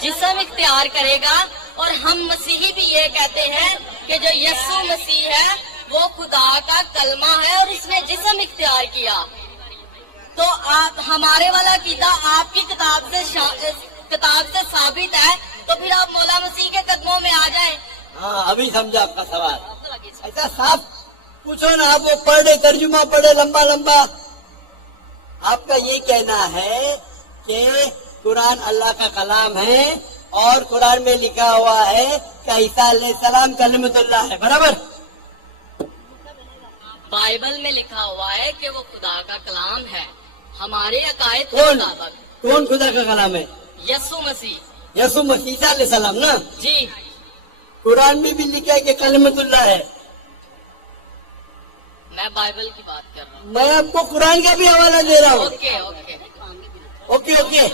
جسم اختیار کرے گا، اور ہم مسیحی بھی یہ کہتے ہیں کہ جو یسوع مسیح ہے وہ خدا کا کلمہ ہے اور اس نے جسم اختیار کیا. تو آپ ہمارے والا عقیدہ آپ کی کتاب سے ثابت ہے، تو پھر آپ مولا مسیح کے قدموں میں آ جائیں. ہاں ابھی سمجھا آپ کا سوال. ایسا صاف پوچھو نا، آپ وہ پڑھے ترجمہ پڑھے لمبا لمبا. آپ کا یہ کہنا ہے کہ قرآن اللہ کا کلام ہے اور قرآن میں لکھا ہوا ہے کہ عیسیٰ علیہ السلام کلمۃ اللہ ہے، برابر؟ بائبل میں لکھا ہوا ہے کہ وہ خدا کا کلام ہے. ہمارے عقائد کے کون مطابق کون خدا کا کلام ہے؟ یسوع مسیح. یسوع مسیح عیسیٰ علیہ السلام نا. جی قرآن میں بھی لکھا ہے کہ کلمۃ اللہ ہے. میں بائبل کی بات کر رہا ہوں. میں آپ کو قرآن کا بھی حوالہ دے رہا ہوں. Okay okay. Okay okay.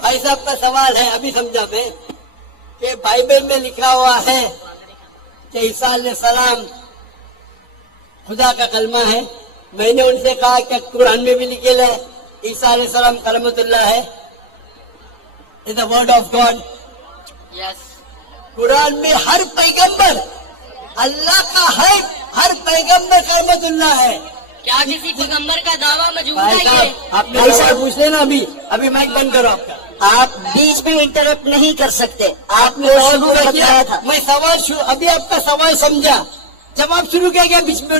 بھائی صاحب کا سوال ہے، ابھی سمجھا میں، کہ بائبل میں لکھا ہوا ہے کہ عیسیٰ علیہ السلام خدا کا کلمہ ہے. میں نے ان سے کہا کہ قرآن میں بھی لکھے ہے عیسیٰ علیہ السلام کلمۃ اللہ ہے. It's the word of God. Yes. قرآن میں ہر پیغمبر اللہ کا ہے، ہر پیغمبر کلمۃ اللہ ہے. کیا کسی پیغمبر کا دعویٰ موجود بھائی ہے؟ صاحب یہ آپ نے سوال پوچھ لینا. ابھی مائک بند کرو آپ کا. آپ بیچ میں انٹرپٹ نہیں کر سکتے. آپ نے سوال پورا کیا تھا. میں سوال ابھی آپ کا سوال سمجھا، جواب شروع کیا گیا بیچ میں.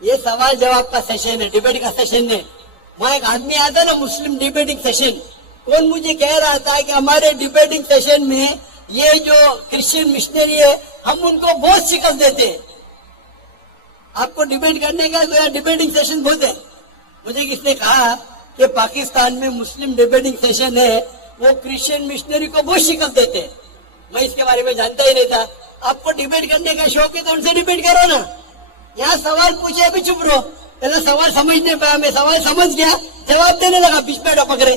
یہ سوال جواب کا سیشن ہے، ڈیبیٹ کا سیشن ہے. وہاں ایک آدمی آتا نا مسلم ڈیبیٹنگ سیشن، کون مجھے کہہ رہا تھا کہ ہمارے ڈیبیٹنگ سیشن میں یہ جو کرسچن مشنری ہے ہم ان کو بہت شکست دیتے ہیں. آپ کو ڈیبیٹ کرنے کا تو یار ڈیبیٹنگ سیشن بہت ہے. مجھے کس نے کہا کہ پاکستان میں مسلم ڈیبیٹنگ سیشن ہے، وہ کرسچن مشنری کو بہت شکست دیتے ہیں. میں اس کے بارے میں جانتا ہی نہیں تھا. آپ کو ڈیبیٹ کرنے کا شوق ہے تو ان سے ڈیبیٹ کرو نا. یہاں سوال پوچھے ابھی چپ رہو. پہلے سوال سمجھ نہیں پایا، میں سوال سمجھ گیا، جواب دینے لگا، بیچ میں پکڑے.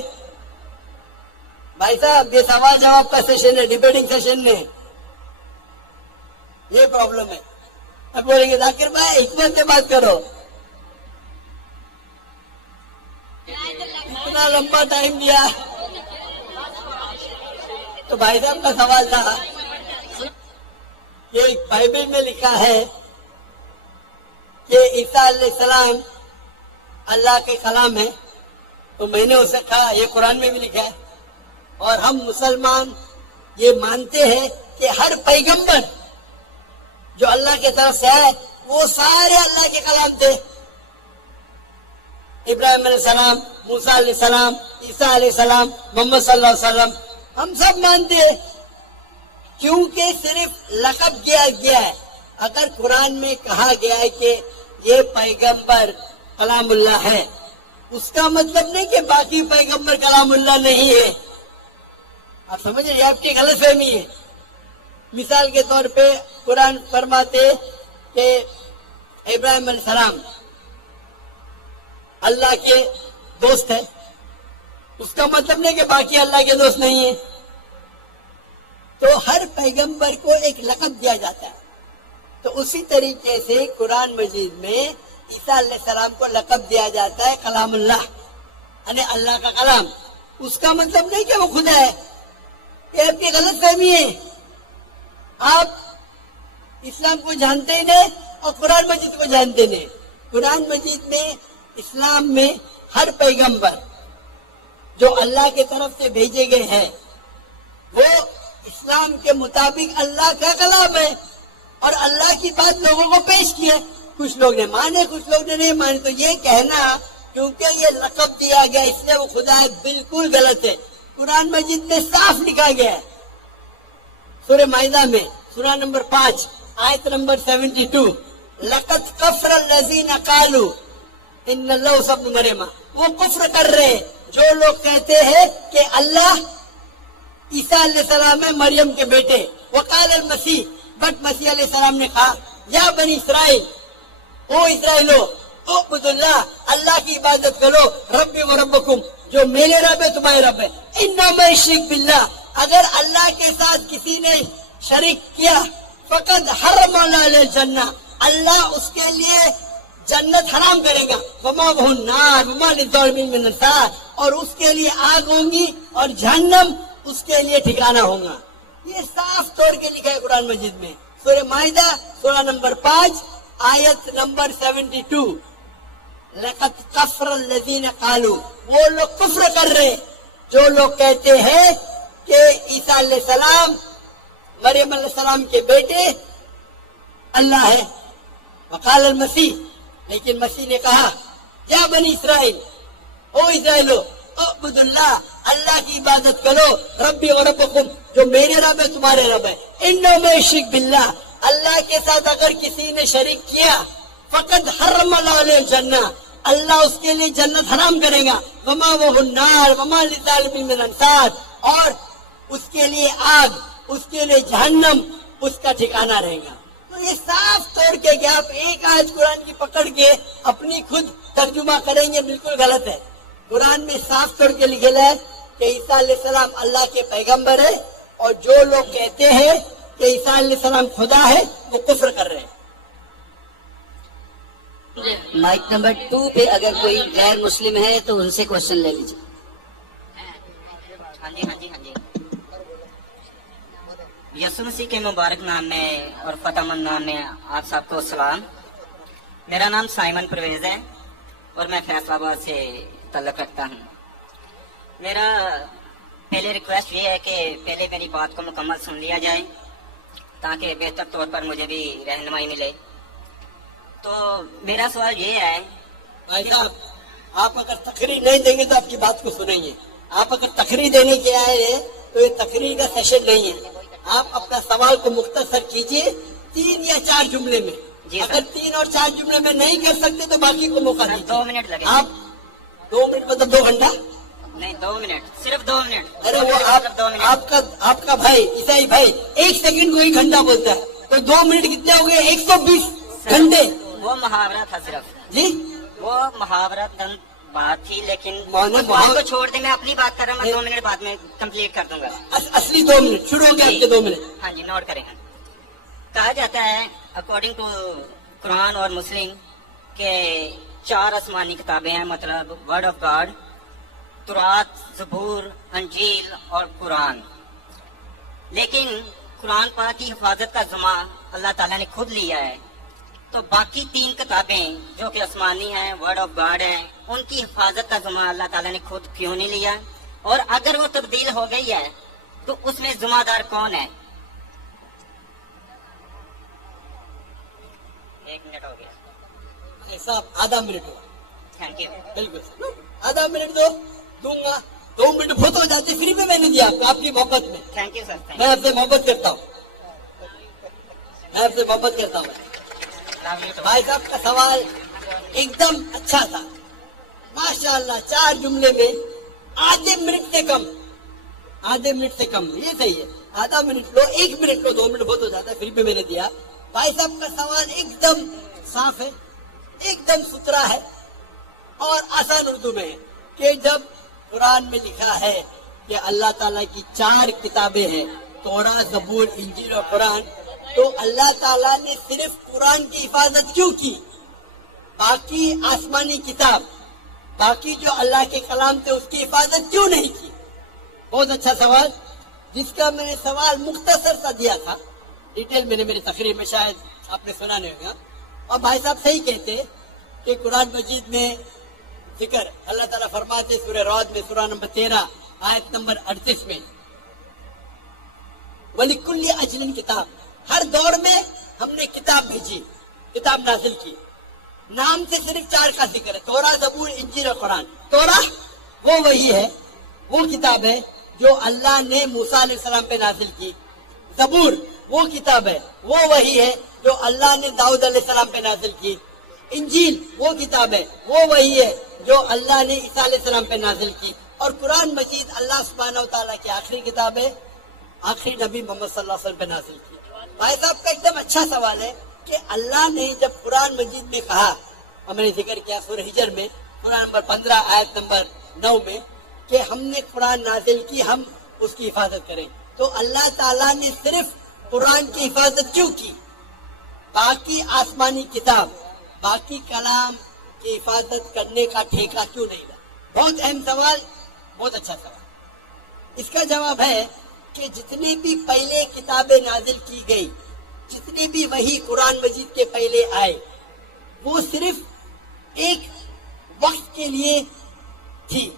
بھائی صاحب یہ سوال جواب کا سیشن ہے، ڈیبیٹنگ سیشن میں. یہ پرابلم ہے. اب بولیں گے ذاکر بھائی حکمت سے بات کرو. اتنا لمبا ٹائم دیا. تو بھائی صاحب کا سوال تھا کہ بائبل میں لکھا ہے کہ عیسیٰ علیہ السلام اللہ کے کلام ہے. تو میں نے اسے کہا یہ قرآن میں بھی لکھا ہے، اور ہم مسلمان یہ مانتے ہیں کہ ہر پیغمبر جو اللہ کی طرف سے آئے وہ سارے اللہ کے کلام تھے. ابراہیم علیہ السلام، موسیٰ علیہ السلام، عیسیٰ علیہ السلام، محمد صلی اللہ علیہ وسلم، ہم سب مانتے ہیں. کیونکہ صرف لقب دیا گیا ہے. اگر قرآن میں کہا گیا ہے کہ یہ پیغمبر کلام اللہ ہے، اس کا مطلب نہیں کہ باقی پیغمبر کلام اللہ نہیں ہے. آپ سمجھ رہے، آپ کی غلط فہمی ہے. مثال کے طور پہ قرآن فرماتے کہ ابراہیم علیہ السلام اللہ کے دوست ہے، اس کا مطلب نہیں کہ باقی اللہ کے دوست نہیں ہے. تو ہر پیغمبر کو ایک لقب دیا جاتا ہے. تو اسی طریقے سے قرآن مجید میں عیسیٰ علیہ السلام کو لقب دیا جاتا ہے کلام اللہ، یعنی اللہ کا کلام. اس کا مطلب نہیں کہ وہ خدا ہے. یہ آپ کی غلط فہمی ہے. آپ اسلام کو جانتے ہی نہیں اور قرآن مجید کو جانتے نہیں. قرآن مجید میں اسلام میں ہر پیغمبر جو اللہ کی طرف سے بھیجے گئے ہیں وہ اسلام کے مطابق اللہ کا کلام ہے اور اللہ کی بات لوگوں کو پیش کی ہے. کچھ لوگ نے مانے، کچھ لوگ نے نہیں مانے. تو یہ کہنا کیونکہ یہ لقب دیا گیا اس لیے وہ خدا ہے، بالکل غلط ہے. قرآن مجید میں صاف لکھا گیا ہے، سورہ مائدہ میں سورہ نمبر 5 آیت نمبر 72، لقد کفر الذین قالوا ان اللہ ابن مریم. وہ کفر کر رہے ہیں جو لوگ کہتے ہیں کہ اللہ عیسیٰ علیہ السلام ہے مریم کے بیٹے. وقال المسیح، بٹ مسیح علیہ السلام نے کہا یا بنی اسرائیل، او اسرائیلو، اعبدوا اللہ، اللہ کی عبادت کرو، ربی و ربکم، جو میرے رب ہے تمہارے رب ہے. انما یشرک باللہ، اگر اللہ کے ساتھ کسی نے شریک کیا، فقد حرم علیہ الجنہ، اللہ اس کے لیے जन्नत हराम करेगा, वमा वहु नार वमा लिज़ालिमीन मिन अंसार, और उसके लिए आग होंगी और जहन्नम उसके लिए ठिकाना होगा। ये साफ तौर के लिखा है कुरान मजीद में, सूरह माइदा सूरह नंबर 5 आयत नंबर 72। लक़द कफ़र लज़ीन क़ालू, वो लोग कुफ्र कर रहे जो लोग कहते हैं कि ईसा अलैहिस्सलाम मरियम अलैहिस्सलाम के बेटे अल्लाह है। वक़ाल अल मसीह, लेकिन मसीह ने कहा या बनी इसराइल, ओ इसराइलो अब्दुल्लाह, अल्लाह की इबादत करो, रब्बी व रब्बकुम, जो मेरे रब है तुम्हारे रब है। इन्नो में युश्रिक बिल्लाह, अल्लाह के साथ अगर किसी ने शरीक किया, फकद हर्रम अलैहि जन्नह, अल्लाह उसके लिए जन्नत हराम करेगा। वमा वहु नार वमा लिज़ालिमीन मिन अंसार, और उसके लिए आग, उसके लिए जहन्नम उसका ठिकाना रहेगा। तो ये साफ तौर के कि आप एक आयत कुरान की पकड़ के अपनी खुद तर्जुमा करेंगे, बिल्कुल गलत है। कुरान में साफ तौर के लिखे है कि ईसा अलैहिस्सलाम अल्लाह के पैगंबर है, और जो लोग कहते हैं कि ईसा अलैहिस्सलाम खुदा है वो कुफ्र कर रहे हैं। माइक नंबर 2 पे अगर कोई गैर मुस्लिम है तो उनसे क्वेश्चन ले लीजिए। हाँ जी। यसु मसीह के मुबारक नाम में और फतेहमंद नाम में आप सबको सलाम। मेरा नाम साइमन परवेज है और मैं फैसलाबाद से तल्लुक़ रखता हूँ। मेरा पहले रिक्वेस्ट ये है कि पहले मेरी बात को मुकम्मल सुन लिया जाए ताकि बेहतर तौर पर मुझे भी रहनुमाई मिले। तो मेरा सवाल ये है, भाई साहब, आप अगर तकरीर नहीं देंगे तो आपकी बात को सुनेंगे। आप अगर तकरीर देने के आए हैं तो ये तकरीर का सेशन नहीं है। आप अपना सवाल को मुख्तसर कीजिए 3 या 4 जुमले में। अगर 3 और 4 जुमले में नहीं कर सकते तो बाकी को मौका दीजिए। 2 मिनट लगे। आप 2 मिनट मतलब 2 घंटा नहीं, 2 मिनट, सिर्फ 2 मिनट। अरे वो आपका भाई ईसाई भाई 1 सेकंड को 1 घंटा बोलता है, तो 2 मिनट कितने हो गए? 120 घंटे। वो मुहावरा था सिर्फ जी, वो मुहावरा बात थी, लेकिन माने बात को छोड़ दे, मैं अपनी बात कर रहा हूँ। मैं 2 मिनट बाद में कंप्लीट कर दूंगा। असली 2 मिनट शुरू हो गया आपके 2 मिनट। हाँ जी, नोट करें। कहा जाता है अकॉर्डिंग टू कुरान और मुस्लिम के 4 आसमानी किताबें हैं, मतलब वर्ड ऑफ गॉड, तुरात, ज़बूर, अंजील और कुरान। लेकिन कुरान पाक की हिफाजत का ज़िम्मा अल्लाह ताला ने खुद लिया है, तो बाकी 3 किताबें जो कि आसमानी हैं, वर्ड ऑफ गॉड है, उनकी हिफाजत का ज़िम्मा अल्लाह ताला ने खुद क्यों नहीं लिया? और अगर वो तब्दील हो गई है तो उसमें ज़िम्मेदार कौन है? 1 मिनट हो गया साहब, आधा मिनट हुआ। Thank you. बिल्कुल, आधा मिनट दूंगा। 2 मिनट बहुत हो जाते, फ्री में मैंने दिया आपको, आपकी मोहब्बत में। Thank you sir. मैं आपसे मोहब्बत करता हूँ, भाई साहब का सवाल एकदम अच्छा था, माशाअल्लाह। 4 जुमले में आधे मिनट से कम, ये सही है। आधा minute low, 1 minute low, 2 minute बहुत हो जाता है, फिर भी मैंने दिया। भाई साहब का सवाल एकदम साफ है, एकदम सुथरा है और आसान उर्दू में है कि जब कुरान में लिखा है कि अल्लाह ताला की 4 किताबें हैं, तौरात, ज़बूर, इंजील और कुरान, तो अल्लाह ताला ने सिर्फ कुरान की हिफाजत क्यों की? बाकी आसमानी किताब, बाकी जो अल्लाह के कलाम थे उसकी हिफाजत क्यों नहीं की? बहुत अच्छा सवाल, जिसका मैंने सवाल मुख्तसर सा दिया था, डिटेल मैंने मेरी तकरीर में शायद आपने सुना नहीं होगा। और भाई साहब सही कहते कि कुरान मजीद में जिक्र अल्लाह ताला फरमाते सूरह रअद में सूरह नंबर 13 आयत नंबर 38 में, वलिकुल्ली अजलिन किताब, हर दौर में हमने किताब भेजी, किताब नाजिल की। नाम से सिर्फ 4 का जिक्र है, तौरा, ज़बूर, इंजील और कुरान। तौरा वो वही है, वो किताब है जो अल्लाह ने मूसा अलैहिस्सलाम पे नाजिल की। ज़बूर वो किताब है, वो वही है जो अल्लाह ने दाऊद अलैहिस्सलाम पे नाजिल की। इंजील वो किताब है, वो वही है जो अल्लाह ने ईसा अलैहिस्सलाम पे नाजिल की। और कुरान मजीद अल्लाह सुब्हानहू तआला की आखिरी किताब है, आखिरी नबी मोहम्मद सल्लल्लाहु अलैहि वसल्लम पे नाजिल की। भाई साहब का एकदम अच्छा सवाल है कि अल्लाह ने जब कुरान मजीद में कहा, और मैंने जिक्र किया सूरह हिजर में कुरान नंबर 15 आयत नंबर 9 में कि हमने कुरान नाजिल की, हम उसकी हिफाजत करें, तो अल्लाह ताला ने सिर्फ कुरान की हिफाजत क्यों की? बाकी आसमानी किताब, باقی کلام کی حفاظت کرنے کا ٹھیکہ کیوں نہیں لیا؟ بہت اہم سوال، بہت اچھا سوال۔ اس کا جواب ہے کہ جتنی بھی پہلے کتابیں نازل کی گئی، جتنی بھی وحی قرآن مجید کے پہلے آئے، وہ صرف ایک وقت کے لیے تھی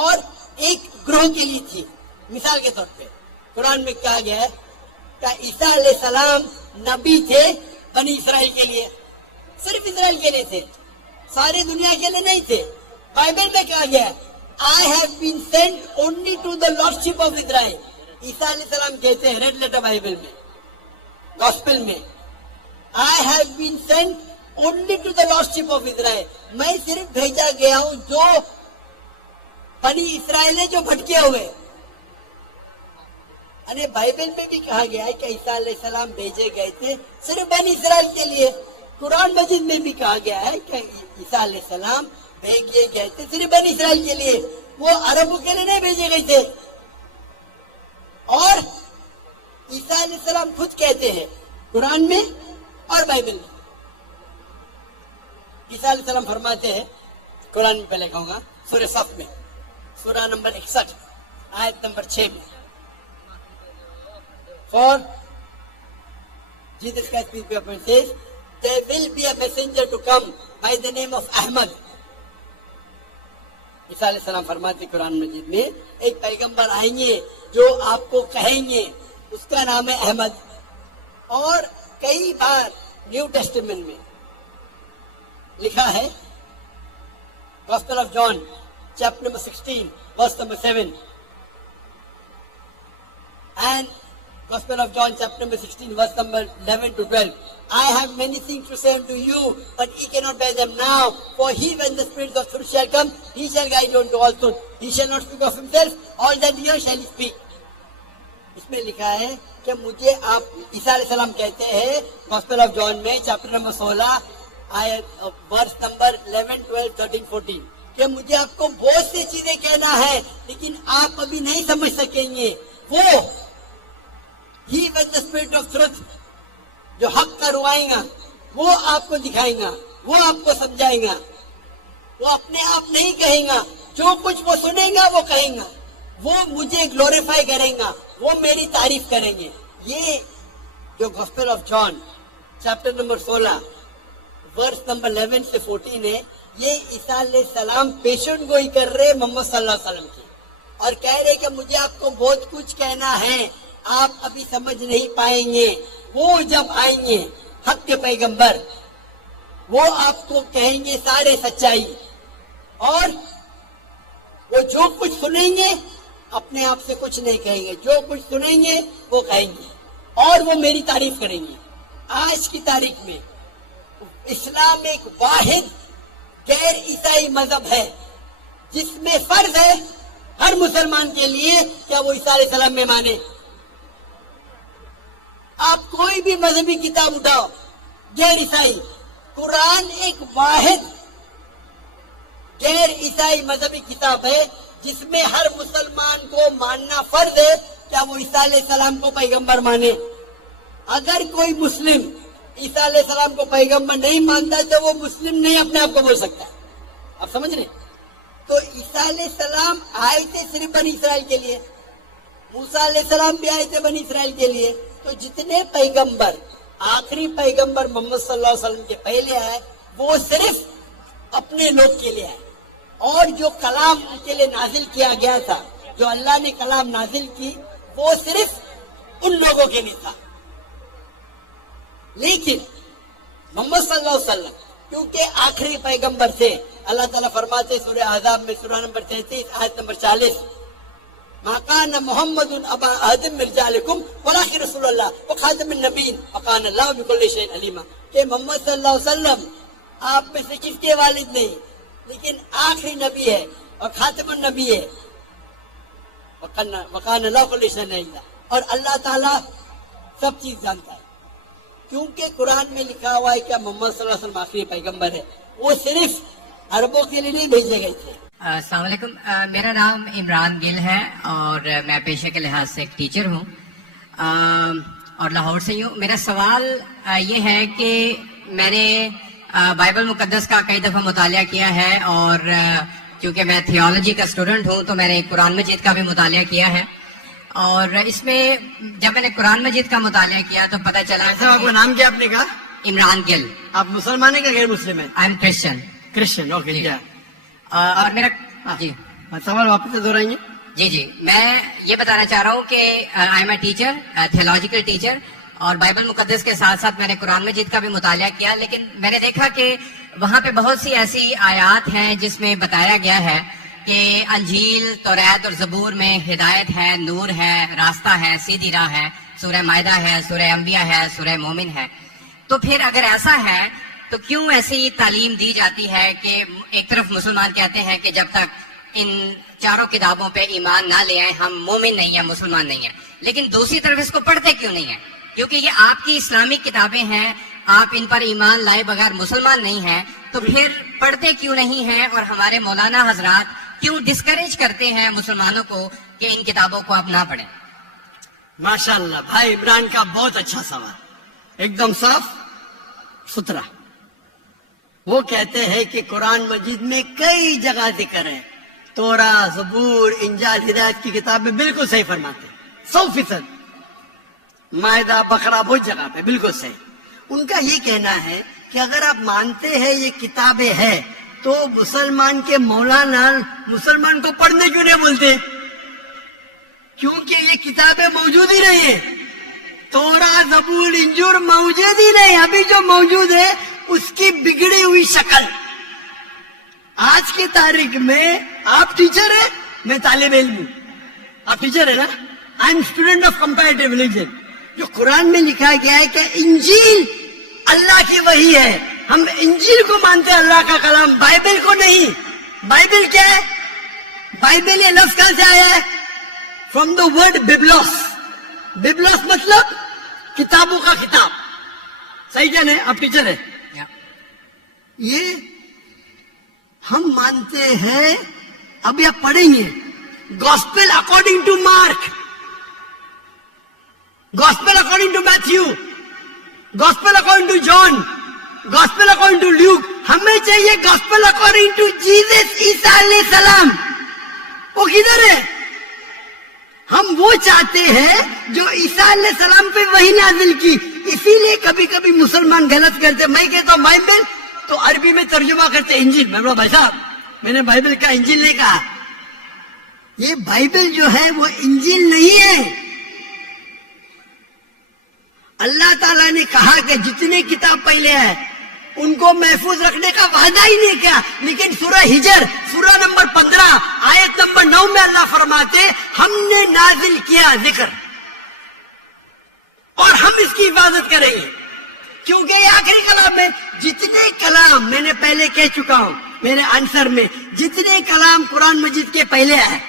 اور ایک گروہ کے لیے تھی۔ مثال کے طور پہ قرآن میں کہا گیا ہے کہ عیسیٰ علیہ السلام نبی تھے بنی اسرائیل کے لیے، صرف اسرائیل کے لیے تھے، ساری دنیا کے لیے نہیں تھے۔ بائبل میں کہا گیا ہے I have been sent only to the lordship of Israel۔ عیسیٰ علیہ السلام کہتے ہیں ریڈ لیٹر بائبل میں، گاسپل میں، I have been sent only to the lordship of Israel۔ میں صرف بھیجا گیا ہوں جو بنی اسرائیل ہے، جو بھٹکے ہوئے۔ یعنی بائبل میں بھی کہا گیا ہے کہ عیسیٰ علیہ السلام بھیجے گئے تھے صرف بنی اسرائیل کے لیے۔ قرآن مجید میں بھی کہا گیا ہے کہ عیسیٰ علیہ السلام بھیجے گئے تھے صرف بنی اسرائیل کے لیے، وہ عربوں کے لیے نہیں بھیجے گئے تھے۔ اور عیسیٰ علیہ السلام خود کہتے ہیں قرآن میں اور بائبل میں، عیسیٰ علیہ السلام فرماتے ہیں، قرآن میں پہلے کہوں گا سورہ صف میں، سورہ نمبر 61 آیت نمبر 6 میں، For Jesus Christ peace be upon him says, there will be a messenger to come by the name of Ahmad۔ عیسیٰ علیہ السلام فرماتے قرآن مجید میں ایک پیغمبر آئیں گے جو آپ کو کہیں گے، اس کا نام ہے احمد۔ اور کئی بار نیو ٹیسٹمنٹ میں لکھا ہے، gospel of John chapter number 16 verse number 7 and Gospel of John chapter number 16 verse number 11 to 12, I have many things to say unto you, but ye cannot bear them now, for he when the Spirit of truth shall come, he shall guide you unto all truth, he shall not speak of himself, all that he hears shall he speak۔ اس میں لکھا ہے کہ مجھے آپ، عیسیٰ علیہ السلام کہتے ہیں گاسپل آف جان میں چیپٹر نمبر 16 آیت ورس نمبر 11 12 13 14 کہ مجھے آپ کو بہت سی چیزیں کہنا ہے لیکن آپ ابھی نہیں سمجھ سکیں گے۔ وہ He when the Spirit of truth جو حق کا روائیں گا وہ آپ کو دکھائیں گا، وہ آپ کو سمجھائیں گا، وہ اپنے آپ نہیں کہیں گا، جو کچھ وہ سنیں گا وہ کہیں گا، وہ مجھے گلوریفائی کریں گا، وہ میری تعریف کریں گے۔ یہ جو gospel of John chapter number 16 verse number 11 سے 14 ہے، یہ عیسیٰ علیہ السلام پیشن گوئی کر رہے محمد صلی اللہ علیہ وسلم کی اور کہہ رہے کہ مجھے آپ کو بہت کچھ کہنا ہے، آپ ابھی سمجھ نہیں پائیں گے۔ وہ جب آئیں گے حق کے پیغمبر، وہ آپ کو کہیں گے سارے سچائی، اور وہ جو کچھ سنیں گے اپنے آپ سے کچھ نہیں کہیں گے، جو کچھ سنیں گے وہ کہیں گے اور وہ میری تعریف کریں گے۔ آج کی تاریخ میں اسلام ایک واحد غیر عیسائی مذہب ہے جس میں فرض ہے ہر مسلمان کے لیے کیا وہ عیسیٰ علیہ السلام میں مانے۔ آپ کوئی بھی مذہبی کتاب اٹھاؤ غیر عیسائی، قرآن ایک واحد غیر عیسائی مذہبی کتاب ہے جس میں ہر مسلمان کو ماننا فرض ہے کیا وہ عیسیٰ علیہ السلام کو پیغمبر مانے۔ اگر کوئی مسلم عیسیٰ علیہ السلام کو پیغمبر نہیں مانتا تو وہ مسلم نہیں اپنے آپ کو بول سکتا۔ آپ سمجھ رہے؟ تو عیسیٰ علیہ السلام آئے تھے صرف بنی اسرائیل کے لیے، موسیٰ علیہ السلام بھی آئے تھے بنی اسرائیل کے لیے۔ تو جتنے پیغمبر، آخری پیغمبر محمد صلی اللہ علیہ وسلم کے پہلے آئے وہ صرف اپنے لوگ کے لیے آئے، اور جو کلام ان کے لیے نازل کیا گیا تھا، جو اللہ نے کلام نازل کی، وہ صرف ان لوگوں کے لیے تھا۔ لیکن محمد صلی اللہ علیہ وسلم کیونکہ آخری پیغمبر تھے، اللہ تعالیٰ فرماتے سورہ احزاب میں سورہ نمبر 33 آیت نمبر 40، ما کان محمد ابا احد من رجالکم ولکن رسول اللہ وخاتم النبیین وکان اللہ بکل شیء علیما، کہ محمد صلی اللہ علیہ وسلم آپ میں سے کس کے والد نہیں لیکن آخری نبی ہے اور خاتم النبی ہے، وکان اللہ بکل شیء علیما، اور اللہ تعالیٰ سب چیز جانتا ہے۔ کیونکہ قرآن میں لکھا ہوا ہے کہ محمد صلی اللہ علیہ وسلم آخری پیغمبر ہے، وہ صرف عربوں کے لیے نہیں بھیجے گئے تھے۔ السلام علیکم، میرا نام عمران گل ہے اور میں پیشہ کے لحاظ سے ایک ٹیچر ہوں اور لاہور سے ہی ہوں۔ میرا سوال یہ ہے کہ میں نے बाइबल मुकद्दस का कई दफा मुतालिया किया है और क्योंकि मैं थियोलॉजी का स्टूडेंट हूँ तो मैंने कुरान मजीद का भी मुतालिया किया है और इसमें जब मैंने कुरान मजीद का मुतालिया किया तो पता चला। साहब आपका नाम क्या आपने कहा? इमरान गिल। आप मुसलमान हैं कि गैर मुस्लिम हैं? I am Christian. Christian, okay. जी। क्या और मेरा जी सवाल वापस से दोहराएंगे? जी मैं ये बताना चाह रहा हूँ कि I am a teacher, theological teacher, और बाइबल मुकद्दस के साथ साथ मैंने कुरान मजीद का भी मुतालिया किया, लेकिन मैंने देखा कि वहाँ पे बहुत सी ऐसी आयात हैं जिसमें बताया गया है कि अंजील, तौरात और ज़बूर में हिदायत है, नूर है, रास्ता है, सीधी राह है, सूरह मायदा है, सूरह अंबिया है, सूरह मोमिन है। तो फिर अगर ऐसा है तो क्यों ऐसी तालीम दी जाती है कि एक तरफ मुसलमान कहते हैं कि जब तक इन चारों किताबों पे ईमान ना ले आए हम मोमिन नहीं है, मुसलमान नहीं है, लेकिन दूसरी तरफ इसको पढ़ते क्यों नहीं है? क्योंकि ये आपकी इस्लामिक किताबें हैं, आप इन पर ईमान लाए बगैर मुसलमान नहीं हैं, तो फिर पढ़ते क्यों नहीं हैं? और हमारे मौलाना हजरात क्यों डिस्करेज करते हैं मुसलमानों को कि इन किताबों को आप ना पढ़ें? माशाल्लाह, भाई इमरान का बहुत अच्छा सवाल, एकदम साफ सुथरा। वो कहते हैं कि कुरान मजीद में कई जगह जिक्र है, तोरा, ज़बूर, इंजाल, हिदायत की किताबें बिल्कुल सही फरमाते हैं, 100%। मायदा, बकरा, बहुत जगह पे बिल्कुल सही। उनका ये कहना है कि अगर आप मानते हैं ये किताबें हैं तो मुसलमान के मौलाना मुसलमान को पढ़ने क्यों नहीं बोलते? क्योंकि ये किताबें मौजूद ही नहीं है। तोरा, ज़बूर, इंजील मौजूद ही नहीं। अभी जो मौजूद है उसकी बिगड़ी हुई शक्ल। आज की तारीख में आप टीचर है, मैं तालिब इल्म हूं। आप टीचर है ना? I am student of comparative religion. जो कुरान में लिखा गया है कि इंजील अल्लाह की वही है, हम इंजील को मानते हैं, अल्लाह का कलाम, बाइबल को नहीं। बाइबल क्या है? बाइबल ये लफ्ज कहां से आया है? From the word biblos. Biblos मतलब किताबों का किताब। सही क्या नहीं? आप टीचर है। ये हम मानते हैं। अभी आप पढ़ेंगे gospel according to Mark, gospel according to Matthew, gospel according to John, gospel according to Luke. हमें चाहिए gospel according to Jesus Isa अलैहिस्सलाम। वो किधर है? हम वो चाहते हैं जो ईसा अलैहिस्सलाम पे वही नाजिल की। इसीलिए कभी कभी मुसलमान गलत करते। मैं कहता हूं बाइबल तो अरबी में तर्जुमा करते इंजील। मैं बोला भाई साहब मैंने बाइबल का इंजील नहीं कहा। ये बाइबल जो है वो इंजील नहीं है। अल्लाह ताला ने कहा कि जितने किताब पहले है उनको महफूज रखने का वादा ही नहीं किया। लेकिन सूरह हिजर, सूरह नंबर 15 आयत नंबर 9 में अल्लाह फरमाते हमने नाजिल किया जिक्र और हम इसकी हिफाजत करेंगे। क्योंकि ये आखिरी कलाम है। जितने कलाम मैंने पहले कह चुका हूं मेरे आंसर में, जितने कलाम कुरान मजीद के पहले है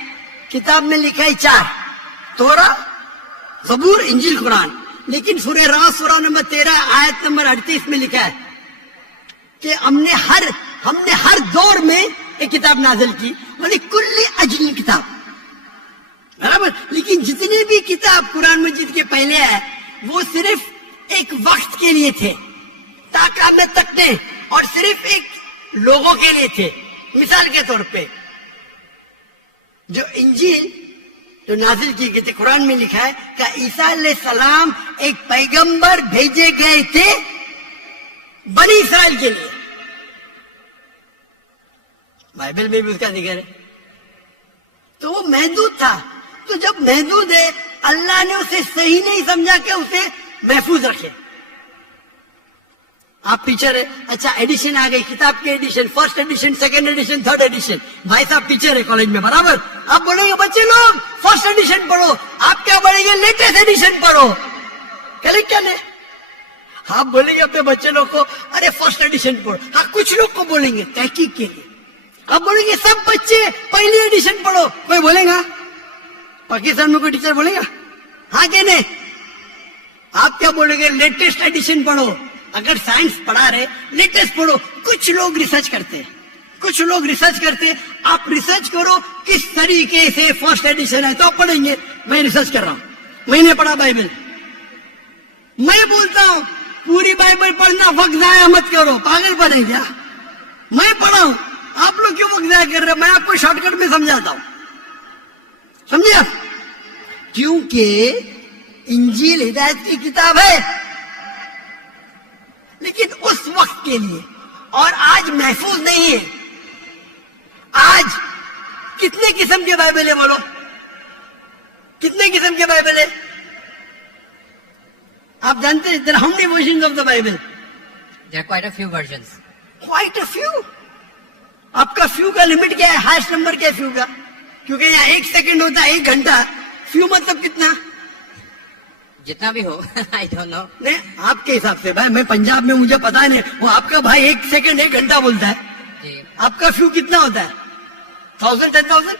किताब में लिखा है 4, तोरा, ज़बूर, इंजील, कुरान। लेकिन सूरह रास सूरह नंबर 13 आयत नंबर 38 में लिखा है कि हमने हर दौर में एक किताब नाजिल की, बोले कुल्ली अजली किताब, बराबर। लेकिन जितने भी किताब कुरान मजीद के पहले है वो सिर्फ एक वक्त के लिए थे, ताकि में तकने, और सिर्फ एक लोगों के लिए थे। मिसाल के तौर पे जो इंजील जो नाजिल की गई थी, कुरान में लिखा है कि ईसा अलैहिस्सलाम एक पैगंबर भेजे गए थे बनी इस्राइल के लिए। बाइबल में भी उसका जिक्र है। तो वो महदूद था। तो जब महदूद है अल्लाह ने उसे सही नहीं समझा कि उसे महफूज रखे। आप टीचर है, अच्छा एडिशन आ गई, किताब के edition, first edition, second edition, third edition. भाई साहब टीचर है कॉलेज में, बराबर। आप बोलेंगे बच्चे लोग फर्स्ट एडिशन पढ़ो, आप क्या बोलेंगे लेटेस्ट एडिशन पढ़ो। करेक्ट क्या नहीं? आप बोलेंगे अपने बच्चे लोग को अरे फर्स्ट एडिशन पढ़ो। हाँ, कुछ लोग को बोलेंगे तहकीक के लिए। आप बोलेंगे सब बच्चे पहली एडिशन पढ़ो, कोई बोलेगा? पाकिस्तान में कोई टीचर बोलेगा? हाँ कि नहीं? आप क्या बोलेंगे लेटेस्ट एडिशन पढ़ो। अगर साइंस पढ़ा रहे लेटेस्ट पढ़ो। कुछ लोग रिसर्च करते हैं, कुछ लोग रिसर्च करते। आप रिसर्च करो किस तरीके से फर्स्ट एडिशन है तो आप पढ़ेंगे। मैं रिसर्च कर रहा हूं, मैंने पढ़ा बाइबल। मैं बोलता हूं पूरी बाइबल पढ़ना, वक्त जाया मत करो, पागल बने क्या? मैं पढ़ा हूं, आप लोग क्यों वक्त जाया कर रहे हो? मैं आपको शॉर्टकट में समझाता हूं, समझे आप? क्योंकि इंजील हिदायत की किताब है, लेकिन उस वक्त के लिए, और आज महफूज नहीं है। आज कितने किस्म के बाइबल है बोलो? कितने किस्म के बाइबल है? आप जानते हैं, there are how many versions of the Bible? There are quite a few versions. Quite a few. आपका फ्यू का लिमिट क्या है? हाईएस्ट नंबर क्या है फ्यू का? क्योंकि यहाँ 1 सेकंड होता है 1 घंटा, फ्यू मतलब कितना? जितना भी हो, I don't know. नहीं, आपके हिसाब से भाई, मैं पंजाब में, मुझे पता नहीं, वो आपका भाई 1 सेकंड 1 घंटा बोलता है, जी, आपका फ्यू कितना होता है? 1000, 10,000?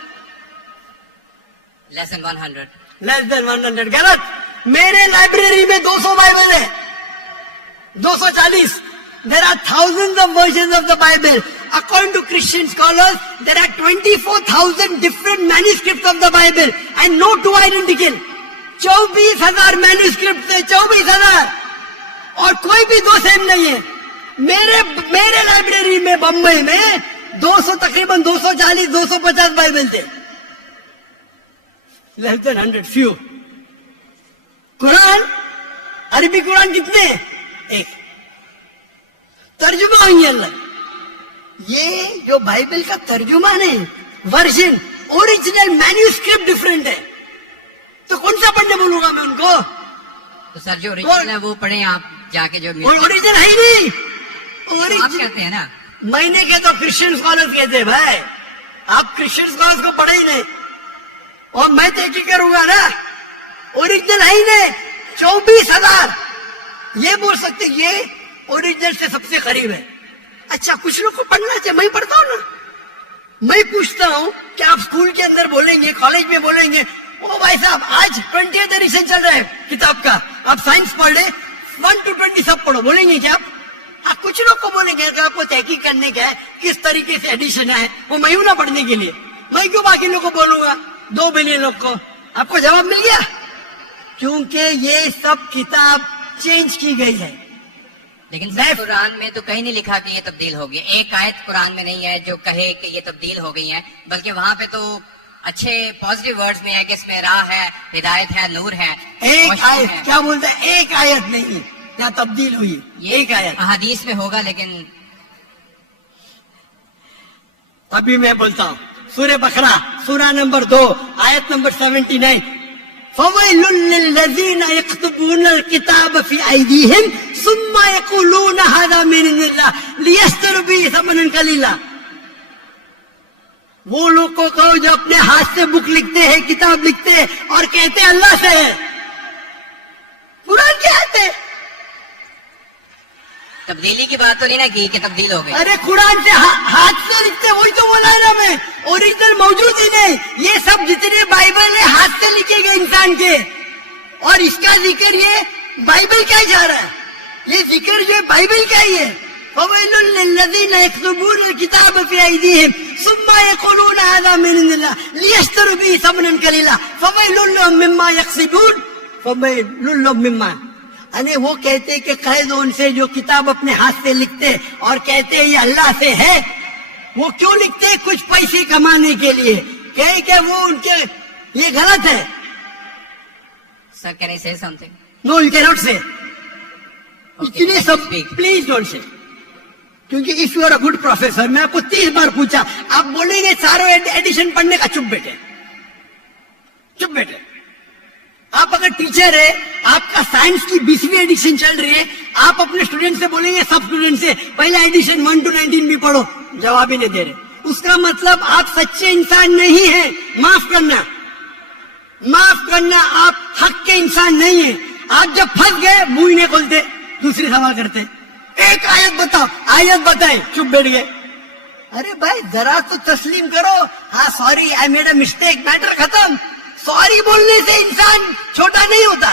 less than 100. Less than 100। गलत। मेरे लाइब्रेरी में 200 बाइबल है, 240। There are thousands of versions of the Bible. According to Christian scholars, there are 24,000 different manuscripts of the Bible and no two identical. 24,000 manuscript है, 24,000, और कोई भी दो सेम नहीं है। मेरे लाइब्रेरी में बम्बई में 200, तकरीबन 240, 250 बाइबल थे। Less than 100, few. कुरान, अरबी कुरान कितने? एक। तर्जुमा हुई अलग। ये जो बाइबल का तर्जुमा नहीं, वर्जन, ओरिजिनल मैन्यूस्क्रिप्ट डिफरेंट है। तो कौन सा पढ़ने बोलूंगा मैं उनको? तो सर जो ओरिजिनल है वो पढ़ें आप जाके, जो ओरिजिनल है ही नहीं। तो आप कहते हैं ना, मैंने कहता, क्रिश्चियन स्कॉलर्स कहते हैं भाई, आप क्रिश्चियन स्कॉलर्स को पढ़े ही नहीं, और मैं तो एक करूंगा ना, ओरिजिनल है ही नहीं। 24,000 ये बोल सकते, ये ओरिजिनल से सबसे करीब है। अच्छा, कुछ लोग को पढ़ना चाहिए, मैं पढ़ता हूं ना। मैं पूछता हूं कि आप स्कूल के अंदर बोलेंगे, कॉलेज में बोलेंगे, ओ भाई साहब आज 20th एडिशन चल रहा है किताब का, आप साइंस पढ़ ले, 1 to 20 सब पढ़ो, बोलेंगे क्या आप? हाँ, कुछ लोग को बोलेंगे, अगर आपको तहकीक करने का है किस तरीके से एडिशन है, वो मैं हूं ना पढ़ने के लिए, मैं क्यों बाकी लोग को बोलूंगा, 2 बिलियन लोग को? आपको जवाब मिल गया? क्योंकि ये सब किताब चेंज की गई है। लेकिन सर कुरान में तो कहीं नहीं लिखा कि ये तब्दील हो गई। एक आयत कुरान में नहीं है जो कहे कि ये तब्दील हो गई है, बल्कि वहां पे तो अच्छे पॉजिटिव वर्ड्स में है कि इसमें राह है, हिदायत है, नूर है। एक आयत क्या बोलता है? एक आयत नहीं, क्या तब्दील हुई? ये एक आयत हदीस में होगा, लेकिन अभी मैं बोलता हूँ, सूरह बकरा, सूरह नंबर 2, आयत नंबर 79। फवैलुल लिल्लज़ीना यक्तुबूनल किताब फी अयदीहिम सुम्मा यक़ूलूना हाज़ा मिन इंदिल्लाह लियश्तरू बिही समनन कलीला। वो लोग को कहो जो अपने हाथ से बुक लिखते हैं, किताब लिखते हैं, और कहते हैं अल्लाह से है। कुरान क्या है? तब्दीली की बात तो नहीं ना की कि तब्दील हो गई। अरे कुरान से हाथ से लिखते, वही तो बोला है ना मैं, ओरिजिनल मौजूद ही नहीं। ये सब जितने बाइबल है हाथ से लिखे गए इंसान के, और इसका जिक्र ये बाइबल क्या जा रहा है, ये जिक्र जो बाइबल क्या ही है। फवैलुल लिल्लज़ीना यक्तुबूनल किताब फी अयदीहिम सुम्मा यक़ूलूना हाज़ा मिन इंदिल्लाह लियश्तरू बिही समनन कलीला फवैलुल लहुम मिम्मा यक्सिबून फवैलुल लहुम मिम्मा। अरे वो कहते कि कह दो उनसे जो किताब अपने हाथ से लिखते और कहते ये अल्लाह से है। वो क्यों लिखते? कुछ पैसे कमाने के लिए। कहे कि वो उनके, ये गलत है। Sir can I say something? No, you can not say. Okay, इतने सब प्लीज डोंट से, क्योंकि if you are a good professor, मैं आपको 30 बार पूछा, आप बोलेंगे चारों एडिशन पढ़ने का, चुप बैठे, चुप बैठे। आप अगर टीचर है, आपका साइंस की 20वीं एडिशन चल रही है, आप अपने स्टूडेंट से बोलेंगे, सब स्टूडेंट से पहला एडिशन 1 to 19 भी पढ़ो, जवाब ही नहीं दे रहे। उसका मतलब आप सच्चे इंसान नहीं है। माफ करना, माफ करना, आप हक के इंसान नहीं है। आप जब फंस गए मुंह नहीं खोलते, दूसरी सवाल करते, एक आयत बताओ, आयत बताए, चुप बैठ गए। अरे भाई जरा तो तस्लीम करो, हाँ sorry I made a mistake, matter खत्म। सॉरी बोलने से इंसान छोटा नहीं होता।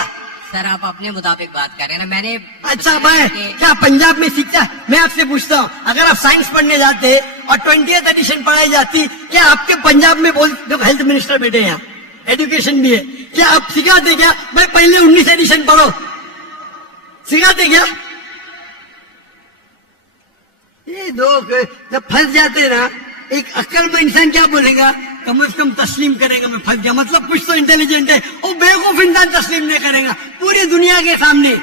सर आप अपने मुताबिक बात कर रहे हैं ना, मैंने अच्छा भाई क्या पंजाब में सीखता है? मैं आपसे पूछता हूँ, अगर आप साइंस पढ़ने जाते और 20th एडिशन पढ़ाई जाती, क्या आपके पंजाब में बोल, देखो हेल्थ मिनिस्टर बैठे हैं यहाँ, एजुकेशन भी है, क्या आप सिखाते क्या भाई पहले 19 एडिशन पढ़ो? सिखाते क्या? یہ لوگ جب پھنس جاتے نا, ایک عقل میں انسان کیا بولے گا, کم از کم تسلیم کرے گا میں پھنس گیا, مطلب کچھ تو انٹیلیجنٹ ہے. وہ بیوقوف انسان تسلیم نہیں کرے گا پوری دنیا کے سامنے.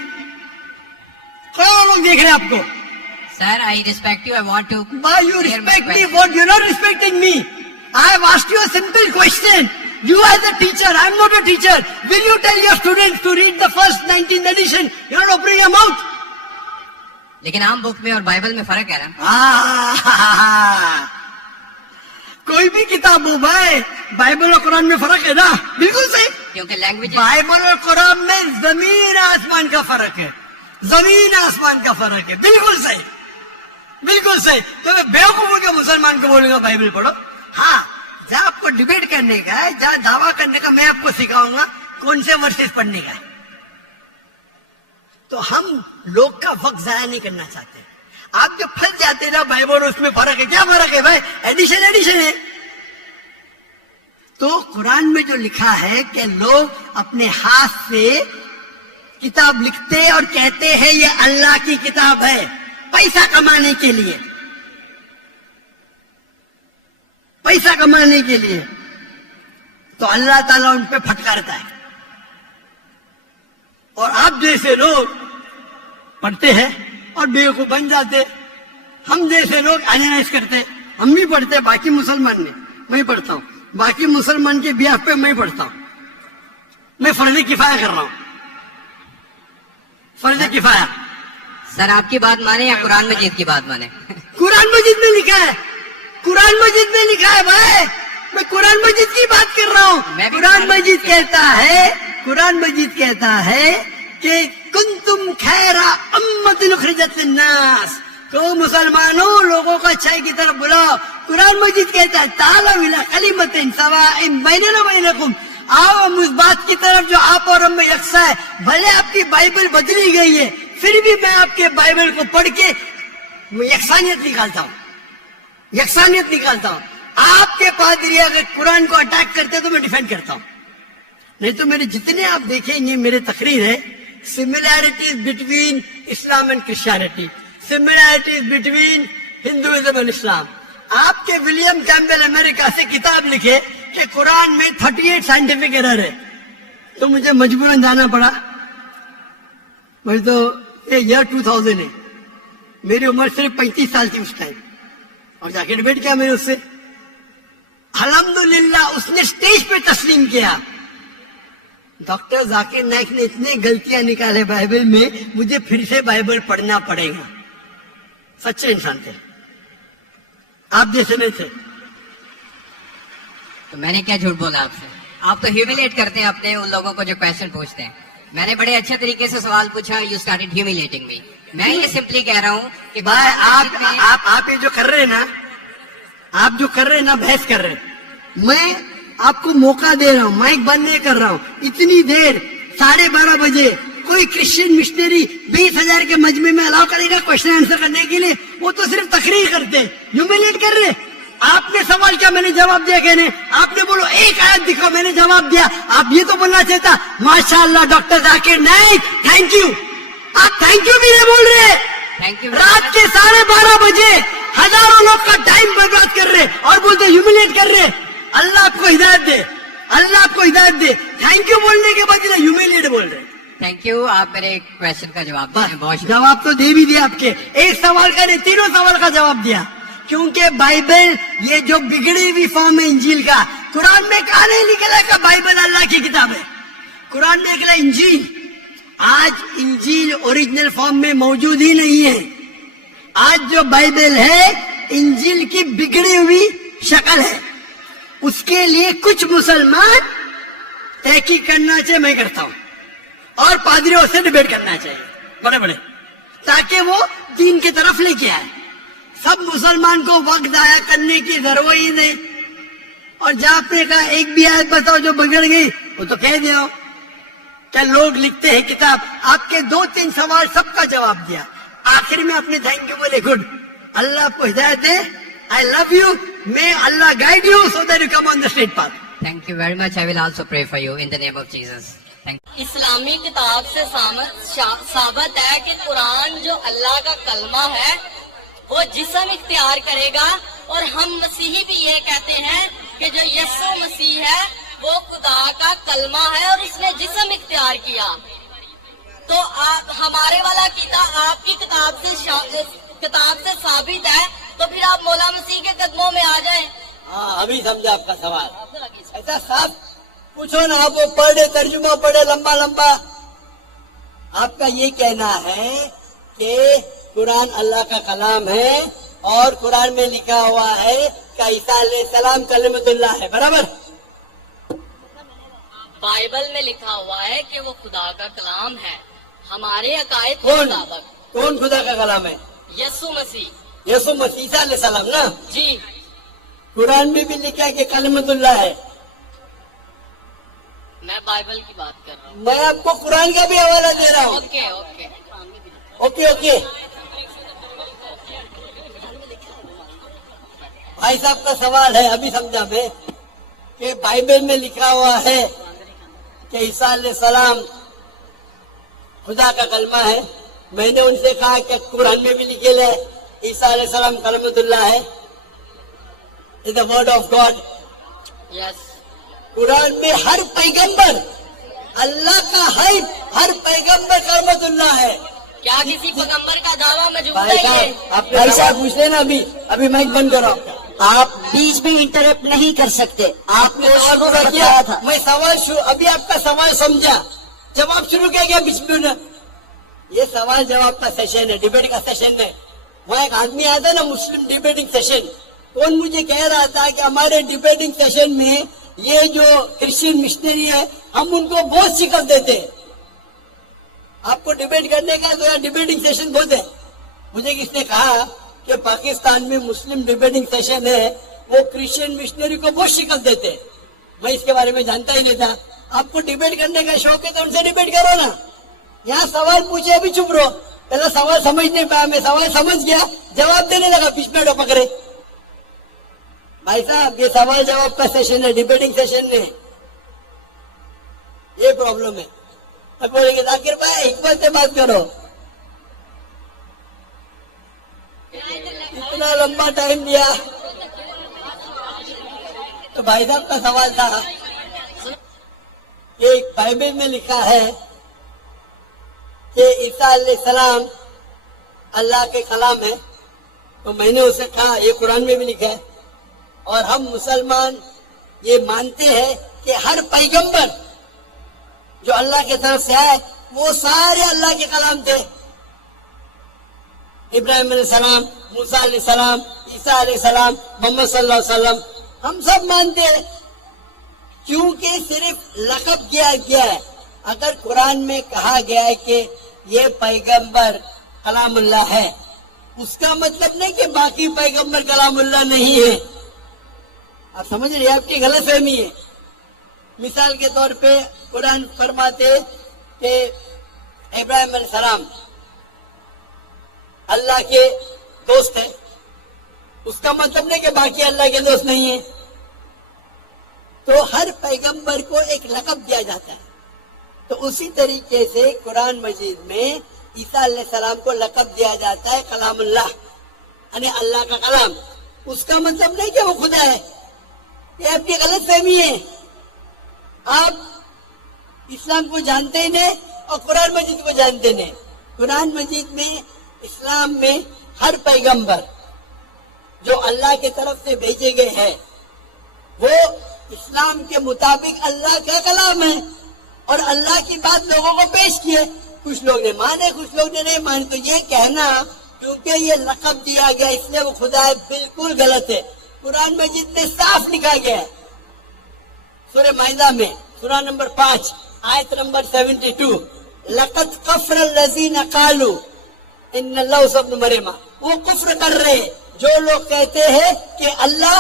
کروڑوں لوگ دیکھ رہے ہیں آپ کو. Sir, I respect you. I want to. Why you clear my respect me? question. What? You're not respecting me. I have asked you a simple question. You as a teacher, I'm not a teacher. Will you tell your students to read the first 19th edition? You're not opening your mouth. लेकिन आम book में और Bible में फर्क है ना. कोई भी किताब हो भाई, बाइबल और कुरान में फर्क है ना. बिल्कुल सही. क्योंकि लैंग्वेज बाइबल और कुरान में जमीन आसमान का फर्क है. जमीन आसमान का फर्क है. बिल्कुल सही, बिल्कुल सही. तो मैं बेवकूफों के मुसलमान को बोलूंगा बाइबल पढ़ो. हाँ, जहाँ आपको डिबेट करने का है, जहाँ दावा करने का, मैं आपको सिखाऊंगा कौन से वर्सेस पढ़ने का है. तो हम लोग का वक्त जाया नहीं करना चाहते. आप जब फंस जाते ना बाइबल और उसमें फर्क है. क्या फर्क है भाई? एडिशन एडिशन है. तो कुरान में जो लिखा है कि लोग अपने हाथ से किताब लिखते और कहते हैं ये अल्लाह की किताब है पैसा कमाने के लिए, पैसा कमाने के लिए. तो अल्लाह ताला उन पे फटकारता है. और आप जैसे लोग पढ़ते हैं और बेवकूफ बन जाते. हम जैसे लोग एनालाइज करते. हम भी पढ़ते, बाकी मुसलमान ने, मैं पढ़ता हूं. बाकी मुसलमान के बिहाफ पे मैं पढ़ता हूं. मैं फर्ज किफाया कर रहा हूं. फर्ज किफाया. सर आपकी बात माने या कुरान मजीद की बात माने. कुरान मजीद में लिखा है. कुरान मजीद में लिखा है भाई. मैं कुरान मजीद की बात कर रहा हूँ. कुरान मजीद कहता है, कुरान मजीद कहता है कि कुंतुम खैरा उम्मतिन उखरिजत लिन्नास. तो मुसलमानों, लोगों को अच्छाई की तरफ बुलाओ. कुरान मजीद कहता है ताला विला कलिमतिन सवाइन बैनना बैनकुम. आओ हम उस बात की तरफ जो आप और हम में यकसा है. भले आपकी बाइबल बदली गई है, फिर भी मैं आपके बाइबल को पढ़ के यकसानियत निकालता हूँ. यकसानियत निकालता हूँ. आपके पादरी अगर कुरान को अटैक करते तो मैं डिफेंड करता हूँ. नहीं तो मेरे जितने आप देखेंगे मेरे तकरीर है, similarities between Islam and Christianity, similarities between Hinduism and Islam. आपके विलियम कैम्पबेल अमेरिका से किताब लिखे कि कुरान में 38 साइंटिफिक एरर है. तो मुझे मजबूरन जाना पड़ा. मैं तो ये ईयर 2000 है, मेरी उम्र सिर्फ 35 साल थी उस टाइम, और जाके डिबेट किया मैंने उससे. अल्हम्दुलिल्लाह उसने स्टेज पे तस्लीम किया. डॉक्टर जाकिर नाइक ने इतने गलतियां निकाले बाइबल में, मुझे फिर से बाइबल पढ़ना पड़ेगा. सच्चे इंसान थे, आप जैसे नहीं थे. तो मैंने क्या झूठ बोला आपसे. आप तो ह्यूमिलेट करते हैं अपने उन लोगों को जो क्वेश्चन पूछते हैं. मैंने बड़े अच्छे तरीके से सवाल पूछा, यू स्टार्टेड ह्यूमिलेटिंग मी. मैं ये सिंपली कह रहा हूँ कि भाई आप ये जो कर रहे हैं ना, आप जो कर रहे हैं ना, बहस कर रहे हैं. मैं आपको मौका दे रहा हूँ, माइक बंद नहीं कर रहा हूँ. इतनी देर 12:30 बजे कोई क्रिश्चियन मिशनरी 20,000 के मजमे में अलाउ करेगा क्वेश्चन आंसर करने के लिए? वो तो सिर्फ तकरीर करते, ह्यूमिलेट कर रहे. आपने सवाल किया, मैंने जवाब दिया. कहने आपने बोलो एक आयत दिखाओ, मैंने जवाब दिया. आप ये तो बोलना चाहता माशाअल्लाह doctor Zakir Naik thank you. आप थैंक यू भी नहीं बोल रहे. Thank you. रात के 12:30 बजे हजारों लोग का टाइम बर्बाद कर रहे और बोलते ह्यूमिलेट कर रहे. अल्लाह आपको हिदायत दे, अल्लाह आपको हिदायत दे. थैंक यू बोलने के बाद ह्यूमिलेट बोल रहे. Thank you. आप मेरे क्वेश्चन का जवाब दिए, बहुत शुक्रिया. जवाब तो दे भी दिया. आपके एक सवाल का नहीं, तीनों सवाल का जवाब दिया. क्योंकि बाइबल ये जो बिगड़ी हुई फॉर्म है इंजील का, कुरान में कहा नहीं निकला कि बाइबल अल्लाह की किताब है. कुरान में निकला इंजील. आज इंजील ओरिजिनल फॉर्म में मौजूद ही नहीं है. आज जो बाइबल है इंजील की बिगड़ी हुई शक्ल है. उसके लिए कुछ मुसलमान तहकीक करना चाहिए, मैं करता हूं, और पादरियों से डिबेट करना चाहिए बड़े बड़े, ताकि वो दीन की तरफ लेके आए. सब मुसलमान को वक्त जाया करने की जरूरत ही नहीं. और जहां आपने कहा एक भी आयत बताओ जो बिगड़ गई, वो तो कह दिया. क्या लोग लिखते हैं किताब. आपके 2-3 सवाल सबका जवाब दिया. आखिर में आपने थैंक यू बोले. गुड, अल्लाह आपको हिदायत दे. I love you. मे अल्लाह guide you so that you come on the straight path. Thank you very much. I will also pray for you in the name of Jesus. Thank you. इस्लामी किताब से साबित है कि कुरान जो अल्लाह का कलमा है وہ جسم اختیار کرے گا، اور ہم مسیحی بھی یہ کہتے ہیں کہ جو یسوع مسیح ہے وہ خدا کا کلمہ ہے اور اس نے جسم اختیار کیا. تو آپ ہمارے والا عقیدہ آپ کی کتاب سے ثابت ہے، تو پھر آپ مولا مسیح کے قدموں میں آ جائیں. ہاں ابھی سمجھا آپ کا سوال. ایسا صاف پوچھو نا، آپ وہ پڑھے ترجمہ پڑھے لمبا لمبا. آپ کا یہ کہنا ہے کہ قرآن اللہ کا کلام ہے اور قرآن میں لکھا ہوا ہے کہ عیسیٰ علیہ السلام کلمۃ اللہ ہے، برابر؟ بائبل میں لکھا ہوا ہے کہ وہ خدا کا کلام ہے ہمارے عقائد کے کون مطابق. کون خدا کا کلام ہے؟ یسوع مسیح. یسوع مسیح عیسیٰ علیہ السلام نا. جی قرآن میں بھی لکھا ہے کہ کلمۃ اللہ ہے. میں بائبل کی بات کر رہا ہوں. میں آپ کو قرآن کا بھی حوالہ دے رہا ہوں. Okay okay. Okay okay. بھائی صاحب کا سوال ہے، ابھی سمجھا میں، کہ بائبل میں لکھا ہوا ہے کہ عیسیٰ علیہ السلام خدا کا کلمہ ہے. میں نے ان سے کہا کہ قرآن میں بھی لکھے ہے عیسیٰ علیہ السلام کلمۃ اللہ ہے، دا ورڈ آف گاڈ. یس. قرآن میں ہر پیغمبر اللہ کا ہے، ہر پیغمبر کلمۃ اللہ ہے. کیا کسی پیغمبر کا دعویٰ موجود بھائی ہے صاحب یہ؟ آپ بھائی صاحب پوچھ لینا. ابھی مائک بند کرو. آپ بیچ میں انٹرپٹ نہیں کر سکتے. آپ نے سوال شروع پورا کیا کیا تھا. میں سوال ابھی آپ کا سوال سمجھا، جواب شروع کیا گیا بیچ میں. یہ سوال جواب کا سیشن ہے، ڈیبیٹ کا سیشن ہے. وہاں ایک آدمی آتا نا مسلم ڈیبیٹنگ سیشن، کون مجھے کہہ رہا تھا کہ ہمارے ڈیبیٹنگ سیشن میں یہ جو کرسچن مشنری ہے ہم ان کو بہت شکست دیتے ہیں. آپ کو ڈیبیٹ کرنے کا تو ڈیبیٹنگ سیشن بہت ہے. مجھے کس نے کہا کہ پاکستان میں مسلم ڈیبیٹنگ سیشن ہے، وہ کرسچن مشنری کو بہت شکست دیتے ہیں. میں اس کے بارے میں جانتا ہی نہیں تھا. آپ کو ڈیبیٹ کرنے کا شوق ہے تو ان سے ڈیبیٹ کرو نا. یہاں سوال پوچھے ابھی چپ رہو. پہلا سوال سمجھ نہیں پایا، میں سوال سمجھ گیا، جواب دینے لگا، بیچ میں پکڑے. بھائی صاحب یہ سوال جواب کا سیشن ہے، ڈیبیٹنگ سیشن نہیں. یہ پرابلم ہے. اب بولیں گے ذاکر بھائی حکمت سے بات کرو. اتنا لمبا ٹائم دیا. تو بھائی صاحب کا سوال تھا کہ بائبل میں لکھا ہے کہ عیسیٰ علیہ السلام اللہ کے کلام ہے. تو میں نے اسے کہا یہ قرآن میں بھی لکھا ہے، اور ہم مسلمان یہ مانتے ہیں کہ ہر پیغمبر جو اللہ کی طرف سے آئے وہ سارے اللہ کے کلام تھے. ابراہیم علیہ السلام، موسیٰ علیہ السلام، عیسیٰ علیہ السلام، محمد صلی اللہ علیہ وسلم، ہم سب مانتے ہیں. کیونکہ صرف لقب کیا گیا ہے. اگر قرآن میں کہا گیا ہے کہ یہ پیغمبر کلام اللہ ہے، اس کا مطلب نہیں کہ باقی پیغمبر کلام اللہ نہیں ہے. آپ سمجھ رہے ہیں؟ آپ کی غلط فہمی ہے. مثال کے طور پہ قرآن فرماتے کہ ابراہیم علیہ السلام اللہ کے دوست ہے، اس کا مطلب نہیں کہ باقی اللہ کے دوست نہیں ہیں. تو ہر پیغمبر کو ایک لقب دیا جاتا ہے. تو اسی طریقے سے قرآن مجید میں عیسیٰ علیہ السلام کو لقب دیا جاتا ہے کلام اللہ، یعنی اللہ کا کلام. اس کا مطلب نہیں کہ وہ خدا ہے. یہ آپ کی غلط فہمی ہے. آپ اسلام کو جانتے ہی نہیں اور قرآن مجید کو جانتے نہیں. قرآن مجید میں اسلام میں ہر پیغمبر جو اللہ کی طرف سے بھیجے گئے ہیں وہ اسلام کے مطابق اللہ کا کلام ہے اور اللہ کی بات لوگوں کو پیش کیے. کچھ لوگ نے مانے، کچھ لوگ نے نہیں مانے. تو یہ کہنا کیونکہ یہ لقب دیا گیا اس لیے وہ خدا ہے، بالکل غلط ہے. قرآن مجید میں صاف لکھا گیا ہے سورہ مائدہ میں سورہ نمبر 5 آیت نمبر 72، لقد کفر الذین قالوا ان اللہ ابن مریم. وہ کفر کر رہے ہیں جو لوگ کہتے ہیں کہ اللہ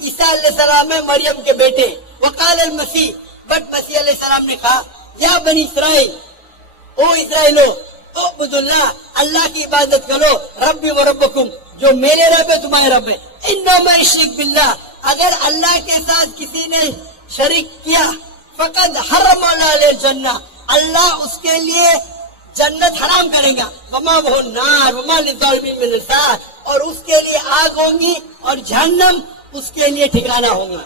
عیسیٰ علیہ السلام ہے مریم کے بیٹے. وقال المسیح، بٹ مسیح علیہ السلام نے کہا یا بنی اسرائیل، او اسرائیلو، اعبد اللہ، اللہ کی عبادت کرو، ربی و ربکم، جو میرے رب ہے تمہارے رب ہے. انما یشرک باللہ، اگر اللہ کے ساتھ کسی نے شریک کیا، فقد حرم علیہ الجنہ، اللہ اس کے لیے जन्नत हराम करेगा, वमा वो नार वमा लिज़ालिमीन मिन अंसार, और उसके लिए आग होंगी और जहन्नम उसके लिए ठिकाना होगा।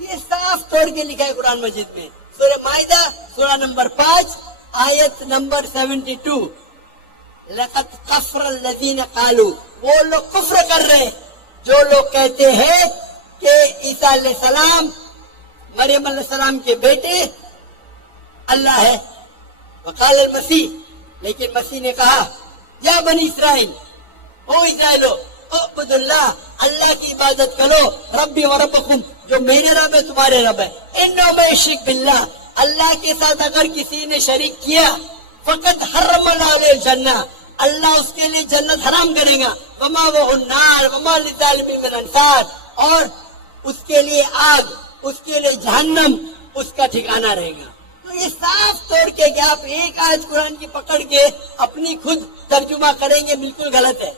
ये साफ तौर के लिखा है कुरान मजीद में, सूरह माइदा सूरह नंबर 5 आयत नंबर 72। लक़द कफ़र लज़ीना क़ालू, वो लोग कुफ्र कर रहे हैं जो लोग कहते हैं कि ईसा अलैहिस्सलाम मरियम अलैहिस्सलाम के बेटे अल्लाह है। वक़ाल अल मसीह, लेकिन मसीह ने कहा या बनी इसराइल, ओ इसराइलो उअ्बुदुल्लाह, अल्लाह की इबादत करो, रब्बी व रब्बकुम, जो मेरे रब है तुम्हारे रब है। इन्नो में शिरक बिल्लाह, अल्लाह के साथ अगर किसी ने शरीक किया, फकद हर्रम अलैहि जन्नह, अल्लाह उसके लिए जन्नत हराम करेगा, वमा वो नार वमा लिज़ालिमीन मिन अंसार, और उसके लिए आग, उसके लिए जहन्नम उसका ठिकाना रहेगा। तो ये साफ तौर के कि आप एक आयत कुरान की पकड़ के अपनी खुद तर्जुमा करेंगे, बिल्कुल गलत है।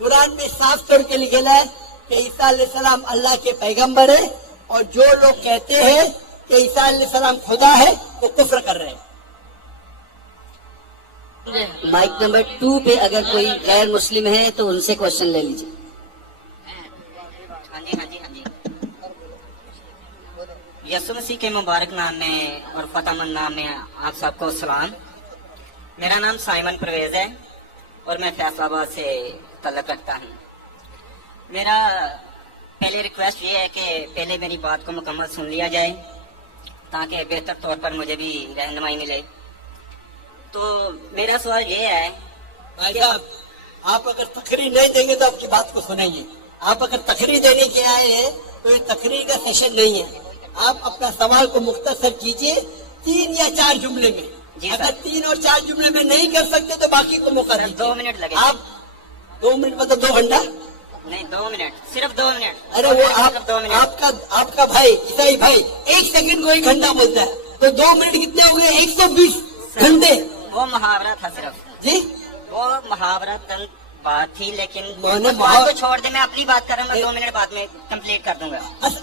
कुरान में साफ तौर के लिखेला है कि ईसा अलैहिस्सलाम अल्लाह के पैगंबर है, और जो लोग कहते हैं कि ईसा अलैहिस्सलाम खुदा है वो कुफ्र कर रहे हैं। माइक नंबर 2 पे अगर कोई गैर मुस्लिम है तो उनसे क्वेश्चन ले लीजिए। हाँ जी हाँ जी हाँ जी। यसु मसीह के मुबारक नाम में और फतेहमंद नाम में आप सबको सलाम। मेरा नाम साइमन परवेज है और मैं फैसलाबाद से तल्लुक़ रखता हूँ। मेरा पहले रिक्वेस्ट ये है कि पहले मेरी बात को मुकम्मल सुन लिया जाए ताकि बेहतर तौर पर मुझे भी रहनुमाई मिले। तो मेरा सवाल ये है, भाई साहब, आप अगर तकरीर नहीं देंगे तो आपकी बात को सुनेंगे। आप अगर तकरीर देने के आए हैं तो ये तकरीर का सेशन नहीं है। आप अपना सवाल को मुख्तसर कीजिए 3 या 4 जुमले में। जी अगर सर। 3 और 4 जुमले में नहीं कर सकते तो बाकी को मौका सर, दीजिए। 2 मिनट लगेंगे। आप 2 मिनट मतलब 2 घंटा? नहीं, 2 मिनट, सिर्फ 2 मिनट। अरे वो सिर्फ 2 मिनट। आपका भाई ईसाई भाई 1 सेकंड को 1 घंटा बोलता है, तो 2 मिनट कितने हो गए? 120 घंटे। वो मुहावरा था सिर्फ, जी वो मुहावरा बात थी, लेकिन मैंने उस बात को छोड़ दे, मैं अपनी बात कर रहा हूँ, मैं 2 मिनट बाद में कंप्लीट कर दूंगा।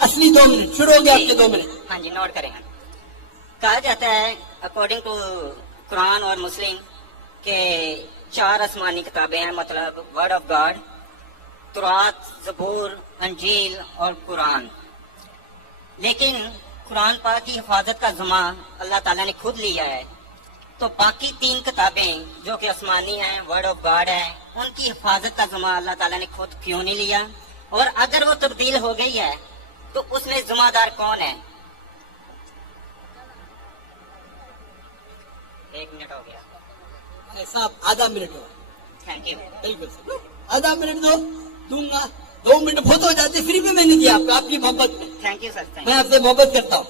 असली 2 मिनट शुरू हो गए आपके 2 मिनट। हाँ जी, नोट करें। कहा जाता है अकॉर्डिंग टू कुरान और मुस्लिम के 4 आसमानी किताबें हैं, मतलब वर्ड ऑफ गॉड, तौरात, ज़बूर, अंजील और कुरान। लेकिन कुरान पाक की हिफाजत का ज़िम्मा अल्लाह ताला ने खुद लिया है, तो बाकी 3 किताबें जो कि आसमानी हैं, वर्ड ऑफ गॉड है, उनकी हिफाजत का ज़िम्मा अल्लाह ताला ने खुद क्यों नहीं लिया? और अगर वो तब्दील हो गई है तो उसमें जिम्मेदार कौन है? 1 मिनट हो गया। भाई साहब आधा मिनट हो, थैंक यू। बिल्कुल सर, आधा मिनट दूंगा। 2 मिनट बहुत हो जाते, फ्री में मैंने दिया आपको, आपकी मोहब्बत में। थैंक यू सर, थैंक मैं आपसे मोहब्बत करता हूँ,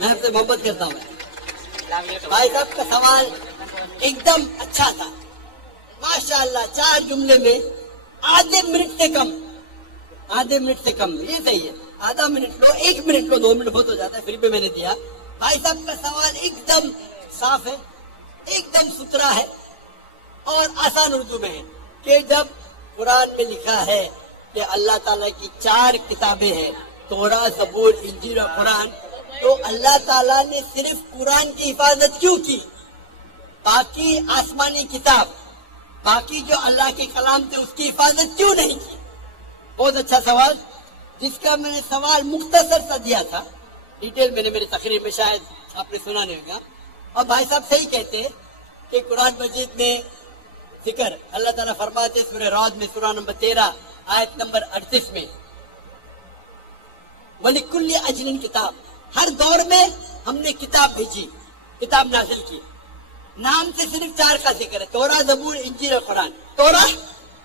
मैं आपसे मोहब्बत करता हूँ। यू। भाई साहब का सवाल एकदम अच्छा था, माशाअल्लाह। 4 जुमले में आधे मिनट से कम, ये सही है। आधा minute low, 1 minute low, 2 minute बहुत हो जाता है, फ्री पे मैंने दिया। भाई साहब का सवाल एकदम साफ है, एकदम सुथरा है और आसान उर्दू में है कि जब कुरान में लिखा है कि अल्लाह ताला की 4 किताबें हैं, तौरात, ज़बूर, इंजील और कुरान, तो अल्लाह ताला ने सिर्फ कुरान की हिफाजत क्यों की? बाकी आसमानी किताब, बाकी जो अल्लाह के कलाम थे उसकी हिफाजत क्यों नहीं की? बहुत अच्छा सवाल, जिसका मैंने सवाल मुख्तसर सा दिया था, डिटेल मैंने मेरी तकरीर में शायद आपने सुना नहीं होगा। और भाई साहब सही कहते हैं कि कुरान मजीद में जिक्र अल्लाह ताला फरमाते सूरह राद में सूरह नंबर 13 आयत नंबर 38 में, वलिकुल्लि अजलिन किताब, हर दौर में हमने किताब भेजी, किताब नाजिल की। नाम से सिर्फ 4 का जिक्र है, तौरा, ज़बूर, इंजील और कुरान। तौरा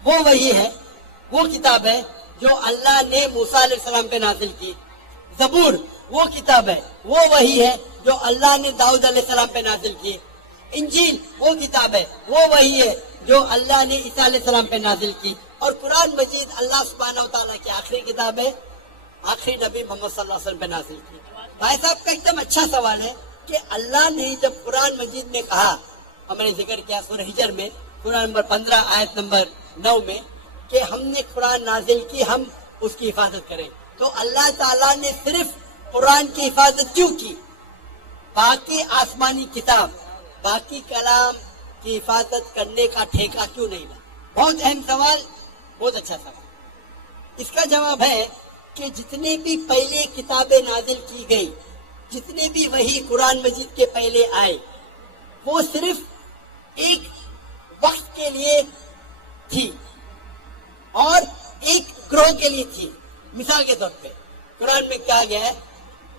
वो वही है, वो किताब है जो अल्लाह ने मूसा अलैहिस्सलाम पे नाजिल की। ज़बूर वो किताब है, वो वही है जो अल्लाह ने दाऊद अलैहिस्सलाम पे नाजिल की। इंजील वो किताब है, वो वही है जो अल्लाह ने ईसा अलैहिस्सलाम पे नाजिल की। और कुरान मजीद अल्लाह सुब्हानहू व तआला की आखिरी किताब है, आखिरी नबी मोहम्मद सल्लल्लाहु अलैहि वसल्लम पे नाजिल की। भाई साहब का एकदम अच्छा सवाल है कि अल्लाह ने जब कुरान मजीद में कहा, हमने जिक्र किया सूरह हिजर में सूरह नंबर 15 आयत नंबर 9 में कि हमने कुरान नाजिल की, हम उसकी हिफाजत करें, तो अल्लाह ताला ने सिर्फ कुरान की हिफाजत क्यों की? बाकी आसमानी किताब, باقی کلام کی حفاظت کرنے کا ٹھیکہ کیوں نہیں لا؟ بہت اہم سوال، بہت اچھا سوال. اس کا جواب ہے کہ جتنے بھی پہلے کتابیں نازل کی گئی، جتنے بھی وہی قرآن مجید کے پہلے آئے، وہ صرف ایک وقت کے لیے تھی اور ایک گروہ کے لیے تھی. مثال کے طور پہ قرآن میں کہا گیا ہے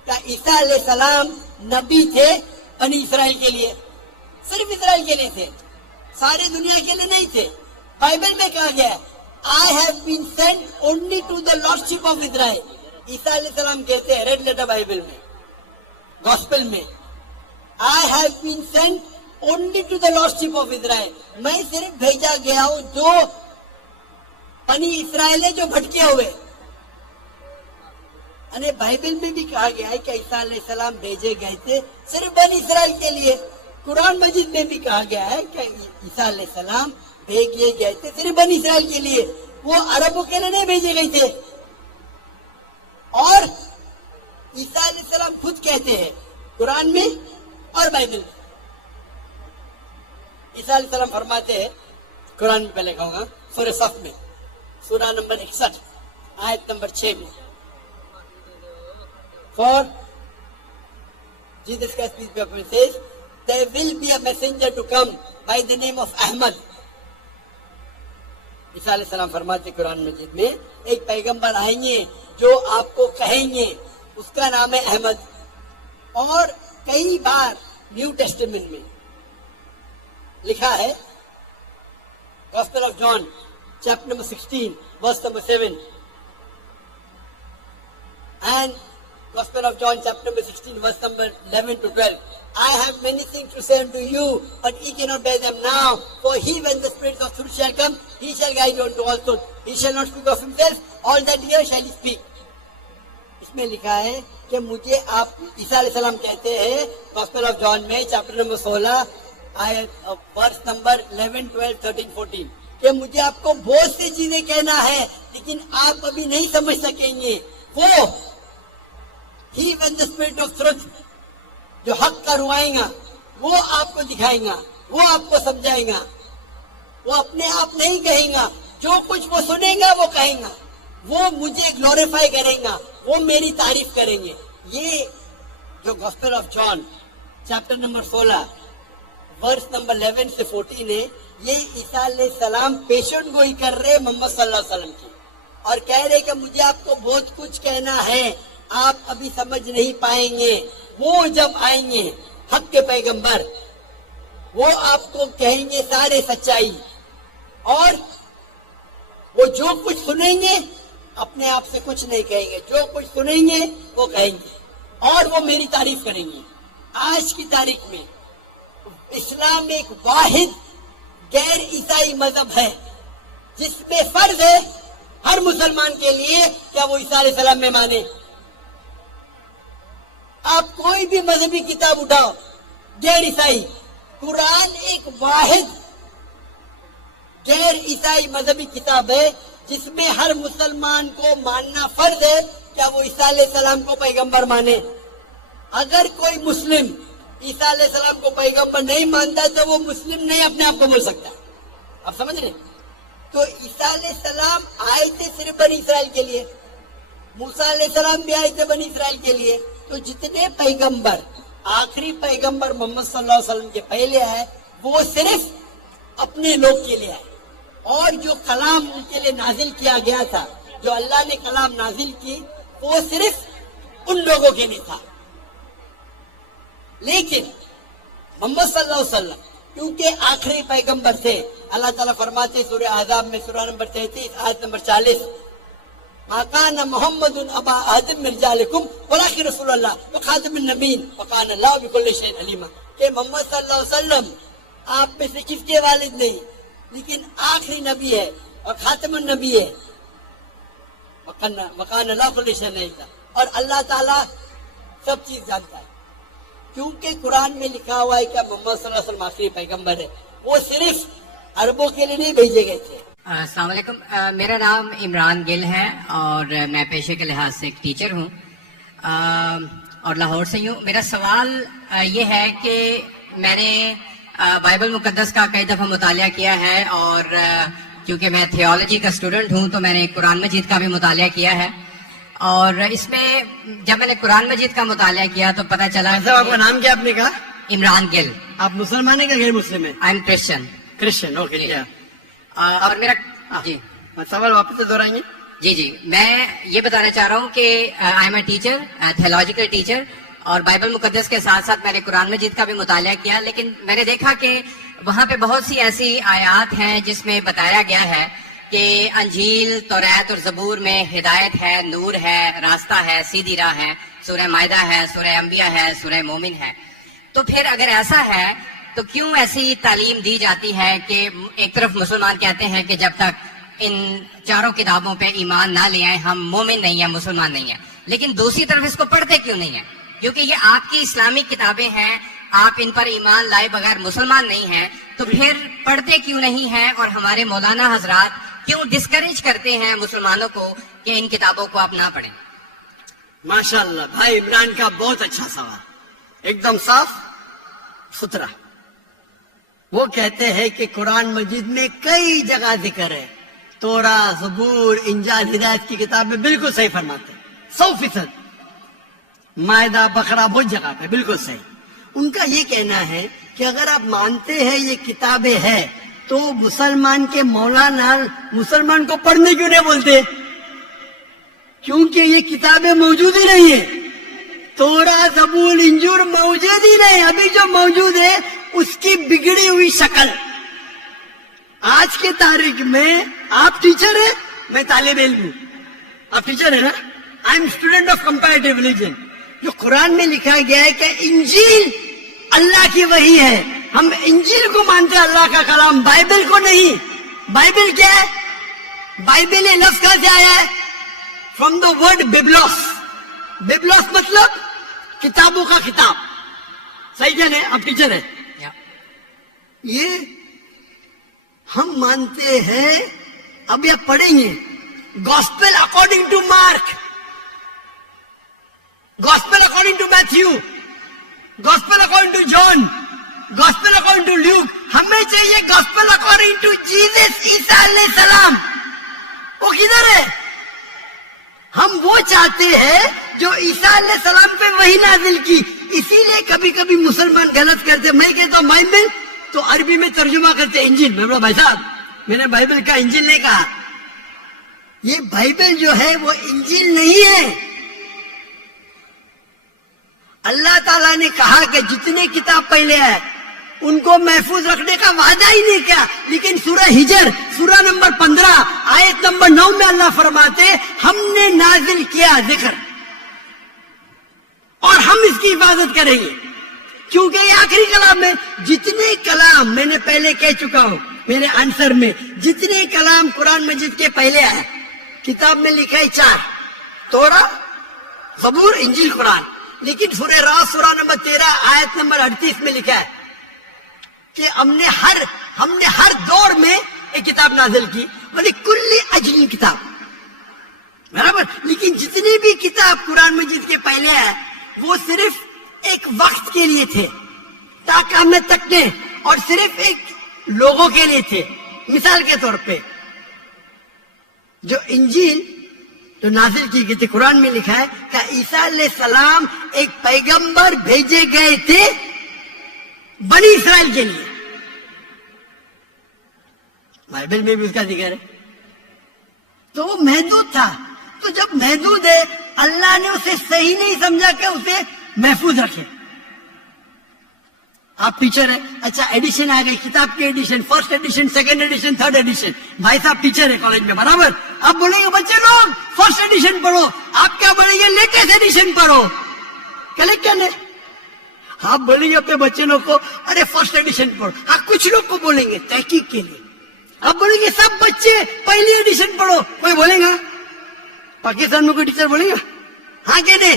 کہ عیسیٰ علیہ السلام نبی تھے بنی اسرائیل کے لیے، صرف اسرائیل کے لیے تھے، ساری دنیا کے لیے نہیں تھے. بائبل میں کہا گیا ہے I have been sent only to the lordship of Israel. عیسیٰ علیہ السلام کہتے ہیں ریڈ لیٹر بائبل میں، گوسپل میں، I have been sent only to the lordship of Israel. میں صرف بھیجا گیا ہوں جو بنی اسرائیل ہے، جو بھٹکے ہوئے. یعنی بائبل میں بھی کہا گیا ہے کہ عیسیٰ علیہ السلام بھیجے گئے تھے صرف بنی اسرائیل کے لیے. قرآن مجید میں بھی کہا گیا ہے کہ عیسیٰ علیہ السلام بھیجے گئے تھے صرف بنی اسرائیل کے لیے، وہ عربوں کے لیے نہیں بھیجے گئے تھے. اور عیسیٰ علیہ السلام خود کہتے ہیں قرآن میں اور بائبل میں. عیسیٰ علیہ السلام فرماتے ہیں قرآن میں، پہلے کہوں گا سورہ صف میں، سورہ نمبر 61 آیت نمبر 6 میں، For Jesus Christ peace be upon him says, there will be a messenger to come by the name of Ahmad. عیسیٰ علیہ السلام فرماتے قرآن مجید میں ایک پیغمبر آئیں گے جو آپ کو کہیں گے، اس کا نام ہے احمد. اور کئی بار نیو ٹیسٹمنٹ میں لکھا ہے، gospel of John chapter number 16 verse number 7 and Gospel of John chapter number 16 verse number 11 to 12. I have many things to say unto you, but ye cannot bear them now. For he, when the Spirit of truth shall come, he shall guide you unto all truth. He shall not speak of himself, all that he hears shall he speak. اس میں لکھا ہے کہ مجھے آپ، عیسیٰ علیہ السلام کہتے ہیں Gospel of John میں چیپٹر نمبر 16 آیت ورس نمبر 11, 12, 13, 14 کہ مجھے آپ کو بہت سی چیزیں کہنا ہے لیکن آپ ابھی نہیں سمجھ سکیں گے. وہ He when the Spirit of truth جو حق کا روائیں گا وہ آپ کو دکھائیں گا، وہ آپ کو سمجھائیں گا. وہ اپنے آپ نہیں کہیں گا، جو کچھ وہ سنیں گا وہ کہیں گا، وہ مجھے گلوریفائی کریں گا، وہ میری تعریف کریں گے. یہ جو gospel of John chapter number 16 verse number 11 سے 14 ہے، یہ عیسیٰ علیہ السلام پیشن گوئی کر رہے محمد صلی اللہ علیہ وسلم کی اور کہہ رہے کہ مجھے آپ کو بہت کچھ کہنا ہے، آپ ابھی سمجھ نہیں پائیں گے. وہ جب آئیں گے حق کے پیغمبر، وہ آپ کو کہیں گے سارے سچائی، اور وہ جو کچھ سنیں گے اپنے آپ سے کچھ نہیں کہیں گے، جو کچھ سنیں گے وہ کہیں گے اور وہ میری تعریف کریں گے. آج کی تاریخ میں اسلام ایک واحد غیر عیسائی مذہب ہے جس میں فرض ہے ہر مسلمان کے لیے کیا وہ عیسیٰ علیہ السلام میں مانے. آپ کوئی بھی مذہبی کتاب اٹھاؤ غیر عیسائی، قرآن ایک واحد غیر عیسائی مذہبی کتاب ہے جس میں ہر مسلمان کو ماننا فرض ہے کیا وہ عیسیٰ علیہ السلام کو پیغمبر مانے. اگر کوئی مسلم عیسیٰ علیہ السلام کو پیغمبر نہیں مانتا تو وہ مسلم نہیں اپنے آپ کو بول سکتا. آپ سمجھ رہے؟ تو عیسیٰ علیہ السلام آئے تھے صرف بنی اسرائیل کے لیے، موسیٰ علیہ السلام بھی آئے تھے بنی اسرائیل کے لیے. تو جتنے پیغمبر، آخری پیغمبر محمد صلی اللہ علیہ وسلم کے پہلے آئے وہ صرف اپنے لوگ کے لیے آئے، اور جو کلام ان کے لیے نازل کیا گیا تھا، جو اللہ نے کلام نازل کی وہ صرف ان لوگوں کے لیے تھا. لیکن محمد صلی اللہ علیہ وسلم کیونکہ آخری پیغمبر تھے، اللہ تعالیٰ فرماتے سورہ احزاب میں سورہ نمبر 33 آیت نمبر 40 ما کان محمد ابا احد من رجالکم ولکن رسول اللہ وخاتم النبیین وکان اللہ بکل شیء علیما، کہ محمد صلی اللہ علیہ وسلم آپ میں سے کس کے والد نہیں لیکن آخری نبی ہے اور خاتم النبی ہے، وکان اللہ بکل شیء علیما، اور اللہ تعالیٰ سب چیز جانتا ہے. کیونکہ قرآن میں لکھا ہوا ہے کہ محمد صلی اللہ علیہ وسلم آخری پیغمبر ہے، وہ صرف عربوں کے لیے نہیں بھیجے گئے تھے. السلام علیکم، میرا نام عمران گل ہے اور میں پیشے کے لحاظ سے ایک ٹیچر ہوں اور لاہور سے ہوں. میرا سوال یہ ہے کہ میں نے بائبل مقدس کا کئی دفعہ مطالعہ کیا ہے، اور کیونکہ میں تھیولوجی کا اسٹوڈنٹ ہوں تو میں نے قرآن مجید کا بھی مطالعہ کیا ہے، اور اس میں جب میں نے قرآن مجید کا مطالعہ کیا تو پتہ چلا صاحب آپ کا نام کیا آپ نے کہا؟ عمران گل. آپ مسلمان ہیں کہ غیر مسلم ہیں؟ I am Christian. Christian. Okay. کیا اور میرا جی سوال واپس سے دہرائیں گے؟ جی میں یہ بتانا چاہ رہا ہوں کہ I am a teacher, theological teacher, اور بائبل مقدس کے ساتھ ساتھ میں نے قرآن مجید کا بھی مطالعہ کیا، لیکن میں نے دیکھا کہ وہاں پہ بہت سی ایسی آیات ہیں جس میں بتایا گیا ہے کہ انجیل، توریت اور زبور میں ہدایت ہے، نور ہے، راستہ ہے، سیدھی راہ ہے، سورہ مائدہ ہے، سورہ انبیاء ہے، سورہ مومن ہے. تو پھر اگر ایسا ہے تو کیوں ایسی تعلیم دی جاتی ہے کہ ایک طرف مسلمان کہتے ہیں کہ جب تک ان چاروں کتابوں پہ ایمان نہ لے آئیں ہم مومن نہیں ہیں، مسلمان نہیں ہیں، لیکن دوسری طرف اس کو پڑھتے کیوں نہیں ہیں؟ کیونکہ یہ آپ کی اسلامی کتابیں ہیں، آپ ان پر ایمان لائے بغیر مسلمان نہیں ہیں، تو پھر پڑھتے کیوں نہیں ہیں؟ اور ہمارے مولانا حضرات کیوں ڈسکریج کرتے ہیں مسلمانوں کو کہ ان کتابوں کو آپ نہ پڑھیں؟ ماشاءاللہ بھائی عمران کا بہت اچھا سوال، ایک دم صاف ستھرا. وہ کہتے ہیں کہ قرآن مجید میں کئی جگہ ذکر ہے، تورا، زبور، انجیل، ہدایت کی کتابیں بالکل صحیح فرماتے ہیں 100%. مائدہ، بقرہ بہت جگہ پہ بالکل صحیح. ان کا یہ کہنا ہے کہ اگر آپ مانتے ہیں یہ کتابیں ہیں تو مسلمان کے مولانا مسلمان کو پڑھنے کیوں نہیں بولتے؟ کیونکہ یہ کتابیں موجود ہی نہیں ہیں. تورا، زبور، انجیل موجود ہی نہیں. ابھی جو موجود ہے اس کی بگڑی ہوئی شکل. آج کے تاریخ میں آپ ٹیچر ہیں، میں طالب علم ہوں. آپ ٹیچر ہیں نا؟ I am student of comparative religion. جو قرآن میں لکھا گیا ہے کہ انجیل اللہ کی وحی ہے، ہم انجیل کو مانتے ہیں، اللہ کا کلام، بائبل کو نہیں. بائبل کیا ہے؟ بائبل یہ لفظ کہاں سے آیا ہے؟ From the word بیبلوس. بیبلوس مطلب کتابوں کا کتاب. صحیح کیا نہیں؟ آپ ٹیچر ہیں. یہ ہم مانتے ہیں. اب یہ پڑھیں گے gospel according to Mark, gospel according to Matthew, gospel according to John, gospel according to Luke. ہمیں چاہیے gospel according to Jesus Isa علیہ السلام. وہ کدھر ہے؟ ہم وہ چاہتے ہیں جو عیسیٰ علیہ السلام پہ وہی نازل کی. اسی لیے کبھی کبھی مسلمان غلط کرتے. میں کہتا ہوں بائبل تو عربی میں ترجمہ کرتے انجیل. میں بولا بھائی صاحب میں نے بائبل کا انجیل نہیں کہا. یہ بائبل جو ہے وہ انجیل نہیں ہے. اللہ تعالیٰ نے کہا کہ جتنے کتاب پہلے ہے ان کو محفوظ رکھنے کا وعدہ ہی نہیں کیا. لیکن سورہ ہجر سورہ نمبر 15 آیت نمبر 9 میں اللہ فرماتے ہم نے نازل کیا ذکر اور ہم اس کی حفاظت کریں گے. کیونکہ یہ آخری کلام ہے. جتنے کلام میں نے پہلے کہہ چکا ہوں میرے آنسر میں، جتنے کلام قرآن مجید کے پہلے آئے کتاب میں لکھا ہے 4، تورا، زبور، انجیل، قرآن. لیکن سورہ راہ سورہ نمبر 13 آیت نمبر 38 میں لکھا ہے کہ ہم نے ہر دور میں ایک کتاب نازل کی، ولی کل اجل کتاب، برابر. لیکن جتنی بھی کتاب قرآن مجید کے پہلے ہے وہ صرف ایک وقت کے لیے تھے تاکہ ہمیں تکنے، اور صرف ایک لوگوں کے لیے تھے. مثال کے طور پہ جو انجیل جو نازل کی گئی تھی قرآن میں لکھا ہے کہ عیسیٰ علیہ السلام ایک پیغمبر بھیجے گئے تھے بنی اسرائیل کے لیے. بائبل میں بھی اس کا ذکر ہے. تو وہ محدود تھا. تو جب محدود ہے اللہ نے اسے صحیح نہیں سمجھا کہ اسے محفوظ رکھے. آپ ٹیچر ہیں، اچھا ایڈیشن آ گئی، کتاب کی edition, first edition, second edition, third edition. بھائی صاحب ٹیچر ہے کالج میں، برابر. آپ بولیں گے بچے لوگ فرسٹ ایڈیشن پڑھو، آپ کیا بولیں گے لیٹسٹ ایڈیشن پڑھو. کلیکٹ کرنے آپ بولیں گے اپنے بچے لوگ کو ارے فرسٹ ایڈیشن پڑھو. ہاں کچھ لوگ کو بولیں گے تحقیق کے لیے. آپ بولیں گے سب بچے پہلی ایڈیشن پڑھو. کوئی بولے گا پاکستان میں کوئی ٹیچر بولے گا ہاں کہ نہیں؟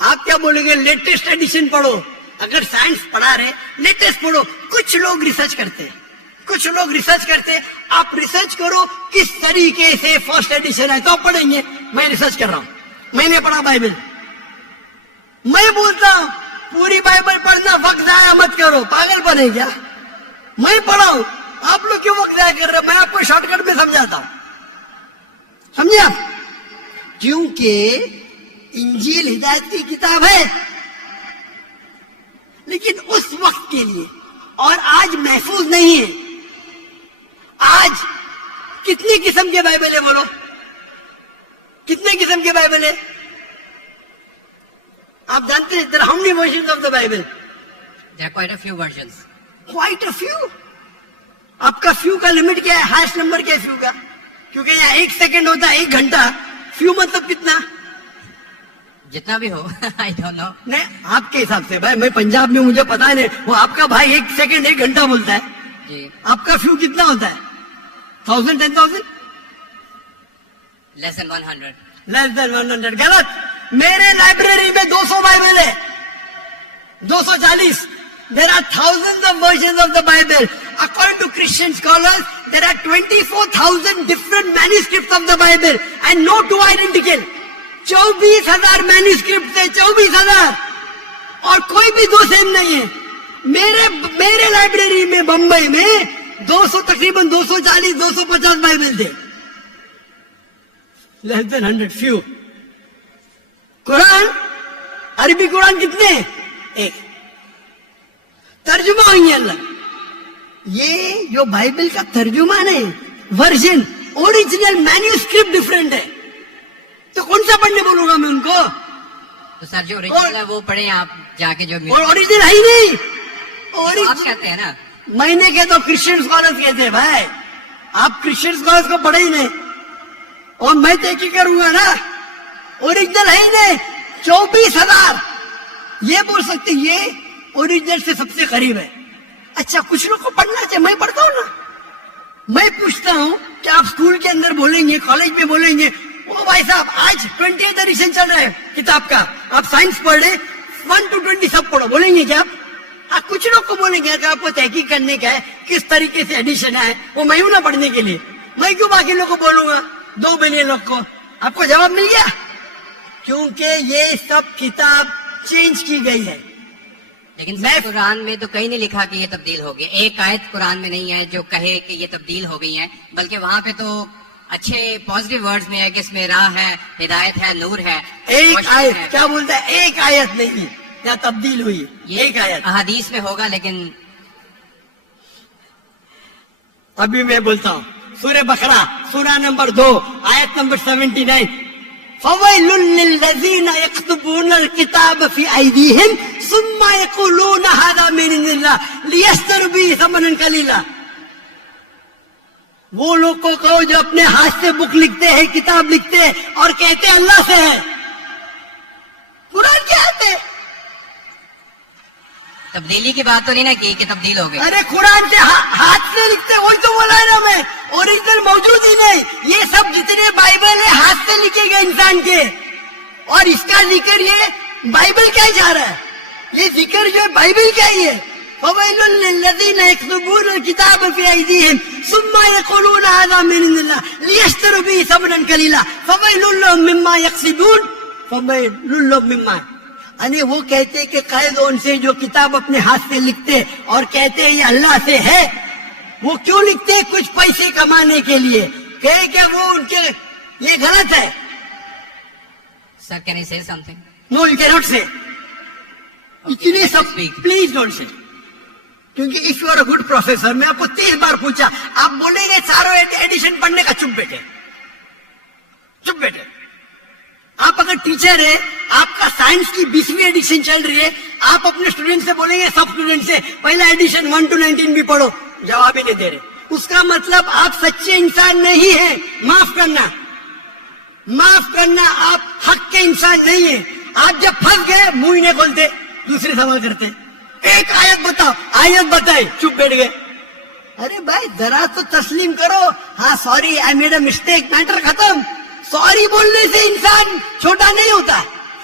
آپ کیا بولیں گے لیٹسٹ ایڈیشن پڑھو. اگر سائنس پڑھا رہے لیٹسٹ پڑھو. کچھ لوگ ریسرچ کرتے آپ ریسرچ کرو کس طریقے سے فرسٹ ایڈیشن ہے تو آپ پڑھیں گے. میں ریسرچ کر رہا ہوں، میں نے پڑھا بائبل. میں بولتا ہوں पूरी बाइबल पढ़ना, वक्त जाया मत करो, पागल बने क्या? मैं पढ़ाऊं, आप लोग क्यों वक्त जाया कर रहे? मैं आपको शॉर्टकट में समझाता हूं, समझे आप? क्योंकि इंजील हिदायत की किताब है, लेकिन उस वक्त के लिए, और आज महफूज नहीं है। आज कितनी किस्म के बाइबल है बोलो? कितने किस्म के बाइबल है? आप जानते हैं there are how many versions of the Bible? There are quite a few versions. Quite a few. आपका फ्यू का लिमिट क्या है? हाईएस्ट नंबर क्या है फ्यू का? क्योंकि यहाँ 1 सेकंड होता है 1 घंटा, फ्यू मतलब कितना? जितना भी हो I don't know. नहीं, आपके हिसाब से भाई, मैं पंजाब में, मुझे पता नहीं, वो आपका भाई 1 सेकंड 1 घंटा बोलता है, जी आपका फ्यू कितना होता है? 1000, 10,000? less than 100. Less than 100। गलत। मेरे लाइब्रेरी में 200 बाइबल है, 240। There are thousands of versions of the Bible. According to Christian scholars, there are 24,000 different manuscripts of the Bible and no two identical. 24,000 manuscript है, 24,000, और कोई भी दो सेम नहीं है। मेरे लाइब्रेरी में बंबई में 200, तकरीबन 240, 250 बाइबल थे। Less than 100, few. कुरान, अरबी कुरान कितने? एक। तर्जुमा हुई अल्लाह। ये जो बाइबल का तर्जुमा नहीं, वर्जन, ओरिजिनल मैन्यूस्क्रिप्ट डिफरेंट है। तो कौन सा पढ़ने बोलूंगा मैं उनको? तो सर जो ओरिजिनल है वो पढ़े आप जाके, जो और ओरिजिनल है ही नहीं। आप कहते हैं ना, मैंने कहता हूँ, क्रिश्चियन स्कॉलर्स कहते हैं भाई, आप क्रिश्चियन स्कॉलर्स को पढ़े ही नहीं, और मैं तहकी करूंगा ना, ओरिजिनल है ही नहीं। 24,000 ये बोल सकते ये ओरिजिनल से सबसे करीब है। अच्छा, कुछ लोग को पढ़ना चाहिए, मैं पढ़ता हूँ ना। मैं पूछता हूँ कि आप स्कूल के अंदर बोलेंगे, कॉलेज में बोलेंगे, ओ भाई साहब आज 20th एडिशन चल रहा है किताब का, आप साइंस पढ़ रहे, 1 to 20 सब पढ़ो, बोलेंगे क्या आप? हाँ, कुछ लोग को बोलेंगे कि आपको तहकीक करने का है किस तरीके से एडिशन है, वो मैं हूं ना पढ़ने के लिए, मैं क्यों बाकी लोग को बोलूंगा, 2 बिलियन लोग को? आपको जवाब मिल गया? क्योंकि ये सब किताब चेंज की गई है। लेकिन सर कुरान में तो कहीं नहीं लिखा कि ये तब्दील हो गई। एक आयत कुरान में नहीं है जो कहे कि ये तब्दील हो गई है, बल्कि वहाँ पे तो अच्छे पॉजिटिव वर्ड्स में है कि इसमें राह है, हिदायत है, नूर है। एक आयत क्या बोलता है? एक आयत नहीं या तब्दील हुई, एक आयत हदीस में होगा। लेकिन अभी मैं बोलता हूँ, सूरह बकरा, सूरह नंबर 2, आयत नंबर 79, फवैलुल लिल्लज़ीना यक्तुबूना अल-किताब फी अयदीहिम सुम्मा यक़ूलूना हाज़ा मिन इंदिल्लाह लियश्तरू बिही समनन कलीला। वो लोग को कहो जो अपने हाथ से बुक लिखते हैं, किताब लिखते हैं, और कहते हैं अल्लाह से है। कुरान क्या है? तब्दीली की बात तो नहीं ना की कि तब्दील हो गई। अरे कुरान से हाथ से लिखते, वही तो बोला है ना मैं, ओरिजिनल मौजूद ही नहीं। ये सब जितने बाइबल है हाथ से लिखे गए इंसान के, और इसका जिक्र ये बाइबल क्या ही जा रहा है, ये जिक्र जो है बाइबल क्या ही है। फवैलुल लिल्लज़ीना यक्तुबूना अल-किताब फी अयदीहिम सुम्मा यक़ूलूना हाज़ा मिन इंदिल्लाह लियश्तरू बिही समनन कलीला फवैलुल लहुम मिम्मा यक्सिबून फवैलुल लहुम मिम्मा। यानी वो कहते हैं कि कैद उनसे जो किताब अपने हाथ से लिखते और कहते हैं ये अल्लाह से है। वो क्यों लिखते हैं? कुछ पैसे कमाने के लिए। कहे क्या वो उनके ये गलत है? Sir can I say something? No, you can not say. इतने सब प्लीज डोंट से, क्योंकि if you are a good professor, मैं आपको 30 बार पूछा, आप बोलेंगे चारों एडिशन पढ़ने का, चुप बैठे, चुप बैठे। आप अगर टीचर है, आपका साइंस की 20वीं एडिशन चल रही है, आप अपने स्टूडेंट से बोलेंगे, सब स्टूडेंट से पहला एडिशन 1 to 19 भी पढ़ो, जवाब ही नहीं दे रहे, उसका मतलब आप सच्चे इंसान नहीं है। माफ करना, माफ करना, आप हक के इंसान नहीं है। आप जब फंस गए मुंह ही नहीं खोलते, दूसरे सवाल करते, एक आयत बताओ, आयत बताए, चुप बैठ गए। अरे भाई जरा तो तस्लीम करो, हाँ sorry I made a mistake, matter खत्म। सॉरी बोलने से इंसान छोटा नहीं होता।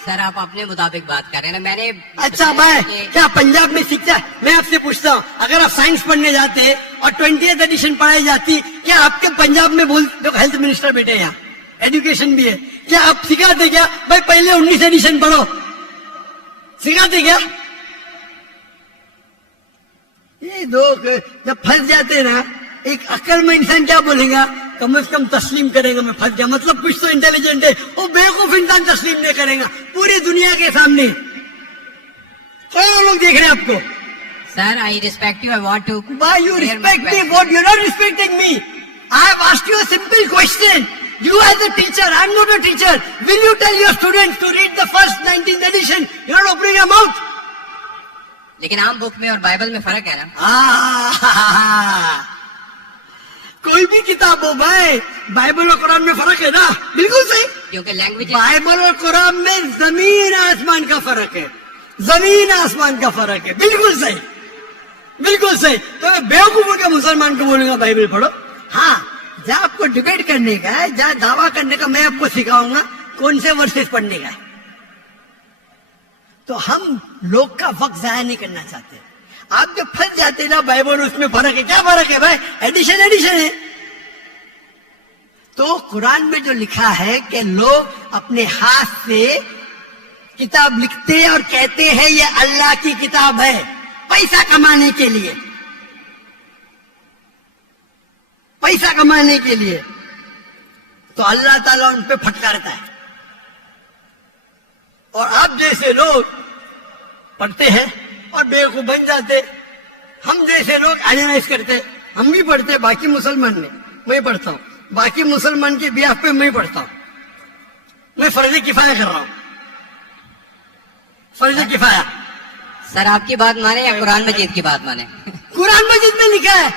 सर आप अपने मुताबिक बात कर रहे हैं ना, मैंने अच्छा भाई क्या पंजाब में शिक्षा, मैं आपसे पूछता हूँ, अगर आप साइंस पढ़ने जाते और 20th एडिशन पढ़ाई जाती, क्या आपके पंजाब में बोल, जो हेल्थ मिनिस्टर बैठे यहाँ, एजुकेशन भी है, क्या आप सिखाते क्या भाई पहले 19 एडिशन पढ़ो? सिखाते क्या? ये लोग जब फंस जाते ना, एक अक्ल में इंसान क्या बोलेगा, कम से कम तस्लीम करेगा मैं फंस गया, मतलब कुछ तो इंटेलिजेंट है। वो बेवकूफ इंसान तस्लीम नहीं करेगा पूरी दुनिया के सामने। कई लोग देख रहे हैं आपको। Sir, I respect you. I want to. Why you clear my respect me? question. What? You're not respecting me. I have asked you a simple question. You as a teacher, I'm not a teacher. Will you tell your students to read the first 19th edition? You're not opening your mouth. लेकिन आम book में और Bible में फर्क है ना? कोई भी किताब हो भाई, बाइबल और कुरान में फर्क है ना? बिल्कुल सही। क्योंकि लैंग्वेज बाइबल और कुरान में जमीन आसमान का फर्क है, जमीन आसमान का फर्क है। बिल्कुल सही, बिल्कुल सही। तो मैं बेवकूफों के मुसलमान को बोलूंगा बाइबल पढ़ो। हाँ, जहाँ आपको डिबेट करने का है, जहाँ दावा करने का, मैं आपको सिखाऊंगा कौन से वर्सेस पढ़ने का है। तो हम लोग का वक्त जाया नहीं करना चाहते। आप जब फंस जाते ना बाइबल, उसमें फर्क है। क्या फर्क है भाई? एडिशन एडिशन है। तो कुरान में जो लिखा है कि लोग अपने हाथ से किताब लिखते और कहते हैं ये अल्लाह की किताब है, पैसा कमाने के लिए, पैसा कमाने के लिए, तो अल्लाह ताला उन पे फटकारता है। और आप जैसे लोग पढ़ते हैं और बेवकूफ बन जाते। हम जैसे लोग एनालाइज करते, हम भी पढ़ते, बाकी मुसलमान ने, मैं पढ़ता हूं, बाकी मुसलमान के बियाह पे मैं पढ़ता हूं। मैं फर्ज किफाया कर रहा हूं, फर्ज किफाया। सर आपकी बात माने या कुरान मजीद की बात माने? कुरान मजीद में लिखा है,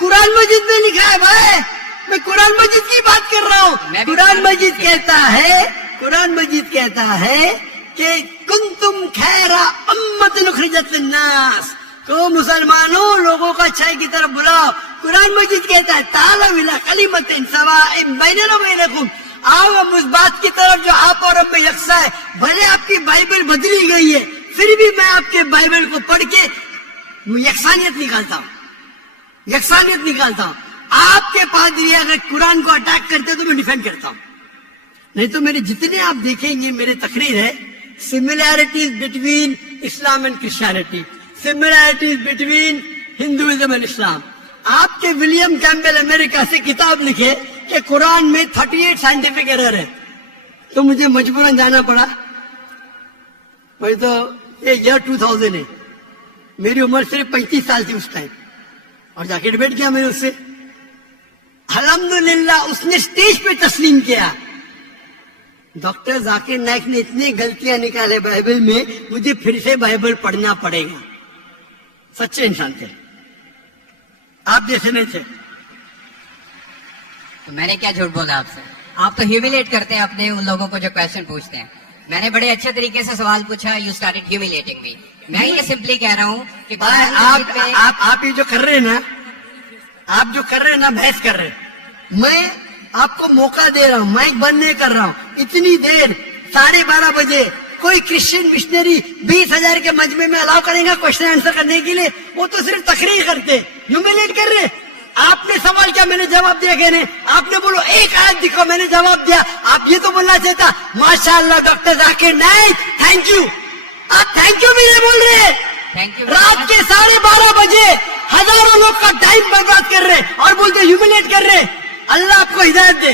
कुरान मजीद में लिखा है भाई। मैं कुरान मजीद की बात कर रहा हूँ। कुरान मजीद कहता है, कुरान मजीद कहता है कि कुंतुम खैरा उम्मतिन उखरिजत लिन्नास, तो मुसलमानों लोगों को अच्छाई की तरफ बुलाओ। कुरान मजीद कहता है तालू इला कलिमतिन सवाइम बैनना व बैनकुम, आओ हम उस बात की तरफ जो आप और हम में यकसा है। भले आपकी बाइबल बदली गई है, फिर भी मैं आपके बाइबल को पढ़ के यकसानियत निकालता हूँ, यकसानियत निकालता हूँ। आपके पादरी अगर कुरान को अटैक करते तो मैं डिफेंड करता हूँ। नहीं तो मेरे जितने आप देखेंगे मेरे तकरीर है, similarities between Islam and Christianity, similarities between Hinduism and Islam. आपके विलियम कैम्पबेल अमेरिका से किताब लिखे कि कुरान में 38 साइंटिफिक एरर है, तो मुझे मजबूरन जाना पड़ा। भाई तो ये ईयर 2000 है, मेरी उम्र सिर्फ 35 साल थी उस टाइम, और जाके डिबेट किया मैंने उससे। अल्हम्दुलिल्लाह उसने स्टेज पे तस्लीम किया। डॉक्टर जाकिर नाइक ने इतनी गलतियां निकाले बाइबल में, मुझे फिर से बाइबल पढ़ना पड़ेगा। सच्चे इंसान थे, आप जैसे नहीं थे। तो मैंने क्या झूठ बोला आपसे? आप तो ह्यूमिलेट करते हैं अपने उन लोगों को जो क्वेश्चन पूछते हैं। मैंने बड़े अच्छे तरीके से सवाल पूछा, यू स्टार्टेड ह्यूमिलेटिंग मी। मैं ये सिंपली कह रहा हूँ कि आप ये जो कर रहे हैं ना, आप जो कर रहे हैं ना, बहस कर रहे हैं। मैं आपको मौका दे रहा हूँ, माइक बंद नहीं कर रहा हूँ। इतनी देर 12:30 बजे कोई क्रिश्चियन मिशनरी 20,000 के मजमे में अलाउ करेगा क्वेश्चन आंसर करने के लिए? वो तो सिर्फ तकरीर करते, ह्यूमिलेट कर रहे। आपने सवाल किया, मैंने जवाब दिया। कहने आपने बोलो एक आयत दिखाओ, मैंने जवाब दिया। आप ये तो बोलना चाहता माशाअल्लाह doctor Zakir Naik, thank you. आप थैंक यू भी नहीं बोल रहे। Thank you. रात के 12:30 बजे हजारों लोग का टाइम बर्बाद कर रहे और बोलते ह्यूमिलेट कर रहे। अल्लाह आपको हिदायत दे,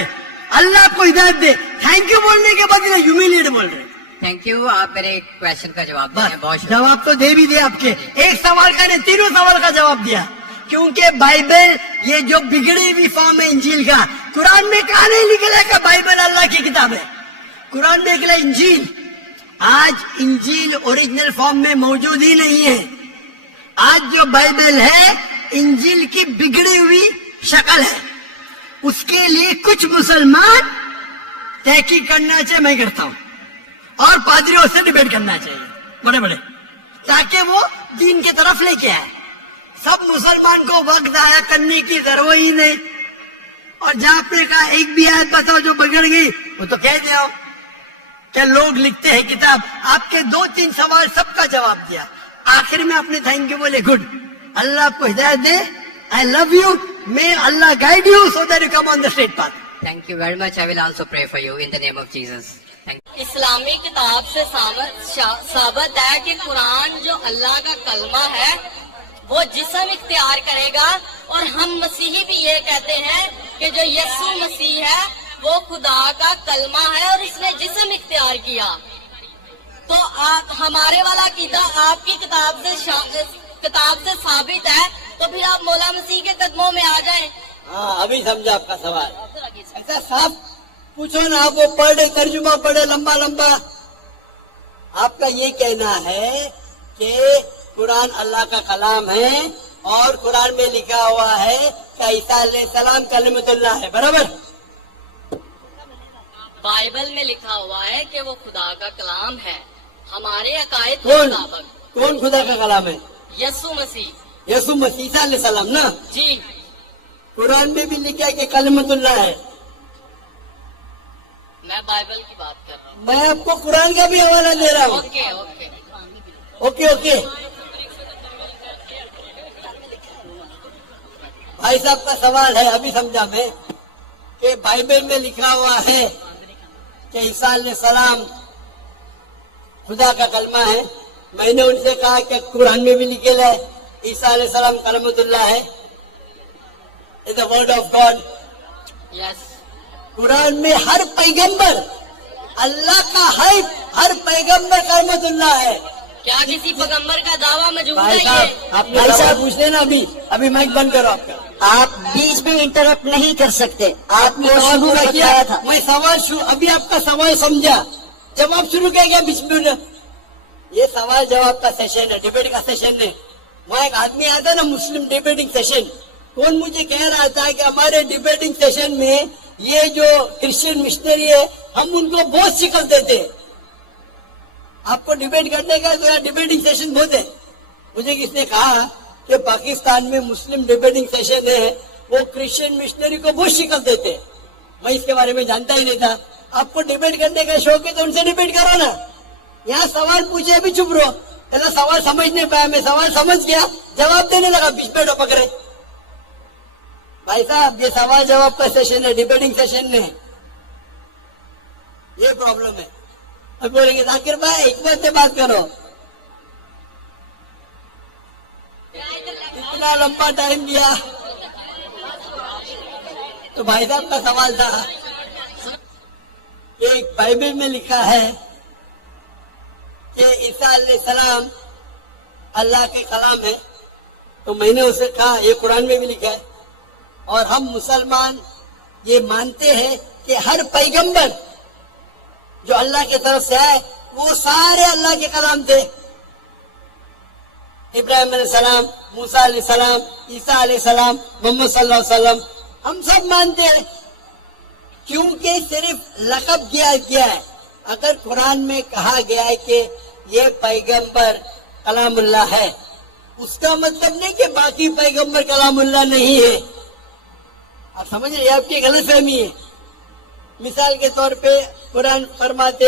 अल्लाह आपको हिदायत दे। थैंक यू बोलने के बाद ह्यूमिलेट बोल रहे। थैंक यू, आप मेरे क्वेश्चन का जवाब दिया। बहुत जवाब तो दे भी दिया आपके। एक सवाल का नहीं, तीनों सवाल का जवाब दिया। क्योंकि बाइबल ये जो बिगड़ी हुई फॉर्म है इंजील का, कुरान में कहा नहीं लिखा है कि बाइबल अल्लाह की किताब है। कुरान में निकला इंजील। आज इंजील ओरिजिनल फॉर्म में मौजूद ही नहीं है। आज जो बाइबल है इंजील की बिगड़ी हुई शक्ल है। उसके लिए कुछ मुसलमान तहकीक करना चाहिए, मैं करता हूं, और पादरियों से डिबेट करना चाहिए बड़े बड़े, ताकि वो दीन की तरफ लेके आए। सब मुसलमान को वक्त जाया करने की जरूरत ही नहीं। और जहां आपने कहा एक भी आयत बताओ जो बिगड़ गई, वो तो कह दिया क्या लोग लिखते हैं किताब। आपके 2-3 सवाल सबका जवाब दिया। आखिर में आपने थैंक यू बोले, गुड, अल्लाह आपको हिदायत दे, आई लव यू, मे अल्लाह guide you so that you come on the straight path. Thank you very much. I will also pray for you in the name of Jesus. इस्लामी किताब से साबित है कि कुरान जो अल्लाह का कलमा है وہ جسم اختیار کرے گا، اور ہم مسیحی بھی یہ کہتے ہیں کہ جو یسوع مسیح ہے وہ خدا کا کلمہ ہے اور اس نے جسم اختیار کیا. تو ہمارے والا عقیدہ آپ کی کتاب سے ثابت ہے، تو پھر آپ مولا مسیح کے قدموں میں آ جائیں. ہاں ابھی سمجھا آپ کا سوال. ایسا صاف پوچھو نا، آپ وہ پڑھے ترجمہ پڑھے لمبا لمبا. آپ کا یہ کہنا ہے کہ قرآن اللہ کا کلام ہے اور قرآن میں لکھا ہوا ہے کہ عیسیٰ علیہ السلام کلمۃ اللہ ہے، برابر؟ بائبل میں لکھا ہوا ہے کہ وہ خدا کا کلام ہے ہمارے عقائد کے کون مطابق. کون خدا کا کلام ہے؟ یسوع مسیح. یسوع مسیح عیسیٰ علیہ السلام نا. جی قرآن میں بھی لکھا ہے کہ کلمۃ اللہ ہے. میں بائبل کی بات کر رہا ہوں. میں آپ کو قرآن کا بھی حوالہ دے رہا ہوں. Okay okay. Okay okay. بھائی صاحب کا سوال ہے، ابھی سمجھا میں، کہ بائبل میں لکھا ہوا ہے کہ عیسیٰ علیہ السلام خدا کا کلمہ ہے. میں نے ان سے کہا کہ قرآن میں بھی لکھے ہے عیسیٰ علیہ السلام کلمۃ اللہ ہے. It's the word of God. یس. قرآن میں ہر پیغمبر اللہ کا ہے، ہر پیغمبر کلمۃ اللہ ہے. کیا کسی پیغمبر کا دعویٰ موجود ہے بھائی یہ؟ صاحب آپ بھائی صاحب پوچھ لینا. ابھی مائک بند کرو آپ کا. آپ بیچ میں انٹرپٹ نہیں کر سکتے. آپ نے کو سوال شروع پورا میں کیا بتایا تھا. میں سوال ابھی آپ کا سوال سمجھا، جواب شروع کیا گیا بیچ میں. یہ سوال جواب کا سیشن ہے، ڈیبیٹ کا سیشن ہے. وہاں ایک آدمی آتا نا مسلم ڈیبیٹنگ سیشن، کون مجھے کہہ رہا تھا کہ ہمارے ڈیبیٹنگ سیشن میں یہ جو کرسچن مشنری ہے ہم ان کو بہت شکست دیتے ہیں. آپ کو ڈیبیٹ کرنے کا تو ڈیبیٹنگ سیشن بہت ہے. مجھے کس نے کہا کہ پاکستان میں مسلم ڈیبیٹنگ سیشن ہے وہ کرسچن مشنری کو بہت شکست دیتے. میں اس کے بارے میں جانتا ہی نہیں تھا. آپ کو ڈیبیٹ کرنے کا شوق ہے تو ان سے ڈیبیٹ کرو نا. یہاں سوال پوچھے ابھی چپ رہو. پہلے سوال سمجھ نہیں پایا، میں سوال سمجھ گیا جواب دینے لگا، بیچ میں پکڑے. بھائی صاحب یہ سوال جواب کا سیشن ہے، ڈیبیٹنگ سیشن نہیں. یہ پرابلم ہے. اب بولیں گے ذاکر بھائی حکمت سے بات کرو. اتنا لمبا ٹائم دیا. تو بھائی صاحب کا سوال تھا کہ بائبل میں لکھا ہے کہ عیسیٰ علیہ السلام اللہ کے کلام ہے. تو میں نے اسے کہا یہ قرآن میں بھی لکھا ہے اور ہم مسلمان یہ مانتے ہیں کہ ہر پیغمبر جو اللہ کی طرف سے آئے وہ سارے اللہ کے کلام تھے. ابراہیم علیہ السلام، موسیٰ علیہ السلام، عیسیٰ علیہ السلام، محمد صلی اللہ علیہ وسلم، ہم سب مانتے ہیں. کیونکہ صرف لقب دیا گیا ہے. اگر قرآن میں کہا گیا ہے کہ یہ پیغمبر کلام اللہ ہے، اس کا مطلب نہیں کہ باقی پیغمبر کلام اللہ نہیں ہے. آپ سمجھ رہے ہیں؟ آپ کی غلط فہمی ہے. مثال کے طور پہ قرآن فرماتے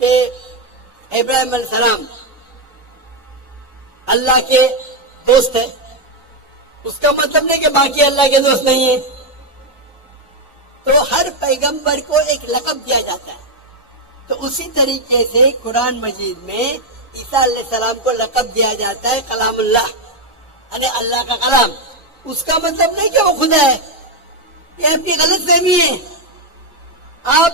کہ ابراہیم علیہ السلام اللہ کے دوست ہے، اس کا مطلب نہیں کہ باقی اللہ کے دوست نہیں ہے. تو ہر پیغمبر کو ایک لقب دیا جاتا ہے. تو اسی طریقے سے قرآن مجید میں عیسیٰ علیہ السلام کو لقب دیا جاتا ہے کلام اللہ، یعنی اللہ کا کلام. اس کا مطلب نہیں کہ وہ خدا ہے. یہ آپ کی غلط فہمی ہے. آپ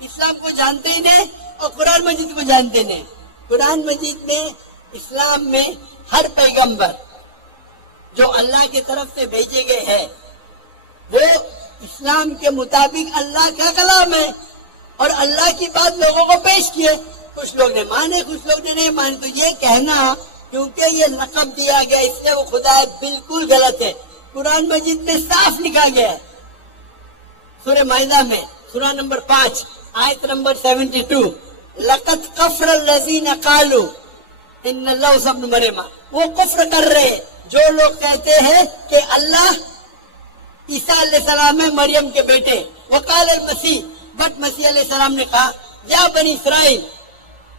اسلام کو جانتے ہی نہیں اور قرآن مجید کو جانتے نہیں. قرآن مجید میں اسلام میں ہر پیغمبر جو اللہ کی طرف سے بھیجے گئے ہیں وہ اسلام کے مطابق اللہ کا کلام ہے اور اللہ کی بات لوگوں کو پیش کیے. کچھ لوگ نے مانے، کچھ لوگ نے نہیں مانے. تو یہ کہنا کیونکہ یہ لقب دیا گیا اس سے وہ خدا ہے، بالکل غلط ہے. قرآن مجید میں صاف لکھا گیا ہے سورہ مائدہ میں سورہ نمبر 5 آیت نمبر 72، لقد کفر الذین قالوا ان اللہ ابن مریم. وہ کفر کر رہے جو لوگ کہتے ہیں کہ اللہ عیسیٰ علیہ السلام ہے مریم کے بیٹے. وقال المسیح، بٹ مسیح علیہ السلام نے کہا یا بنی اسرائیل،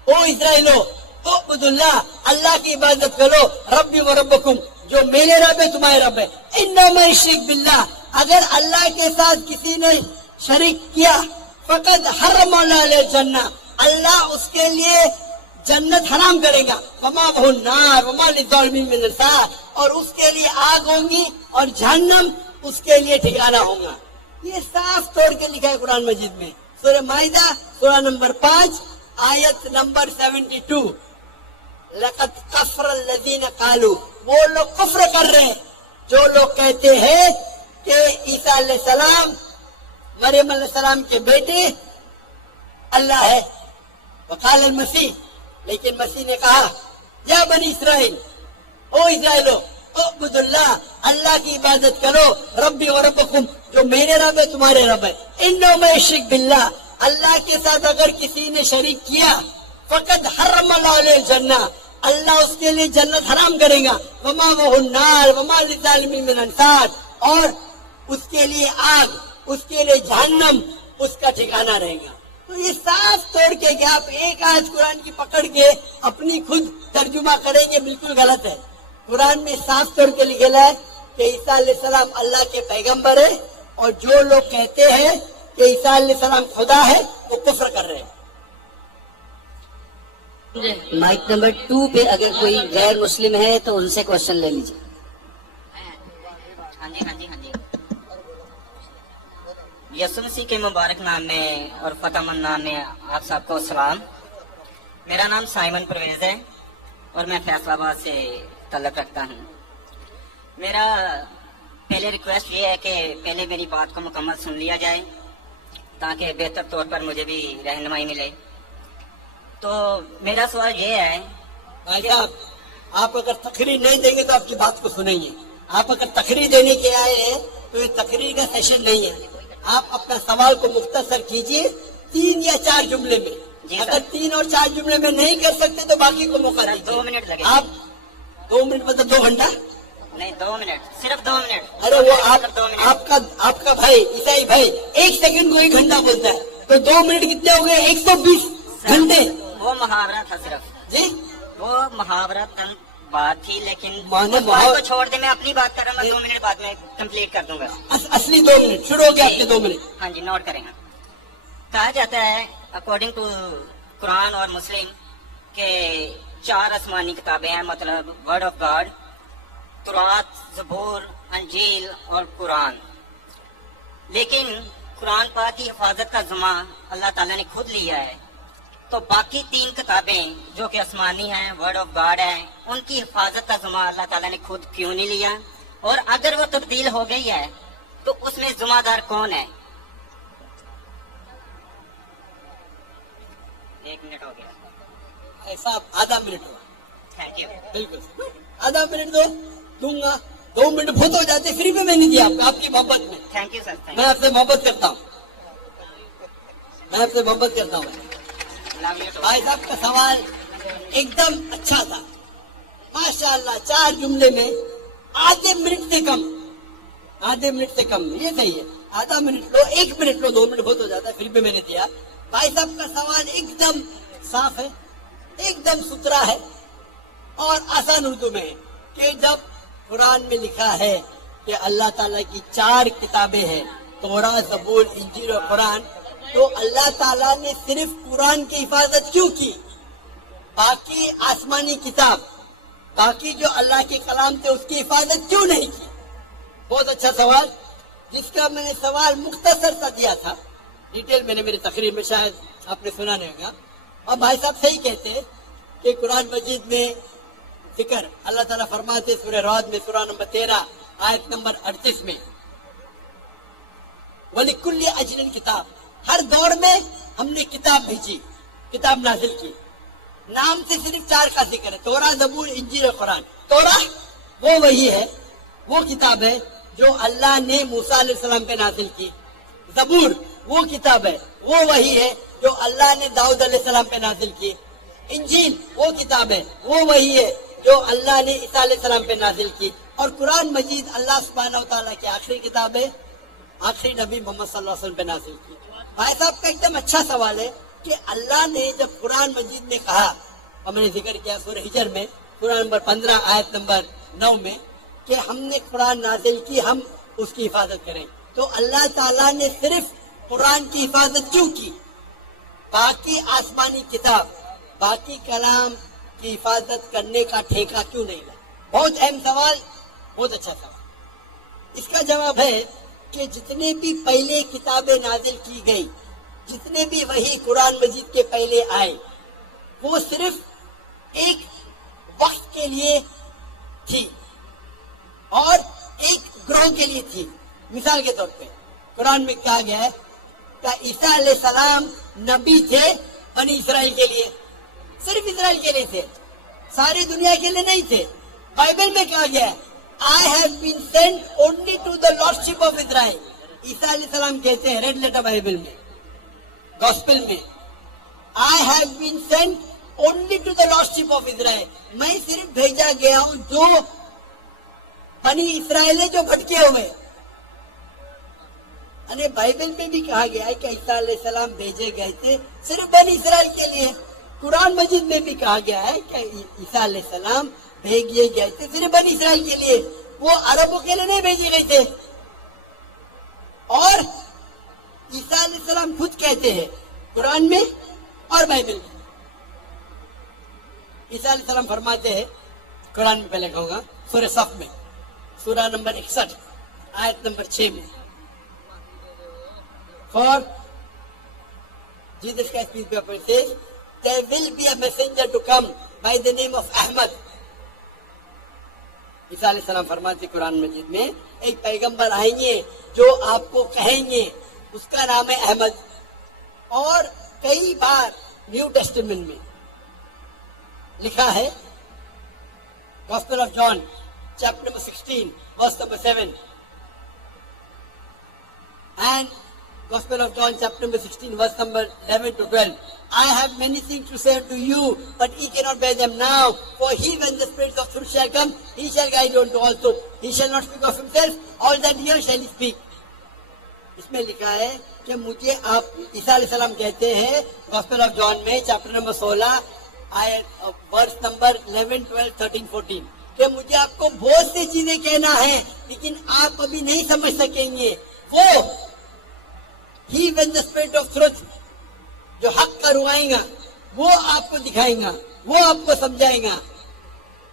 او اسرائیلو، اعبدوا اللہ، اللہ کی عبادت کرو، ربی و ربکم، جو میرے رب ہے تمہارے رب ہے. انما یشرک باللہ، اگر اللہ کے ساتھ کسی نے شریک کیا، فقد حرم اللہ علیہ الجنہ، اللہ اس کے لیے जन्नत हराम करेगा, वमा वहु नार वमा लिज़ालिमीन मिन अंसार, और उसके लिए आग होंगी और जहन्नम उसके लिए ठिकाना होगा। ये साफ तौर के लिखा है कुरान मजीद में, सूरह माइदा सूरह नंबर 5 आयत नंबर 72। लक़द कफ़र लज़ीना क़ालू, वो लोग कुफ्र कर रहे हैं जो लोग कहते हैं कि ईसा अलैहिस्सलाम मरियम अलैहिस्सलाम के बेटे अल्लाह है। वक़ाल मसीह, लेकिन मसीह ने कहा या बनी इसराइल, ओ इस्राएलो उअ्बुदुल्लाह, अल्लाह की इबादत करो, रब्बी व रब्बकुम, जो मेरे रब है तुम्हारे रब है। इन्नो में शिरक बिल्लाह, अल्लाह के साथ अगर किसी ने शरीक किया, फकद हर्रमल्लाहु अलैहिल जन्नह, अल्लाह उसके लिए जन्नत हराम करेगा। वमा वहु नार वमा लिज़ालिमीन मिन अंसार, और उसके लिए आग, उसके लिए जहन्नम उसका ठिकाना रहेगा। तो ये साफ तौर के कि आप एक आयत कुरान की पकड़ के अपनी खुद तर्जुमा करेंगे, बिल्कुल गलत है। कुरान में साफ तौर के लिखेला है कि ईसा अलैहिस्सलाम अल्लाह के पैगंबर है, और जो लोग कहते हैं कि ईसा अलैहिस्सलाम खुदा है वो कुफ्र कर रहे हैं। माइक नंबर 2 पे अगर कोई गैर मुस्लिम है तो उनसे क्वेश्चन ले लीजिए। हाँ जी हाँ जी हाँ जी। यसु मसीह के मुबारक नाम में और फतेहमंद नाम में आप सबको सलाम। मेरा नाम साइमन परवेज है और मैं फैसलाबाद से तल्लुक़ रखता हूँ। मेरा पहले रिक्वेस्ट ये है कि पहले मेरी बात को मुकम्मल सुन लिया जाए ताकि बेहतर तौर पर मुझे भी रहनुमाई मिले। तो मेरा सवाल ये है, भाई साहब, आप अगर तकरीर नहीं देंगे तो आपकी बात को सुनेंगे। आप अगर तकरीर देने के आए हैं तो ये तकरीर का सेशन नहीं है। आप अपना सवाल को मुख्तसर कीजिए 3 या 4 जुमले में। अगर 3 और 4 जुमले में नहीं कर सकते तो बाकी को मौका दीजिए। 2 मिनट लगेंगे। आप 2 मिनट मतलब 2 घंटा नहीं, 2 मिनट, सिर्फ 2 मिनट। अरे वो दो मिनट। आपका भाई ईसाई भाई 1 सेकंड को 1 घंटा बोलता है, तो 2 मिनट कितने हो गए? 120 घंटे। वो मुहावरा था सिर्फ जी, वो मुहावरा बात थी, लेकिन माने उस बात को छोड़ दे, मैं अपनी बात कर रहा हूँ। मैं 2 मिनट बाद में कंप्लीट कर दूंगा। असली 2 मिनट शुरू हो गया आपके 2 मिनट। हाँ जी, नोट करेंगे। कहा जाता है अकॉर्डिंग टू कुरान और मुस्लिम के 4 आसमानी किताबें हैं, मतलब वर्ड ऑफ गॉड, तुरात, ज़बूर, अंजील और कुरान। लेकिन कुरान पाक की हिफाजत का ज़िम्मा अल्लाह ताला ने खुद लिया है, तो बाकी 3 किताबें जो कि आसमानी हैं, वर्ड ऑफ गॉड है, उनकी हिफाजत का ज़िम्मा अल्लाह ताला ने खुद क्यों नहीं लिया? और अगर वो तब्दील हो गई है तो उसमें ज़िम्मेदार कौन है? 1 मिनट हो गया। ऐसा आधा मिनट हुआ। Thank you. बिल्कुल आधा मिनट दूंगा। 2 मिनट बहुत हो जाते, फ्री में मैंने दिया आपकी मोहब्बत में। Thank you sir. मैं आपसे मोहब्बत करता हूँ, मैं आपसे मोहब्बत करता हूँ। भाई साहब का सवाल एकदम अच्छा था, माशाअल्लाह। 4 जुमले में आधे मिनट से कम, ये सही है। आधा minute low, 1 minute low, 2 minute बहुत हो जाता है, फिर भी मैंने दिया। भाई साहब का सवाल एकदम साफ है, एकदम सुथरा है और आसान उर्दू में है कि जब कुरान में लिखा है कि अल्लाह ताला की 4 किताबें हैं, तौरात, ज़बूर, इंजील और कुरान, तो अल्लाह ताला ने सिर्फ कुरान की हिफाजत क्यों की? बाकी आसमानी किताब, बाकी जो अल्लाह के कलाम थे उसकी हिफाजत क्यों नहीं की? बहुत अच्छा सवाल, जिसका मैंने सवाल मुख्तसर सा दिया था, डिटेल मैंने मेरी तकरीर में शायद आपने सुना नहीं होगा। और भाई साहब सही कहते हैं कि कुरान मजीद में जिक्र अल्लाह ताला फरमाते सूरह राद में सूरह नंबर 13 आयत नंबर 38 में, वलिकुल्लि अजलिन किताब, हर दौर में हमने किताब भेजी, किताब नाजिल की। नाम से सिर्फ 4 का जिक्र है, तौरा, ज़बूर, इंजील और कुरान। तौरा वो वही है, वो किताब है जो अल्लाह ने मूसा अलैहिस्सलाम पे नाजिल की। ज़बूर वो किताब है, वो वही है जो अल्लाह ने दाऊद अलैहिस्सलाम पे नाजिल की। इंजील वो किताब है, वो वही है जो अल्लाह ने ईसा अलैहिस्सलाम पे नाजिल की। और कुरान मजीद अल्लाह सुब्हानहू व तआला की आखिरी किताब है, आखिरी नबी मोहम्मद सल्लल्लाहु अलैहि वसल्लम पे नाजिल की। भाई साहब का एकदम अच्छा सवाल है कि अल्लाह ने जब कुरान मजीद में कहा, और मैंने जिक्र किया सूरह हिजर में सूरह नंबर 15 आयत नंबर 9 में कि हमने कुरान नाजिल की, हम उसकी हिफाजत करें, तो अल्लाह ताला ने सिर्फ कुरान की हिफाजत क्यों की? बाकी आसमानी किताब, باقی کلام کی حفاظت کرنے کا ٹھیکہ کیوں نہیں لگا؟ بہت اہم سوال، بہت اچھا سوال۔ اس کا جواب ہے کہ جتنے بھی پہلے کتابیں نازل کی گئی، جتنے بھی وحی قرآن مجید کے پہلے آئے، وہ صرف ایک وقت کے لیے تھی اور ایک گروہ کے لیے تھی۔ مثال کے طور پہ قرآن میں کہا گیا ہے کہ عیسیٰ علیہ السلام نبی تھے بنی اسرائیل کے لیے، صرف اسرائیل کے لیے تھے، ساری دنیا کے لیے نہیں تھے۔ بائبل میں کہا گیا ہے I have been sent only to the lordship of Israel۔ عیسیٰ علیہ السلام کہتے ہیں ریڈ لیٹر بائبل میں، گاسپل میں، I have been sent only to the lordship of Israel۔ میں صرف بھیجا گیا ہوں جو بنی اسرائیل ہے، جو بھٹکے ہوئے۔ یعنی بائبل میں بھی کہا گیا ہے کہ عیسیٰ علیہ السلام بھیجے گئے تھے صرف بنی اسرائیل کے لیے۔ قرآن مجید میں بھی کہا گیا ہے کہ عیسیٰ علیہ السلام بھیجے گئے تھے صرف بنی اسرائیل کے لیے، وہ عربوں کے لیے نہیں بھیجے گئے تھے۔ اور عیسیٰ علیہ السلام خود کہتے ہیں قرآن میں اور بائبل میں، عیسیٰ علیہ السلام فرماتے ہیں قرآن میں، پہلے کہوں گا سورہ صف میں، سورہ نمبر 61 آیت نمبر 6 میں، For Jesus Christ peace be upon him says, there will be a messenger to come by the name of Ahmad۔ عیسیٰ علیہ السلام فرماتے قرآن مجید میں ایک پیغمبر آئیں گے جو آپ کو کہیں گے، اس کا نام ہے احمد۔ اور کئی بار نیو ٹیسٹمنٹ میں لکھا ہے، gospel of John chapter number 16 verse number 7 and Gospel of John chapter number 16 verse number 11 to 12, I have many things to say to you, but ye cannot bear them now, for he when the Spirit of truth shall come, he shall guide you unto all truth, he shall not speak of himself, all that he hears shall he speak۔ اس میں لکھا ہے کہ مجھے آپ، عیسیٰ علیہ السلام کہتے ہیں گاسپل آف جان میں چیپٹر نمبر 16 آیت ورس نمبر 11 12 13 14 کہ مجھے آپ کو بہت سی چیزیں کہنا ہے لیکن آپ ابھی نہیں سمجھ سکیں گے۔ وہ He when the spirit of truth جو حق کا روائیں گا وہ آپ کو دکھائیں گا، وہ آپ کو سمجھائیں گا،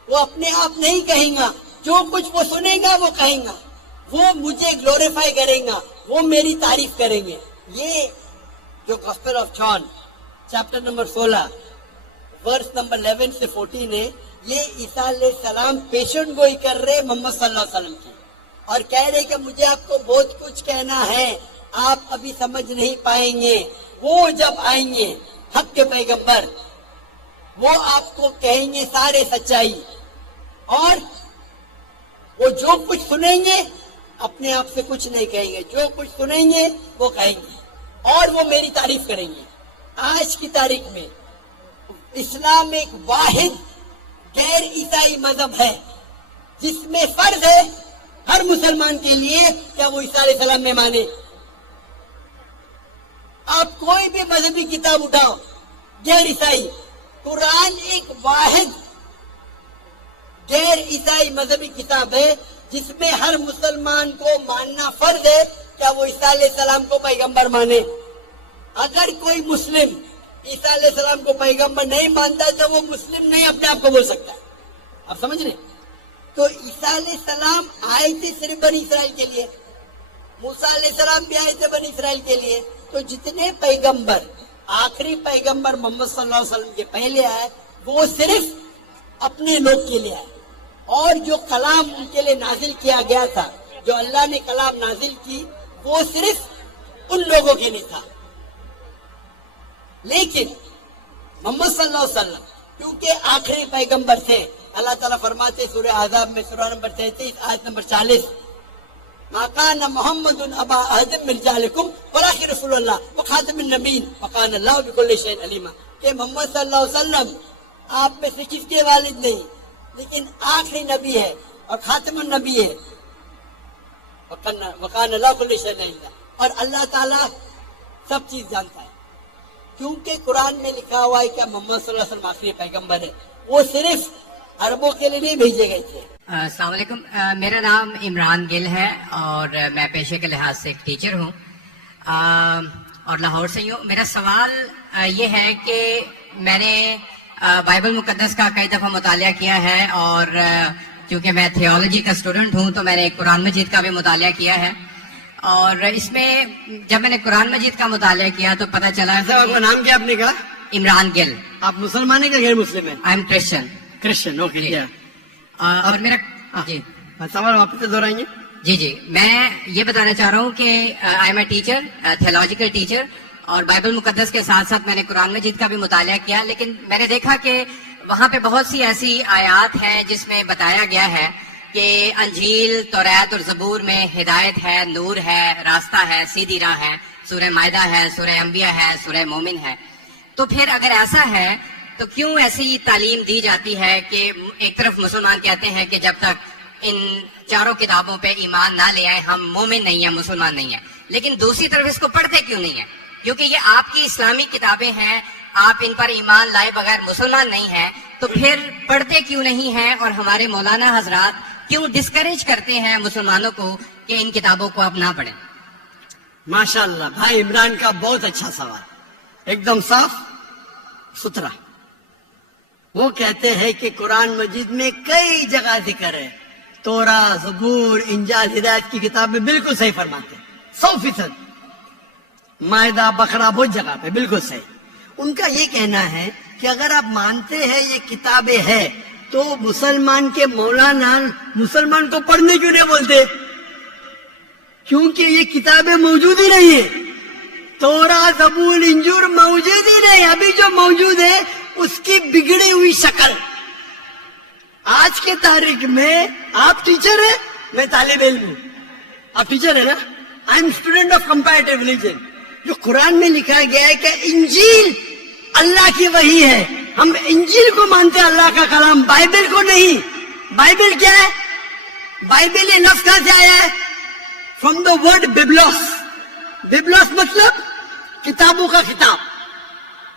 وہ اپنے آپ نہیں کہیں گا، جو کچھ وہ سنے گا وہ کہیں گا، وہ مجھے گلوریفائی کریں گا، وہ میری تعریف کریں گے۔ یہ جو gospel of John chapter number 16 verse number 11 سے 14 ہے، یہ عیسیٰ علیہ السلام پیشن گوئی کر رہے محمد صلی اللہ علیہ وسلم کی، اور کہہ رہے کہ مجھے آپ کو بہت کچھ کہنا ہے، آپ ابھی سمجھ نہیں پائیں گے۔ وہ جب آئیں گے حق کے پیغمبر، وہ آپ کو کہیں گے سارے سچائی، اور وہ جو کچھ سنیں گے اپنے آپ سے کچھ نہیں کہیں گے، جو کچھ سنیں گے وہ کہیں گے اور وہ میری تعریف کریں گے۔ آج کی تاریخ میں اسلام ایک واحد غیر عیسائی مذہب ہے جس میں فرض ہے ہر مسلمان کے لیے کہ وہ عیسیٰ علیہ السلام میں مانے۔ آپ کوئی بھی مذہبی کتاب اٹھاؤ غیر عیسائی، قرآن ایک واحد غیر عیسائی مذہبی کتاب ہے جس میں ہر مسلمان کو ماننا فرض ہے کہ وہ عیسیٰ علیہ السلام کو پیغمبر مانے۔ اگر کوئی مسلم عیسیٰ علیہ السلام کو پیغمبر نہیں مانتا تو وہ مسلم نہیں اپنے آپ کو بول سکتا ہے۔ آپ سمجھ رہے؟ تو عیسیٰ علیہ السلام آئے تھے صرف بنی اسرائیل کے لیے، موسیٰ علیہ السلام بھی آئے تھے بنی اسرائیل کے لیے۔ تو جتنے پیغمبر، آخری پیغمبر محمد صلی اللہ علیہ وسلم کے پہلے آئے وہ صرف اپنے لوگ کے لیے آئے، اور جو کلام ان کے لیے نازل کیا گیا تھا، جو اللہ نے کلام نازل کی، وہ صرف ان لوگوں کے لیے تھا۔ لیکن محمد صلی اللہ علیہ وسلم کیونکہ آخری پیغمبر تھے، اللہ تعالیٰ فرماتے سورہ احزاب میں سورہ نمبر 33 آیت نمبر 40، ما کان محمد ابا احد من رجالکم ولکن رسول اللہ وخاتم النبیین وکان اللہ بکل شیء علیما، کہ محمد صلی اللہ علیہ وسلم آپ میں سے کس کے والد نہیں لیکن آخری نبی ہے اور خاتم النبی ہے، وکان اللہ بکل شیء علیما، اور اللہ تعالیٰ سب چیز جانتا ہے۔ کیونکہ قرآن میں لکھا ہوا ہے کہ محمد صلی اللہ علیہ وسلم آخری پیغمبر ہے، وہ صرف عربوں کے لیے نہیں بھیجے گئے تھے۔ السلام علیکم، میرا نام عمران گل ہے اور میں پیشے کے لحاظ سے ایک ٹیچر ہوں اور لاہور سے ہی ہوں۔ میرا سوال یہ ہے کہ میں نے बाइबल मुकद्दस का कई दफा मुतालिया किया है और क्योंकि मैं थियोलॉजी का स्टूडेंट हूँ तो मैंने कुरान मजीद का भी मुतालिया किया है और इसमें जब मैंने कुरान मजीद का मुतालिया किया तो पता चला आपका नाम क्या आपने कहा? इमरान गिल। आप मुसलमान है क्या गैर मुस्लिम है? I am Christian. Christian, okay. जी। और मेरा जी सवाल वापस से दोहराएंगे? जी मैं ये बताना चाह रहा हूँ कि I am a teacher, theological teacher, और बाइबल मुकद्दस के साथ साथ मैंने कुरान मजीद का भी मुतालिया किया, लेकिन मैंने देखा कि वहाँ पे बहुत सी ऐसी आयात हैं जिसमें बताया गया है कि अंजील, तौरात और ज़बूर में हिदायत है, नूर है, रास्ता है, सीधी राह है, सूरह मायदा है, सूरह अंबिया है, सूरह मोमिन है। तो फिर अगर ऐसा है तो क्यों ऐसी तालीम दी जाती है कि एक तरफ मुसलमान कहते हैं कि जब तक इन चारों किताबों पे ईमान ना ले आए हम मोमिन नहीं है, मुसलमान नहीं है, लेकिन दूसरी तरफ इसको पढ़ते क्यों नहीं है? क्योंकि ये आपकी इस्लामी किताबें हैं, आप इन पर ईमान लाए बगैर मुसलमान नहीं है, तो फिर पढ़ते क्यों नहीं है? और हमारे मौलाना हजरात क्यों डिस्करेज करते हैं मुसलमानों को कि इन किताबों को आप ना पढ़ें? माशाल्लाह, भाई इमरान का बहुत अच्छा सवाल, एकदम साफ सुथरा। वो कहते हैं कि कुरान मजीद में कई जगह जिक्र है, तोरा, ज़बूर, इंजाल, हिदायत की किताब में बिल्कुल सही फरमाते हैं, 100%। मायदा, बकरा, बहुत जगह पे बिल्कुल सही। उनका ये कहना है कि अगर आप मानते हैं ये किताबें हैं तो मुसलमान के मौलाना मुसलमान को पढ़ने क्यों नहीं बोलते? क्योंकि ये किताबें मौजूद ही नहीं है, तोरा, ज़बूर, इंजूर मौजूद ही नहीं। अभी जो मौजूद है उसकी बिगड़ी हुई शक्ल। आज के तारीख में आप टीचर है, मैं तालिब इल्म हूं, आप टीचर है ना? I am student of comparative religion. जो कुरान में लिखा गया है कि इंजील अल्लाह की वही है, हम इंजील को मानते हैं, अल्लाह का कलाम, बाइबल को नहीं। बाइबल क्या है? बाइबल ये लफ्ज कहां से आया है? From the word biblos. Biblos मतलब किताबों का किताब।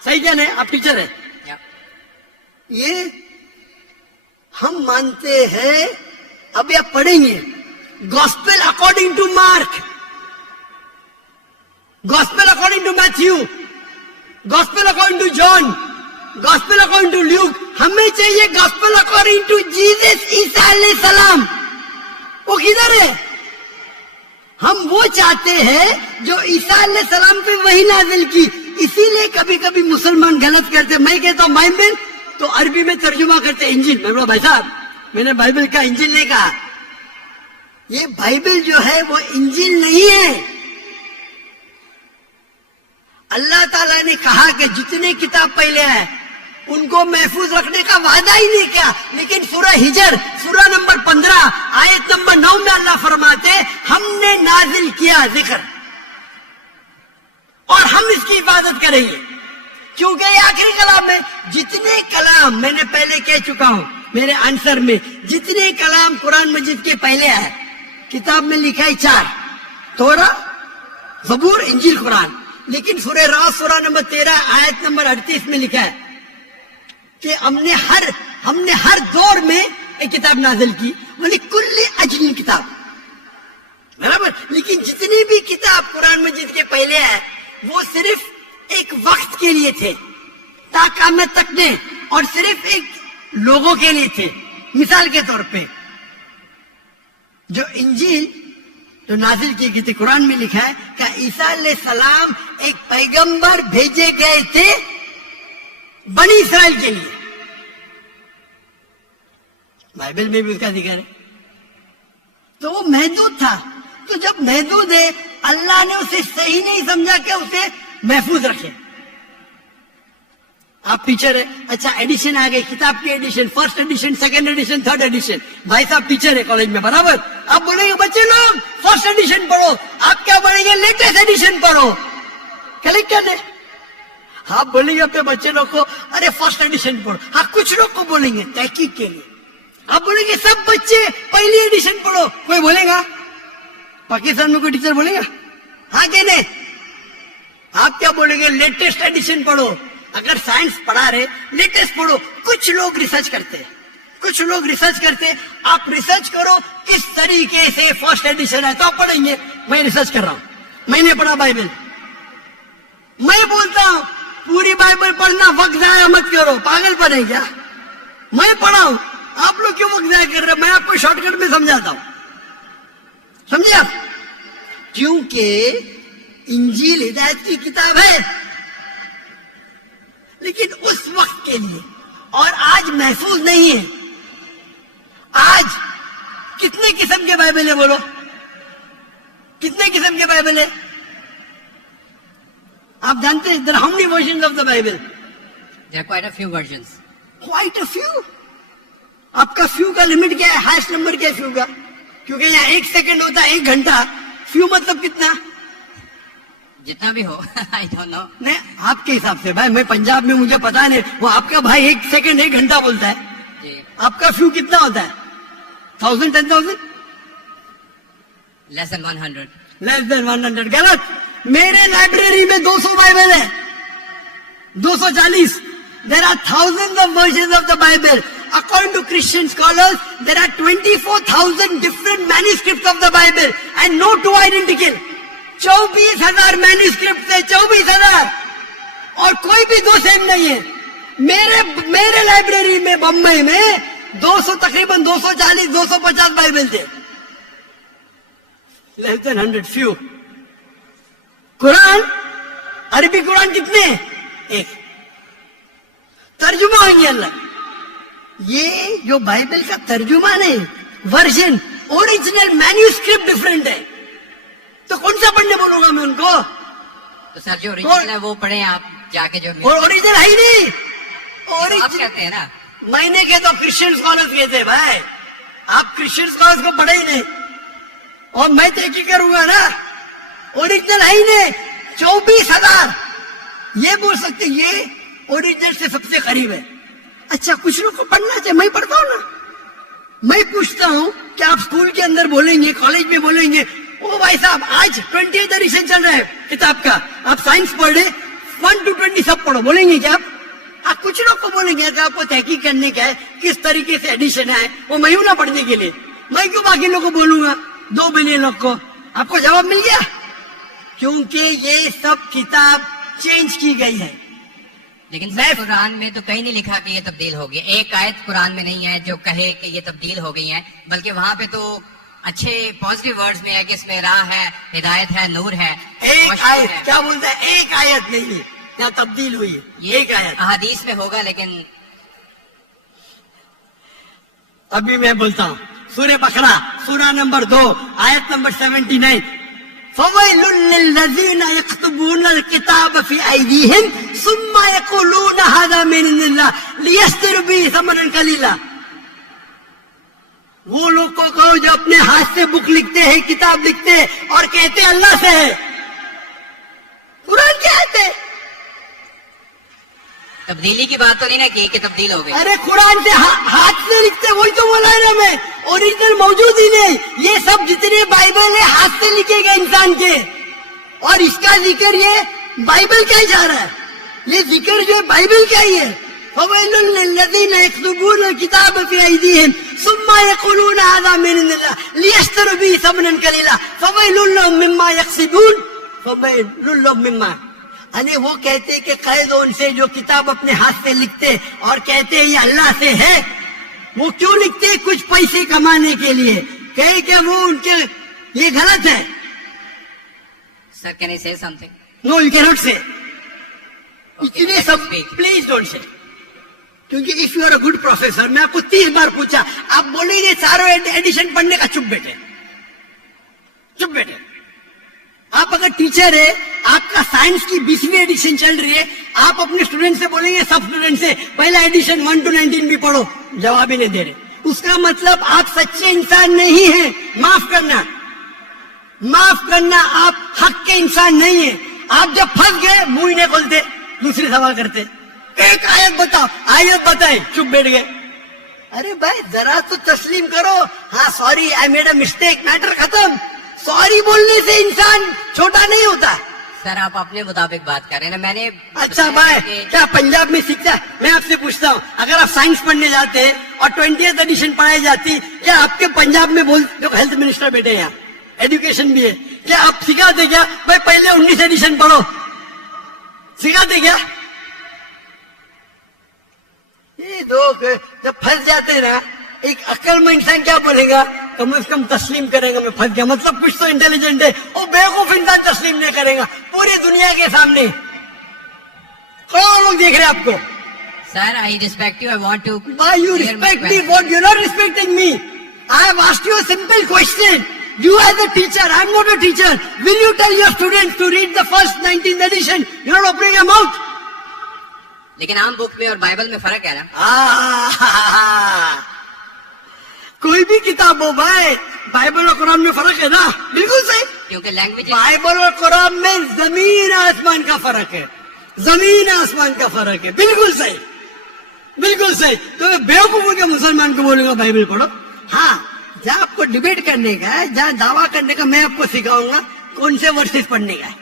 सही क्या नहीं? आप टीचर है। ये हम मानते हैं। अभी आप पढ़ेंगे gospel according to Mark, gospel according to Matthew, gospel according to John, gospel according to Luke. हमें चाहिए gospel according to Jesus Isa अलैहि सलाम। वो किधर है? हम वो चाहते हैं जो ईसा अलैहि सलाम पे वही नाजिल की। इसीलिए कभी कभी मुसलमान गलत करते। मैं कहता हूं बाइबल तो अरबी में तर्जुमा करते इंजिल। मैं बोला भाई साहब, मैंने बाइबल का इंजिल नहीं कहा। ये बाइबल जो है वो इंजिल नहीं है। अल्लाह ताला ने कहा कि जितने किताब पहले आए उनको महफूज रखने का वादा ही नहीं किया, लेकिन सूरह हिजर सूरह नंबर 15 आयत नंबर 9 में अल्लाह फरमाते हमने नाजिल किया जिक्र और हम इसकी इबादत करेंगे, क्योंकि ये आखिरी कलाम है। जितने कलाम मैंने पहले कह चुका हूं मेरे आंसर में, जितने कलाम कुरान मजीद के पहले आए किताब में लिखा है 4, तौरा, ज़बूर, इंजील, कुरान। लेकिन सूरह रात सूरह नंबर 13 आयत नंबर 38 में लिखा है कि हमने हर दौर में एक किताब नाजिल की, बोले कुल्ले अजली किताब, बराबर। लेकिन जितनी भी किताब कुरान मजीद के पहले है वो सिर्फ एक वक्त के लिए थे, ताक़यामत तक ने, और सिर्फ एक लोगों के लिए थे। मिसाल के तौर पे जो इंजील जो नाजिल की गई थी, कुरान में लिखा है कि ईसा अलैहि सलाम एक पैगंबर भेजे गए थे बनी इस्राइल के लिए। बाइबल में भी उसका जिक्र है। तो वो महदूद था। तो जब महदूद है, अल्लाह ने उसे सही नहीं समझा कि उसे महफूज रखे। आप टीचर है, अच्छा एडिशन आ गई, किताब की edition, first edition, second edition, third edition. भाई साहब टीचर है कॉलेज में, बराबर। आप बोलेंगे बच्चे लोग फर्स्ट एडिशन पढ़ो, आप क्या बोलेंगे लेटेस्ट एडिशन पढ़ो, कलेक्टर ने। आप बोलेंगे अपने बच्चे लोग को अरे फर्स्ट एडिशन पढ़ो। हाँ, कुछ लोग को बोलेंगे तहकीक के लिए। आप बोलेंगे सब बच्चे पहली एडिशन पढ़ो, कोई बोलेगा? पाकिस्तान में कोई टीचर बोलेगा? हाँ कि नहीं? आप क्या बोलेंगे लेटेस्ट एडिशन पढ़ो। अगर साइंस पढ़ा रहे लेटेस्ट पढ़ो। कुछ लोग रिसर्च करते हैं, कुछ लोग रिसर्च करते हैं। आप रिसर्च करो किस तरीके से फर्स्ट एडिशन है तो आप पढ़ेंगे। मैं रिसर्च कर रहा हूं, मैंने पढ़ा बाइबल। मैं बोलता हूं पूरी बाइबल पढ़ना, वक्त जाया मत करो, पागलपन है क्या? मैं पढ़ा हूं, आप लोग क्यों वक्त जाया कर रहे? मैं आपको शॉर्टकट में समझाता हूं, समझे आप? क्योंकि इंजील हिदायत की किताब है, लेकिन उस वक्त के लिए, और आज महफूज नहीं है। आज कितने किस्म के बाइबल है बोलो? कितने किस्म के बाइबल है? आप जानते हैं there are how many versions of the Bible? There are quite a few versions. Quite a few. आपका फ्यू का लिमिट क्या है? हाईएस्ट नंबर क्या है फ्यू का? क्योंकि यहाँ 1 सेकंड होता है 1 घंटा, फ्यू मतलब कितना? जितना भी हो आई डोंट नो. नहीं, आपके हिसाब से भाई, मैं पंजाब में, मुझे पता नहीं, वो आपका भाई 1 सेकंड 1 घंटा बोलता है, जी. आपका फ्यू कितना होता है? 1000, 10,000? Less than 100. Less than 100. गलत. मेरे लाइब्रेरी में 200 बाइबल है, 240. There are thousands of versions of the Bible. According to Christian scholars, there are 24,000 different manuscripts of the Bible and no two identical. 24,000 manuscript है, 24,000, और कोई भी दो सेम नहीं है. मेरे लाइब्रेरी में बम्बई में 200, तकरीबन 240, 250 बाइबल थे. Less than 100, few. कुरान, अरबी कुरान कितने? 1. तर्जुमा होंगे अलग. ये जो बाइबल का तर्जुमा नहीं, वर्जन, ओरिजिनल मैन्यूस्क्रिप्ट डिफरेंट है. तो कौन सा पढ़ने बोलूंगा मैं उनको? तो सर जो ओरिजिनल है वो पढ़े आप जाके, जो और ओरिजिनल है ही नहीं. आप ओरिजिनल कहते हैं ना. मैंने कहता हूं, क्रिश्चियन स्कॉलर्स कहते हैं भाई. आप क्रिश्चियन स्कॉलर्स को पढ़े ही नहीं, और मैं तो एक ही करूंगा ना. ओरिजिनल है ही नहीं. 24,000 ये बोल सकते ये ओरिजिनल से सबसे करीब है. अच्छा, कुछ लोग को पढ़ना चाहिए, मैं पढ़ता हूं ना. मैं पूछता हूं कि आप स्कूल के अंदर बोलेंगे, कॉलेज में बोलेंगे, ओ भाई साहब आज 20th एडिशन चल रहा है किताब का, आप साइंस पढ़ रहे, 1 to 20 सब पढ़ो, बोलेंगे क्या आप? कुछ लोग को बोलेंगे कि आपको तहकीक करने का है किस तरीके से एडिशन है, वो मैं हूं ना पढ़ने के लिए, मैं क्यों बाकी लोगों को बोलूंगा, 2 बिलियन लोग को? आपको जवाब मिल गया. क्योंकि ये सब किताब चेंज की गई है. लेकिन सर कुरान में तो कहीं नहीं लिखा कि ये तब्दील हो गई. एक आयत कुरान में नहीं है जो कहे कि ये तब्दील हो गई है, बल्कि वहां पे तो अच्छे पॉजिटिव वर्ड्स में है कि इसमें राह है, हिदायत है, नूर है. एक आयत क्या बोलता है? एक आयत नहीं है यहाँ तब्दील हुई है, ये एक आयत. अहादीस में होगा, लेकिन अभी मैं बोलता हूँ, सूरह बकरा, सूरह नंबर 2, आयत नंबर 79. फवैलुल लिल्लज़ीना यक्तुबूना अल-किताब फी अयदीहिम सुम्मा यक़ूलूना हाज़ा मिन इंदिल्लाह लियश्तरू बिही समनन कलीला. वो लोग को कहो जो अपने हाथ से बुक लिखते हैं, किताब लिखते हैं, और कहते हैं अल्लाह से है. कुरान क्या है? तब्दीली की बात तो नहीं ना की कि तब्दील हो गई. अरे कुरान से हाथ से लिखते, वही तो बोला है ना मैं. ओरिजिनल मौजूद ही नहीं. ये सब जितने बाइबल है हाथ से लिखे गए इंसान के, और इसका जिक्र ये बाइबल क्या ही जा रहा है. ये जिक्र जो है बाइबल क्या ही है. फवैलुल लिल्लज़ीना यक्तुबूना अल-किताब फी अयदीहिम सुम्मा यक़ूलूना हाज़ा मिन इंदिल्लाह लियश्तरू बिही समनन कलीला फवैलुल लहुम मिम्मा यक्सिबून फवैलुल लहुम मिम्मा. अरे वो कहते कि कैद हो उनसे जो किताब अपने हाथ से लिखते और कहते ये अल्लाह से है. वो क्यों लिखते? कुछ पैसे कमाने के लिए. कहे क्या वो उनके, ये गलत है. Sir can I say something? No, you can not say. Okay, इतने let सब me speak. Please don't say. क्योंकि if you are a good professor, मैं आपको 30 बार पूछा, आप बोलेंगे चारों एडिशन पढ़ने का. चुप बैठे, चुप बैठे. आप अगर टीचर है, आपका साइंस की 20वीं एडिशन चल रही है, आप अपने स्टूडेंट से बोलेंगे, सब स्टूडेंट से पहला एडिशन 1 to 19 भी पढ़ो, जवाब ही नहीं दे रहे. उसका मतलब आप सच्चे इंसान नहीं हैं. माफ करना, माफ करना, आप हक के इंसान नहीं है. आप जब फंस गए मुंह ही नहीं खोलते, दूसरे सवाल करते. एक आयत बताओ, आयत बताए, चुप बैठ गए. अरे भाई जरा तो तस्लीम करो. हाँ sorry, I made a mistake, matter खत्म. सॉरी बोलने से इंसान छोटा नहीं होता. सर आप अपने मुताबिक बात कर रहे हैं ना. मैंने अच्छा भाई, क्या पंजाब में सीखता है? मैं आपसे पूछता हूँ, अगर आप साइंस पढ़ने जाते और 20th एडिशन पढ़ाई जाती, क्या आपके पंजाब में बोल, जो हेल्थ मिनिस्टर बैठे यहाँ, एजुकेशन भी है, क्या आप सिखाते क्या भाई पहले 19 एडिशन पढ़ो? सिखाते क्या? लोग जब फंस जाते हैं ना, एक अक्ल में इंसान क्या बोलेगा, कम से कम तस्लीम करेगा मैं फंस गया, मतलब कुछ तो इंटेलिजेंट है, और बेवकूफ इंसान तस्लीम नहीं करेगा पूरी दुनिया के सामने। कौन लोग देख रहे हैं आपको? Sir, I respect you. I want to. Why you clear my respect me? question. What? You're not respecting me. I have asked you a simple question. You as a teacher, I'm not a teacher. Will you tell your students to read the first 19th edition? You're not opening your mouth. लेकिन आम book में और Bible में फर्क है ना? कोई भी किताब हो भाई, बाइबल और कुरान में फर्क है ना? बिल्कुल सही। क्योंकि लैंग्वेज बाइबल और कुरान में जमीन आसमान का फर्क है, जमीन आसमान का फर्क है। बिल्कुल सही, बिल्कुल सही। तो मैं बेवकूफों के मुसलमान को बोलूंगा बाइबल पढ़ो। हाँ, जहाँ आपको डिबेट करने का है, जहाँ दावा करने का, मैं आपको सिखाऊंगा कौन से वर्सेस पढ़ने का है।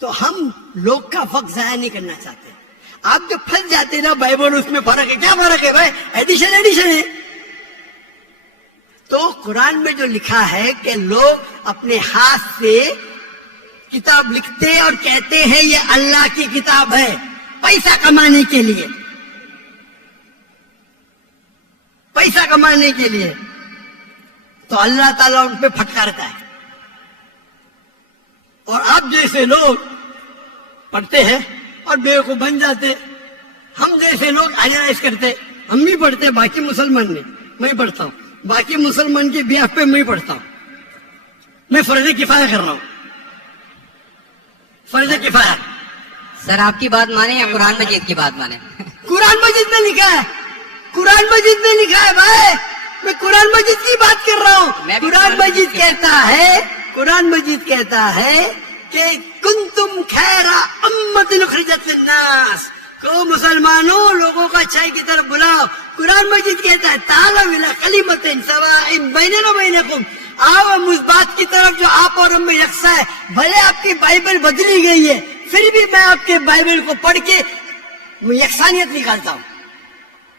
तो हम लोग का वक्त जाया नहीं करना चाहते। आप जब फंस जाते ना बाइबल, उसमें फर्क है। क्या फर्क है भाई? एडिशन एडिशन है। तो कुरान में जो लिखा है कि लोग अपने हाथ से किताब लिखते और कहते हैं ये अल्लाह की किताब है, पैसा कमाने के लिए, पैसा कमाने के लिए, तो अल्लाह ताला उन पे फटकारता है। और आप जैसे लोग पढ़ते हैं और बेवकूफ बन जाते। हम जैसे लोग आइजनाइज करते, हम भी पढ़ते, बाकी मुसलमान नहीं, मैं पढ़ता हूं, बाकी मुसलमान के बिहाफ पे मैं पढ़ता हूं। मैं फर्ज किफाया कर रहा हूं, फर्ज किफाया। सर आपकी बात माने या कुरान मजीद की बात माने? कुरान मजीद में लिखा है, कुरान मजीद में लिखा है भाई, मैं कुरान मजीद की बात कर रहा हूँ। कुरान मजीद कहता है, कुरान मजीद कहता है कि कुंतुम खैरा उम्मतिन उखरिजत लिन्नास, को मुसलमानों लोगों को अच्छाई की तरफ बुलाओ। कुरान मजीद कहता है तालव इला कलिमतिन सवाइन बैनना बैनकुम, आओ हम उस बात की तरफ जो आप और हम में यकसा है। भले आपकी बाइबल बदली गई है, फिर भी मैं आपके बाइबल को पढ़ के यकसानियत निकालता हूँ,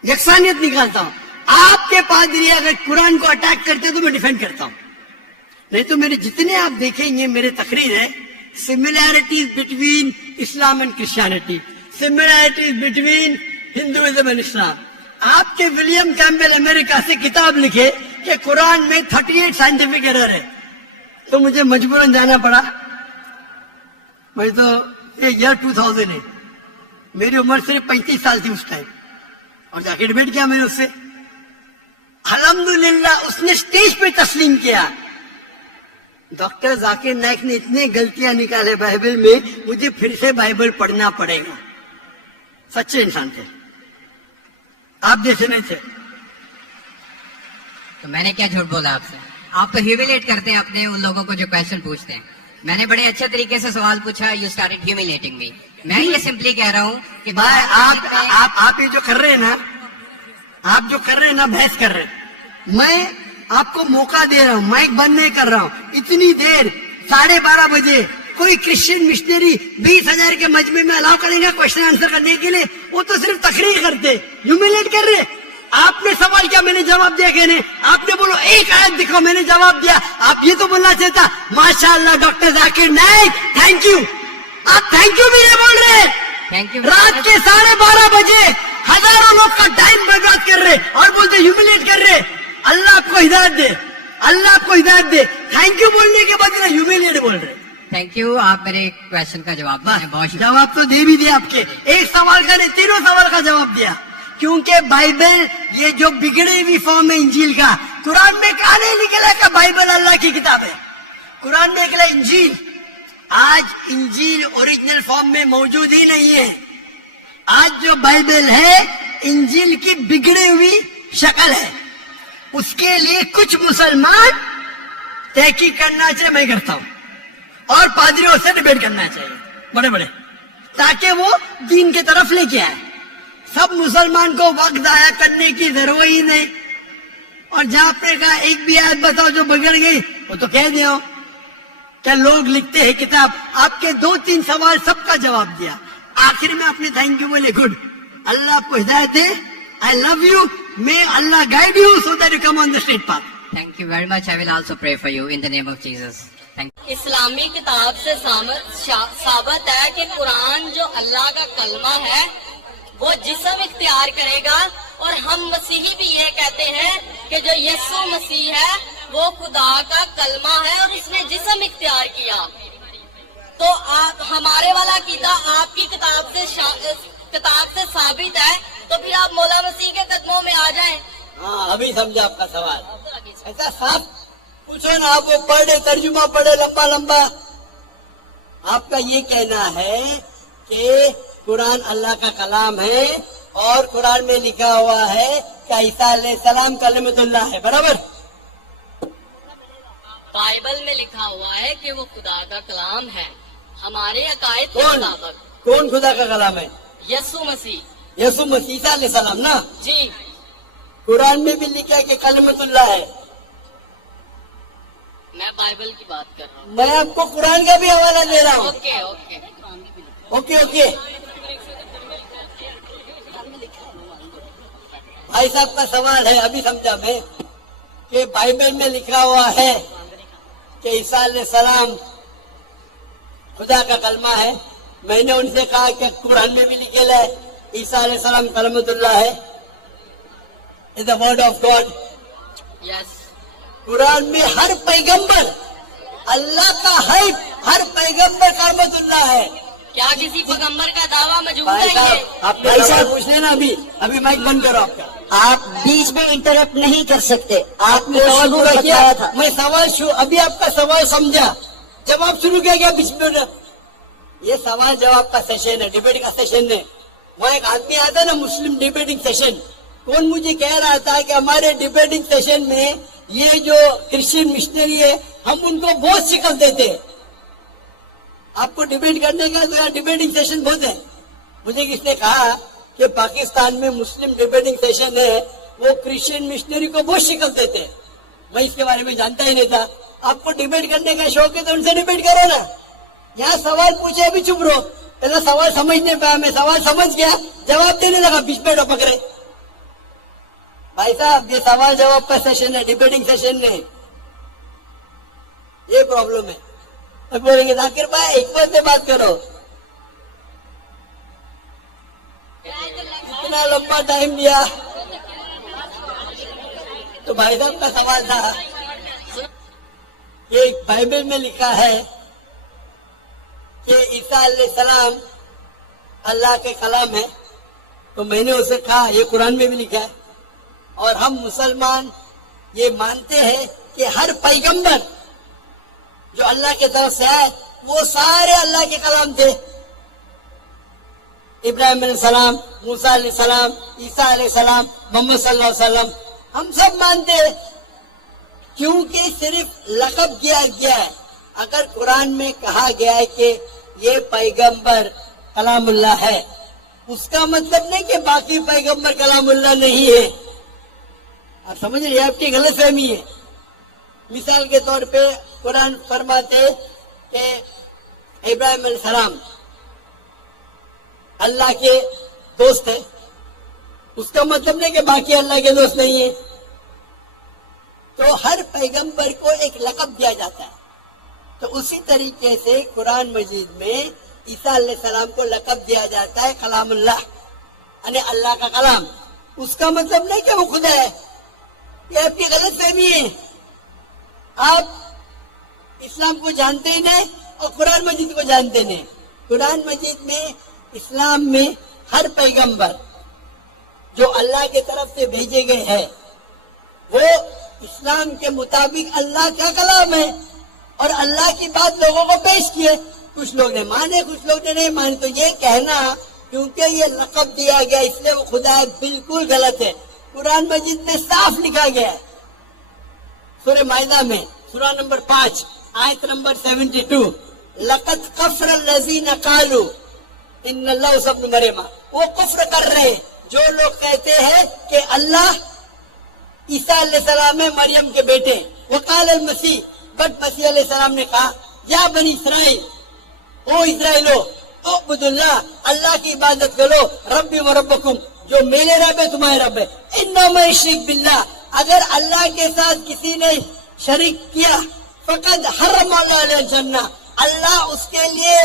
यकसानियत निकालता हूँ। आपके पादरी अगर कुरान को अटैक करते तो मैं डिफेंड करता हूँ, नहीं तो मेरे जितने आप देखेंगे मेरे तकरीर है similarities between Islam and Christianity, similarities between Hinduism and Islam. आपके विलियम कैम्पबेल अमेरिका से किताब लिखे कि कुरान में 38 साइंटिफिक एरर है, तो मुझे मजबूरन जाना पड़ा। मैं तो ये ईयर 2000 है, मेरी उम्र सिर्फ 35 साल थी उस टाइम, और जाके डिबेट किया मैंने उससे। अल्हम्दुलिल्लाह उसने स्टेज पे तस्लीम किया। डॉक्टर जाकिर नाइक ने इतने गलतियां निकाले बाइबल में, मुझे फिर से बाइबल पढ़ना पड़ेगा। सच्चे इंसान थे, आप जैसे नहीं थे। तो मैंने क्या झूठ बोला आपसे? आप तो ह्यूमिलेट करते हैं अपने उन लोगों को जो क्वेश्चन पूछते हैं। मैंने बड़े अच्छे तरीके से सवाल पूछा, यू स्टार्टेड ह्यूमिलेटिंग मी। मैं ये सिंपली कह रहा हूँ कि भाई आप ये जो कर रहे हैं ना, आप जो कर रहे हैं ना, बहस कर रहे हैं। मैं आपको मौका दे रहा हूँ, माइक बंद नहीं कर रहा हूँ। इतनी देर 12:30 बजे कोई क्रिश्चियन मिशनरी 20,000 के मजमे में अलाउ करेगा क्वेश्चन आंसर करने के लिए? वो तो सिर्फ तकरीर करते, ह्यूमिलेट कर रहे। आपने सवाल किया, मैंने जवाब दिया। कहने आपने बोलो एक आयत दिखाओ, मैंने जवाब दिया। आप ये तो बोलना चाहता माशाअल्लाह doctor Zakir Naik, thank you. आप थैंक यू भी नहीं बोल रहे। Thank you. रात के 12:30 बजे हजारों लोग का टाइम बर्बाद कर रहे और बोलते ह्यूमिलेट कर रहे। अल्लाह आपको हिदायत दे, अल्लाह आपको हिदायत दे। थैंक यू बोलने के बाद ह्यूमिलेट बोल रहे। थैंक यू, आप मेरे क्वेश्चन का जवाब दें। बहुत शुक्रिया। जवाब तो दे भी दिया आपके, एक सवाल का नहीं, तीनों सवाल का जवाब दिया। क्योंकि बाइबल ये जो बिगड़ी हुई फॉर्म है इंजील का, कुरान में कहा नहीं निकला कि बाइबल अल्लाह की किताब है। कुरान में निकला इंजील। आज इंजील ओरिजिनल फॉर्म में मौजूद ही नहीं है। आज जो बाइबल है इंजील की बिगड़ी हुई शक्ल है। उसके लिए कुछ मुसलमान तहकीक करना चाहिए, मैं करता हूं, और पादरियों से डिबेट करना चाहिए बड़े बड़े, ताकि वो दीन की तरफ लेके आए। सब मुसलमान को वक्त जाया करने की जरूरत ही नहीं। और जहां आपने कहा एक भी आयत बताओ जो बिगड़ गई, वो तो कह दिया क्या लोग लिखते हैं किताब। आपके 2-3 सवाल सबका जवाब दिया। आखिर में आपने थैंक यू बोले, गुड, अल्लाह आपको हिदायत दे, आई लव यू, मे अल्लाह guide you so that you come on the straight path. Thank you very much. I will also pray for you in the name of Jesus. Thank you. इस्लामी किताब से साबित है कि कुरान जो अल्लाह का कलमा है وہ جسم اختیار کرے گا، اور ہم مسیحی بھی یہ کہتے ہیں کہ جو یسوع مسیح ہے وہ خدا کا کلمہ ہے اور اس نے جسم اختیار کیا. تو آپ ہمارے والا عقیدہ آپ کی کتاب سے ثابت ہے، تو پھر آپ مولا مسیح کے قدموں میں آ جائیں. ہاں ابھی سمجھا آپ کا سوال. ایسا صاف پوچھو نا، آپ وہ پڑھے ترجمہ پڑھے لمبا لمبا. آپ کا یہ کہنا ہے کہ قرآن اللہ کا کلام ہے اور قرآن میں لکھا ہوا ہے کہ عیسیٰ علیہ السلام کلمۃ اللہ ہے، برابر؟ بائبل میں لکھا ہوا ہے کہ وہ خدا کا کلام ہے. ہمارے عقائد کے کون مطابق کون خدا کا کلام ہے؟ یسوع مسیح. یسوع مسیح عیسیٰ علیہ السلام نا. جی قرآن میں بھی لکھا ہے کہ کلمۃ اللہ ہے. میں بائبل کی بات کر رہا ہوں. میں آپ کو قرآن کا بھی حوالہ دے رہا ہوں. Okay okay. Okay okay. بھائی صاحب کا سوال ہے، ابھی سمجھا میں، کہ بائبل میں لکھا ہوا ہے کہ عیسیٰ علیہ السلام خدا کا کلمہ ہے. میں نے ان سے کہا کہ قرآن میں بھی لکھے ہے عیسیٰ علیہ السلام کلمۃ اللہ ہے، از دا ورڈ آف گاڈ. یس. قرآن میں ہر پیغمبر اللہ کا ہے، ہر پیغمبر کلمۃ اللہ ہے. کیا کسی پیغمبر کا دعویٰ موجود بھائی ہے صاحب یہ؟ آپ نے سوال پوچھ لینا. ابھی مائک بند کرو آپ کا. آپ بیچ میں انٹرپٹ نہیں کر سکتے. آپ نے سوال پورا کیا تھا. میں سوال ابھی آپ کا سوال سمجھا، جواب شروع کیا گیا بیچ میں. یہ سوال جواب کا سیشن ہے، ڈیبیٹ کا سیشن ہے. وہاں ایک آدمی آتا نا مسلم ڈیبیٹنگ سیشن، کون مجھے کہہ رہا تھا کہ ہمارے ڈیبیٹنگ سیشن میں یہ جو کرسچن مشنری ہے ہم ان کو بہت شکست دیتے ہیں. آپ کو ڈیبیٹ کرنے کا تو یہاں ڈیبیٹنگ سیشن بہت ہے. مجھے کس نے کہا کہ پاکستان میں مسلم ڈیبیٹنگ سیشن ہے، وہ کرسچن مشنری کو بہت شکست دیتے ہیں. میں اس کے بارے میں جانتا ہی نہیں تھا. آپ کو ڈیبیٹ کرنے کا شوق ہے تو ان سے ڈیبیٹ کرو نا. یہاں سوال پوچھے ابھی چپ رہو. پہلا سوال سمجھ نہیں پایا، میں سوال سمجھ گیا، جواب دینے لگا، بیچ میں پکڑے. بھائی صاحب یہ سوال جواب کا سیشن ہے، ڈیبیٹنگ سیشن نہیں. یہ پرابلم ہے. اب بولیں گے ذاکر بھائی حکمت سے بات کرو. اتنا لمبا ٹائم دیا. تو بھائی صاحب کا سوال تھا کہ بائبل میں لکھا ہے کہ عیسیٰ علیہ السلام اللہ کے کلام ہے. تو میں نے اسے کہا یہ قرآن میں بھی لکھا ہے، اور ہم مسلمان یہ مانتے ہیں کہ ہر پیغمبر جو اللہ کے طرف سے آئے وہ سارے اللہ کے کلام تھے. ابراہیم علیہ السلام، موسیٰ علیہ السلام، عیسیٰ علیہ السلام، محمد صلی اللہ علیہ وسلم، ہم سب مانتے ہیں. کیونکہ صرف لقب کیا گیا ہے. اگر قرآن میں کہا گیا ہے کہ یہ پیغمبر کلام اللہ ہے، اس کا مطلب نہیں کہ باقی پیغمبر کلام اللہ نہیں ہے. آپ سمجھ رہے ہیں؟ آپ کی غلط فہمی ہے. مثال کے طور پہ قرآن فرماتے کہ ابراہیم علیہ السلام اللہ کے دوست ہے، اس کا مطلب نہیں کہ باقی اللہ کے دوست نہیں ہے. تو ہر پیغمبر کو ایک لقب دیا جاتا ہے. تو اسی طریقے سے قرآن مجید میں عیسیٰ علیہ السلام کو لقب دیا جاتا ہے کلام اللہ، یعنی اللہ کا کلام. اس کا مطلب نہیں کہ وہ خدا ہے. یہ آپ کی غلط فہمی ہے. آپ اسلام کو جانتے ہی نہیں اور قرآن مجید کو جانتے نہیں. قرآن مجید میں اسلام میں ہر پیغمبر جو اللہ کے طرف سے بھیجے گئے ہیں وہ اسلام کے مطابق اللہ کا کلام ہے اور اللہ کی بات لوگوں کو پیش کیے. کچھ لوگ نے مانے، کچھ لوگ نے نہیں مانے. تو یہ کہنا کیونکہ یہ لقب دیا گیا اس لیے وہ خدا ہے، بالکل غلط ہے. قرآن مجید میں صاف لکھا گیا ہے سورہ مائدہ میں سورہ نمبر 5 آیت نمبر 72، لقد کفر الذین قالوا ان اللہ ابن مریم. وہ کفر کر رہے جو لوگ کہتے ہیں کہ اللہ عیسیٰ علیہ السلام ہے مریم کے بیٹے. وقال المسیح، بٹ مسیح علیہ السلام نے کہا یا بنی اسرائیل، او اسرائیلو، اعبدوا اللہ، اللہ کی عبادت کرو، ربی و ربکم، جو میرے رب ہے تمہارے رب ہے. انما یشرک باللہ، اگر اللہ کے ساتھ کسی نے شریک کیا، فقد حرم اللہ علیہ الجنہ، اللہ اس کے لیے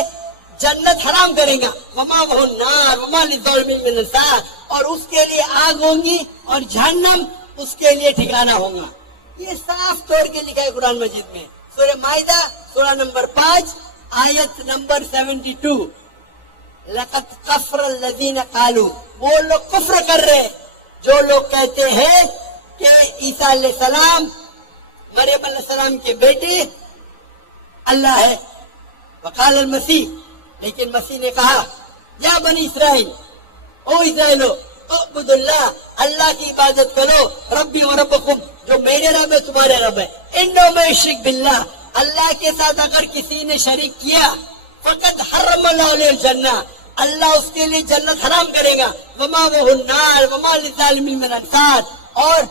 जन्नत हराम करेगा, वमा वह नार वमा लिज़ालिमीन मिन अंसार, और उसके लिए आग होंगी और जहन्नम उसके लिए ठिकाना होगा। ये साफ तौर के लिखा है कुरान मजीद में, सूरह माइदा सूरह नंबर 5 आयत नंबर 72। लक़द कफ़र लज़ीना क़ालू, वो लोग कुफ्र कर रहे जो लोग कहते हैं कि ईसा अलैहिस्सलाम मरियम अलैहिस्सलाम के बेटे अल्लाह है। वक़ाल अल मसीह, लेकिन मसीह ने कहा या बनी इसराइल, ओ इसराइलो उअ्बुदुल्लाह, अल्लाह की इबादत करो, रब्बी व रब्बकुम, जो मेरे रब है तुम्हारे रब है। इन्नो में युश्रिक बिल्लाह, अल्लाह के साथ अगर किसी ने शरीक किया, फकद हर्रमल्लाहु अलैहिल जन्नह, अल्लाह उसके लिए जन्नत हराम करेगा। वमा वहुन नार वमा लिज़ालिमीन मिन अंसार, और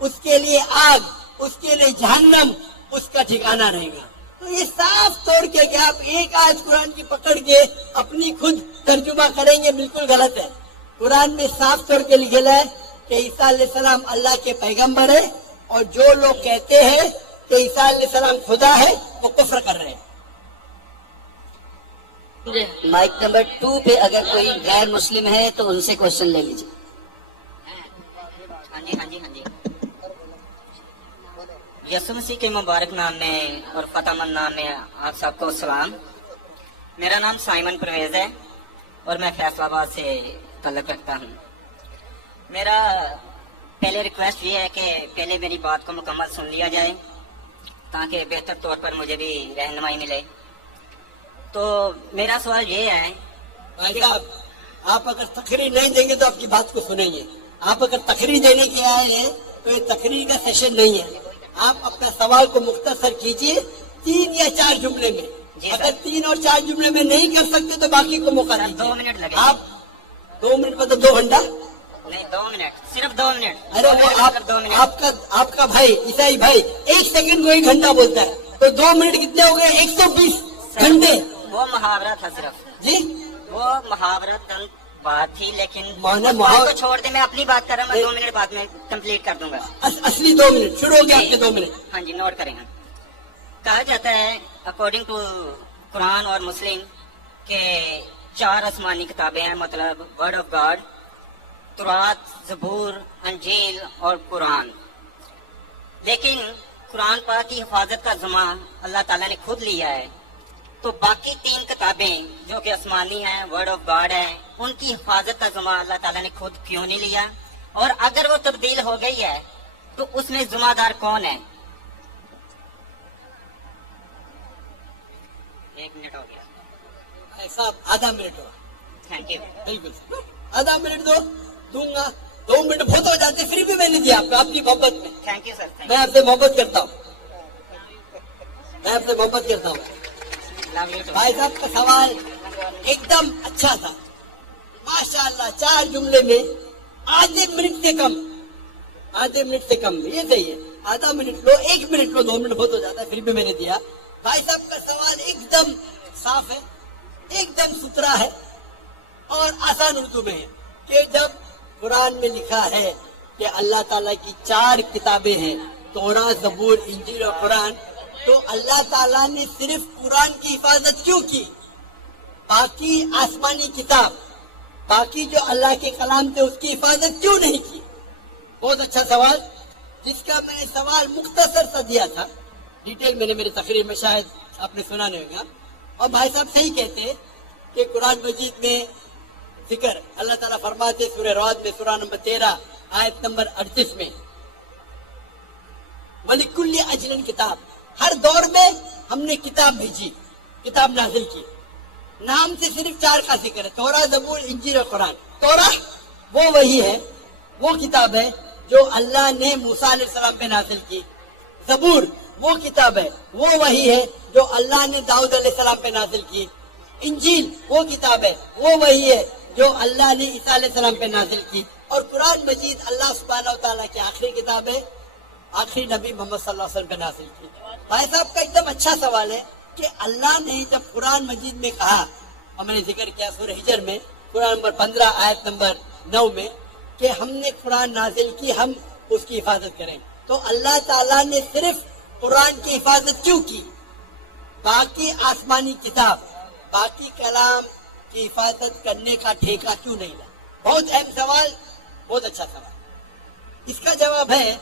उसके लिए आग, उसके लिए जहन्नम उसका ठिकाना रहेगा। तो ये साफ तौर के कि आप एक आयत कुरान की पकड़ के अपनी खुद तर्जुमा करेंगे, बिल्कुल गलत है। कुरान में साफ तौर के लिखा है कि ईसा अलैहिस्सलाम अल्लाह के पैगंबर है, और जो लोग कहते हैं कि ईसा अलैहिस्सलाम खुदा है वो कुफ्र कर रहे हैं। माइक नंबर 2 पे अगर कोई गैर मुस्लिम है तो उनसे क्वेश्चन ले लीजिए। हाँ जी हाँ जी हाँ जी। यसु मसीह के मुबारक नाम में और फतेहमंद नाम में आप सबको सलाम। मेरा नाम साइमन परवेज है और मैं फैसलाबाद से तल्लुक़ रखता हूँ। मेरा पहले रिक्वेस्ट ये है कि पहले मेरी बात को मुकम्मल सुन लिया जाए ताकि बेहतर तौर पर मुझे भी रहनुमाई मिले। तो मेरा सवाल ये है, भाई साहब, आप अगर तकरीर नहीं देंगे तो आपकी बात को सुनेंगे। आप अगर तकरीर देने के आए हैं तो ये तकरीर का सेशन नहीं है। आप अपना सवाल को मुख्तसर कीजिए 3 या 4 जुमले में। अगर 3 और 4 जुमले में नहीं कर सकते तो बाकी को मौका दीजिए। 2 मिनट लगे। आप 2 मिनट मतलब 2 घंटा नहीं, 2 मिनट, सिर्फ 2 मिनट। अरे वो आपका भाई ईसाई भाई 1 सेकंड को 1 घंटा बोलता है, तो 2 मिनट कितने हो गए? 120 घंटे। वो मुहावरा था सिर्फ जी, वो मुहावरा बात थी, लेकिन माना बात को छोड़ दे, मैं अपनी बात कर रहा हूँ। मैं 2 मिनट बाद में कंप्लीट कर दूंगा। असली 2 मिनट शुरू हो गया आपके 2 मिनट। हाँ जी, नोट करेंगे। कहा जाता है अकॉर्डिंग टू कुरान और मुस्लिम के 4 आसमानी किताबें हैं, मतलब वर्ड ऑफ गॉड, तुरात, ज़बूर, अंजील और कुरान। लेकिन कुरान पाक की हिफाजत का ज़िम्मा अल्लाह ताला ने खुद लिया है, तो बाकी 3 किताबें जो कि आसमानी हैं, वर्ड ऑफ गॉड है, उनकी हिफाजत का ज़िम्मा अल्लाह ताला ने खुद क्यों नहीं लिया? और अगर वो तब्दील हो गई है तो उसमें जिम्मेदार कौन है? 1 मिनट हो गया भाई साहब, आधा मिनट हो। Thank you. बिल्कुल आधा मिनट दूंगा। 2 मिनट बहुत हो जाते, फिर भी मैंने दिया आपको आपकी मोहब्बत में। Thank you sir. मैं आपसे मोहब्बत करता हूँ, मैं आपसे मोहब्बत करता हूँ। भाई साहब का सवाल एकदम अच्छा था, माशाअल्लाह। 4 जुमले में आधे मिनट से कम, ये सही है। आधा minute low, 1 minute low, 2 minute बहुत हो जाता है, फिर भी मैंने दिया। भाई साहब का सवाल एकदम साफ है, एकदम सुथरा है और आसान उर्दू में है कि जब कुरान में लिखा है कि अल्लाह ताला की 4 किताबें हैं, तौरात, ज़बूर, इंजील और कुरान, तो अल्लाह ताला ने सिर्फ कुरान की हिफाजत क्यों की? बाकी आसमानी किताब, बाकी जो अल्लाह के कलाम थे उसकी हिफाजत क्यों नहीं की? बहुत अच्छा सवाल, जिसका मैंने सवाल मुख्तसर सा दिया था, डिटेल मैंने मेरे तकरीर में शायद आपने सुना नहीं होगा। और भाई साहब सही कहते कि कुरान मजीद में जिक्र अल्लाह ताला फरमाते सूरह राद में सूरह नंबर 13 आयत नंबर 38 में, वलिकुल्ली अजलन किताब, हर दौर में हमने किताब भेजी, किताब नाजिल की। नाम से सिर्फ 4 का जिक्र है, तौरात, ज़बूर, इंजील और कुरान। तौरात वो वही है, वो किताब है जो अल्लाह ने मूसा अलैहिस्सलाम पे नाजिल की। ज़बूर वो किताब है, वो वही है जो अल्लाह ने दाऊद अलैहिस्सलाम पे नाजिल की। इंजील वो किताब है, वो वही है जो अल्लाह ने ईसा अलैहिस्सलाम पे नाजिल की। और कुरान मजीद अल्लाह सुब्हानहू व तआला की आखिरी किताब है, आखिरी नबी मोहम्मद सल्लल्लाहु अलैहि वसल्लम पे नाजिल की। भाई साहब का एकदम अच्छा सवाल है कि अल्लाह ने जब कुरान मजीद में कहा, और मैंने जिक्र किया सूरह हिजर में कुरान नंबर 15 आयत नंबर 9 में कि हमने कुरान नाजिल की, हम उसकी हिफाजत करें, तो अल्लाह ताला ने सिर्फ कुरान की हिफाजत क्यों की? बाकी आसमानी किताब, باقی کلام کی حفاظت کرنے کا ٹھیکہ کیوں نہیں لا؟ بہت اہم سوال، بہت اچھا سوال۔ اس کا جواب ہے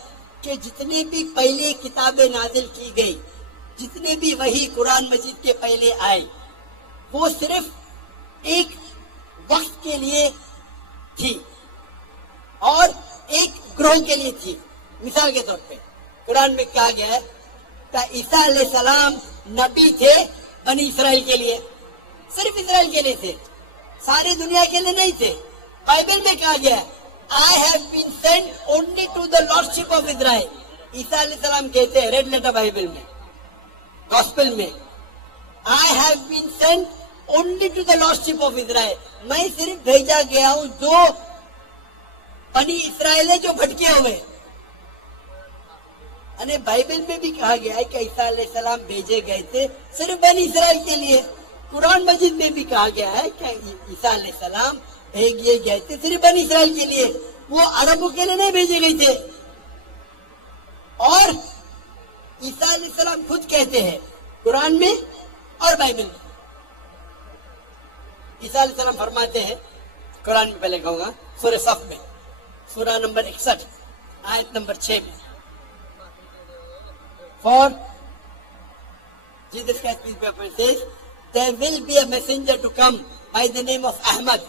کہ جتنے بھی پہلے کتابیں نازل کی گئی، جتنے بھی وحی قرآن مجید کے پہلے آئے، وہ صرف ایک وقت کے لیے تھی اور ایک گروہ کے لیے تھی۔ مثال کے طور پہ قرآن میں کہا گیا ہے کہ عیسیٰ علیہ السلام نبی تھے بنی اسرائیل کے لیے، صرف اسرائیل کے لیے تھے، ساری دنیا کے لیے نہیں تھے۔ بائبل میں کہا گیا ہے I have been sent only to the lordship of Israel۔ عیسیٰ علیہ السلام کہتے ہیں ریڈ لیٹر بائبل میں، گاسپل میں، I have been sent only to the lordship of Israel۔ میں صرف بھیجا گیا ہوں جو بنی اسرائیل ہے جو بھٹکے ہوئے۔ یعنی بائبل میں بھی کہا گیا ہے کہ عیسیٰ علیہ السلام بھیجے گئے تھے صرف بنی اسرائیل کے لیے۔ قرآن مجید میں بھی کہا گیا ہے کہ عیسیٰ علیہ السلام بھیجے گئے تھے صرف بنی اسرائیل کے لیے، وہ عربوں کے لیے نہیں بھیجے گئے تھے۔ اور عیسیٰ علیہ السلام خود کہتے ہیں قرآن میں اور بائبل میں، عیسیٰ علیہ السلام فرماتے ہیں قرآن میں، پہلے کہوں گا سورہ صف میں، سورہ نمبر 61 آیت نمبر 6 میں، For Jesus Christ peace be upon him says, there will be a messenger to come by the name of Ahmad۔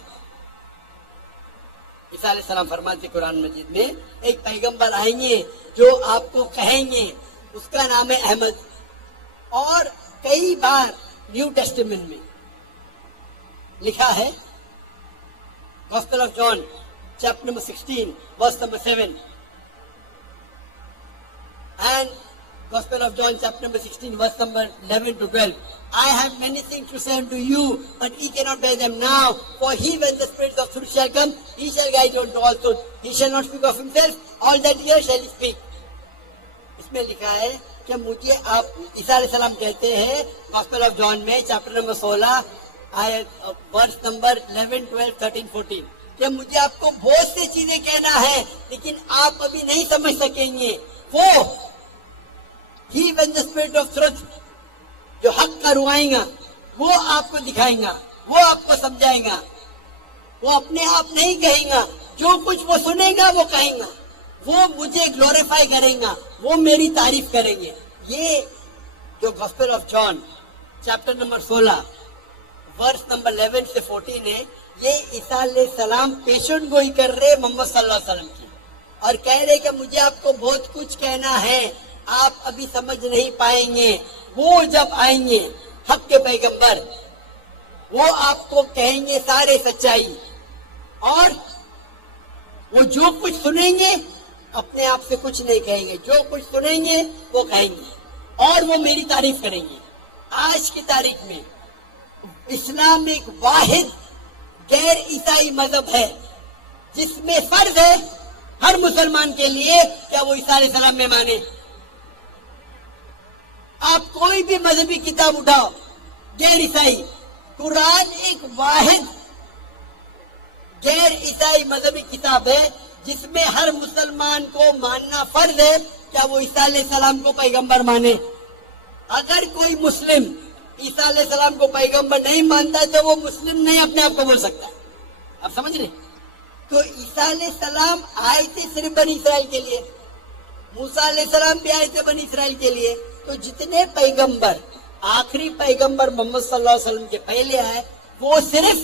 عیسیٰ علیہ السلام فرماتے قرآن مجید میں ایک پیغمبر آئیں گے جو آپ کو کہیں گے، اس کا نام ہے احمد۔ اور کئی بار نیو ٹیسٹمنٹ میں لکھا ہے، gospel of John chapter number 16 verse number 7 and Gospel of John chapter number 16 verse number 11 to 12, I have many things to say unto you, but ye cannot bear them now, for he when the Spirit of truth shall come, he shall guide you unto all truth, he shall not speak of himself, all that he hears shall he speak۔ اس میں لکھا ہے کہ مجھے آپ، عیسیٰ علیہ السلام کہتے ہیں Gospel of John میں چیپٹر نمبر 16 آیت ورس نمبر 11 12 13 14 کہ مجھے آپ کو بہت سی چیزیں کہنا ہے لیکن آپ ابھی نہیں سمجھ سکیں گے۔ وہ He when the Spirit of truth جو حق کا روائیں گا وہ آپ کو دکھائیں گا، وہ آپ کو سمجھائیں گا، وہ اپنے آپ نہیں کہیں گا، جو کچھ وہ سنے گا وہ کہیں گا، وہ مجھے گلوریفائی کریں گا، وہ میری تعریف کریں گے۔ یہ جو gospel of John chapter number 16 verse number 11 سے 14 ہے، یہ عیسیٰ علیہ السلام پیشن گوئی کر رہے محمد صلی اللہ علیہ وسلم کی، اور کہہ رہے کہ مجھے آپ کو بہت کچھ کہنا ہے، آپ ابھی سمجھ نہیں پائیں گے۔ وہ جب آئیں گے حق کے پیغمبر، وہ آپ کو کہیں گے سارے سچائی، اور وہ جو کچھ سنیں گے اپنے آپ سے کچھ نہیں کہیں گے، جو کچھ سنیں گے وہ کہیں گے اور وہ میری تعریف کریں گے۔ آج کی تاریخ میں اسلام ایک واحد غیر عیسائی مذہب ہے جس میں فرض ہے ہر مسلمان کے لیے کیا وہ عیسیٰ علیہ السلام میں مانے۔ آپ کوئی بھی مذہبی کتاب اٹھاؤ غیر عیسائی، قرآن ایک واحد غیر عیسائی مذہبی کتاب ہے جس میں ہر مسلمان کو ماننا فرض ہے کیا وہ عیسیٰ علیہ السلام کو پیغمبر مانے۔ اگر کوئی مسلم عیسیٰ علیہ السلام کو پیغمبر نہیں مانتا تو وہ مسلم نہیں اپنے آپ کو بول سکتا۔ آپ سمجھ رہے؟ تو عیسیٰ علیہ السلام آئے تھے صرف بنی اسرائیل کے لیے، موسیٰ علیہ السلام بھی آئے تھے بنی اسرائیل کے لیے۔ تو جتنے پیغمبر، آخری پیغمبر محمد صلی اللہ علیہ وسلم کے پہلے آئے وہ صرف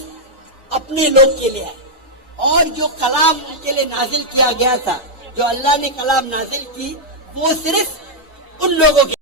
اپنے لوگ کے لیے آئے، اور جو کلام ان کے لیے نازل کیا گیا تھا، جو اللہ نے کلام نازل کی، وہ صرف ان لوگوں کے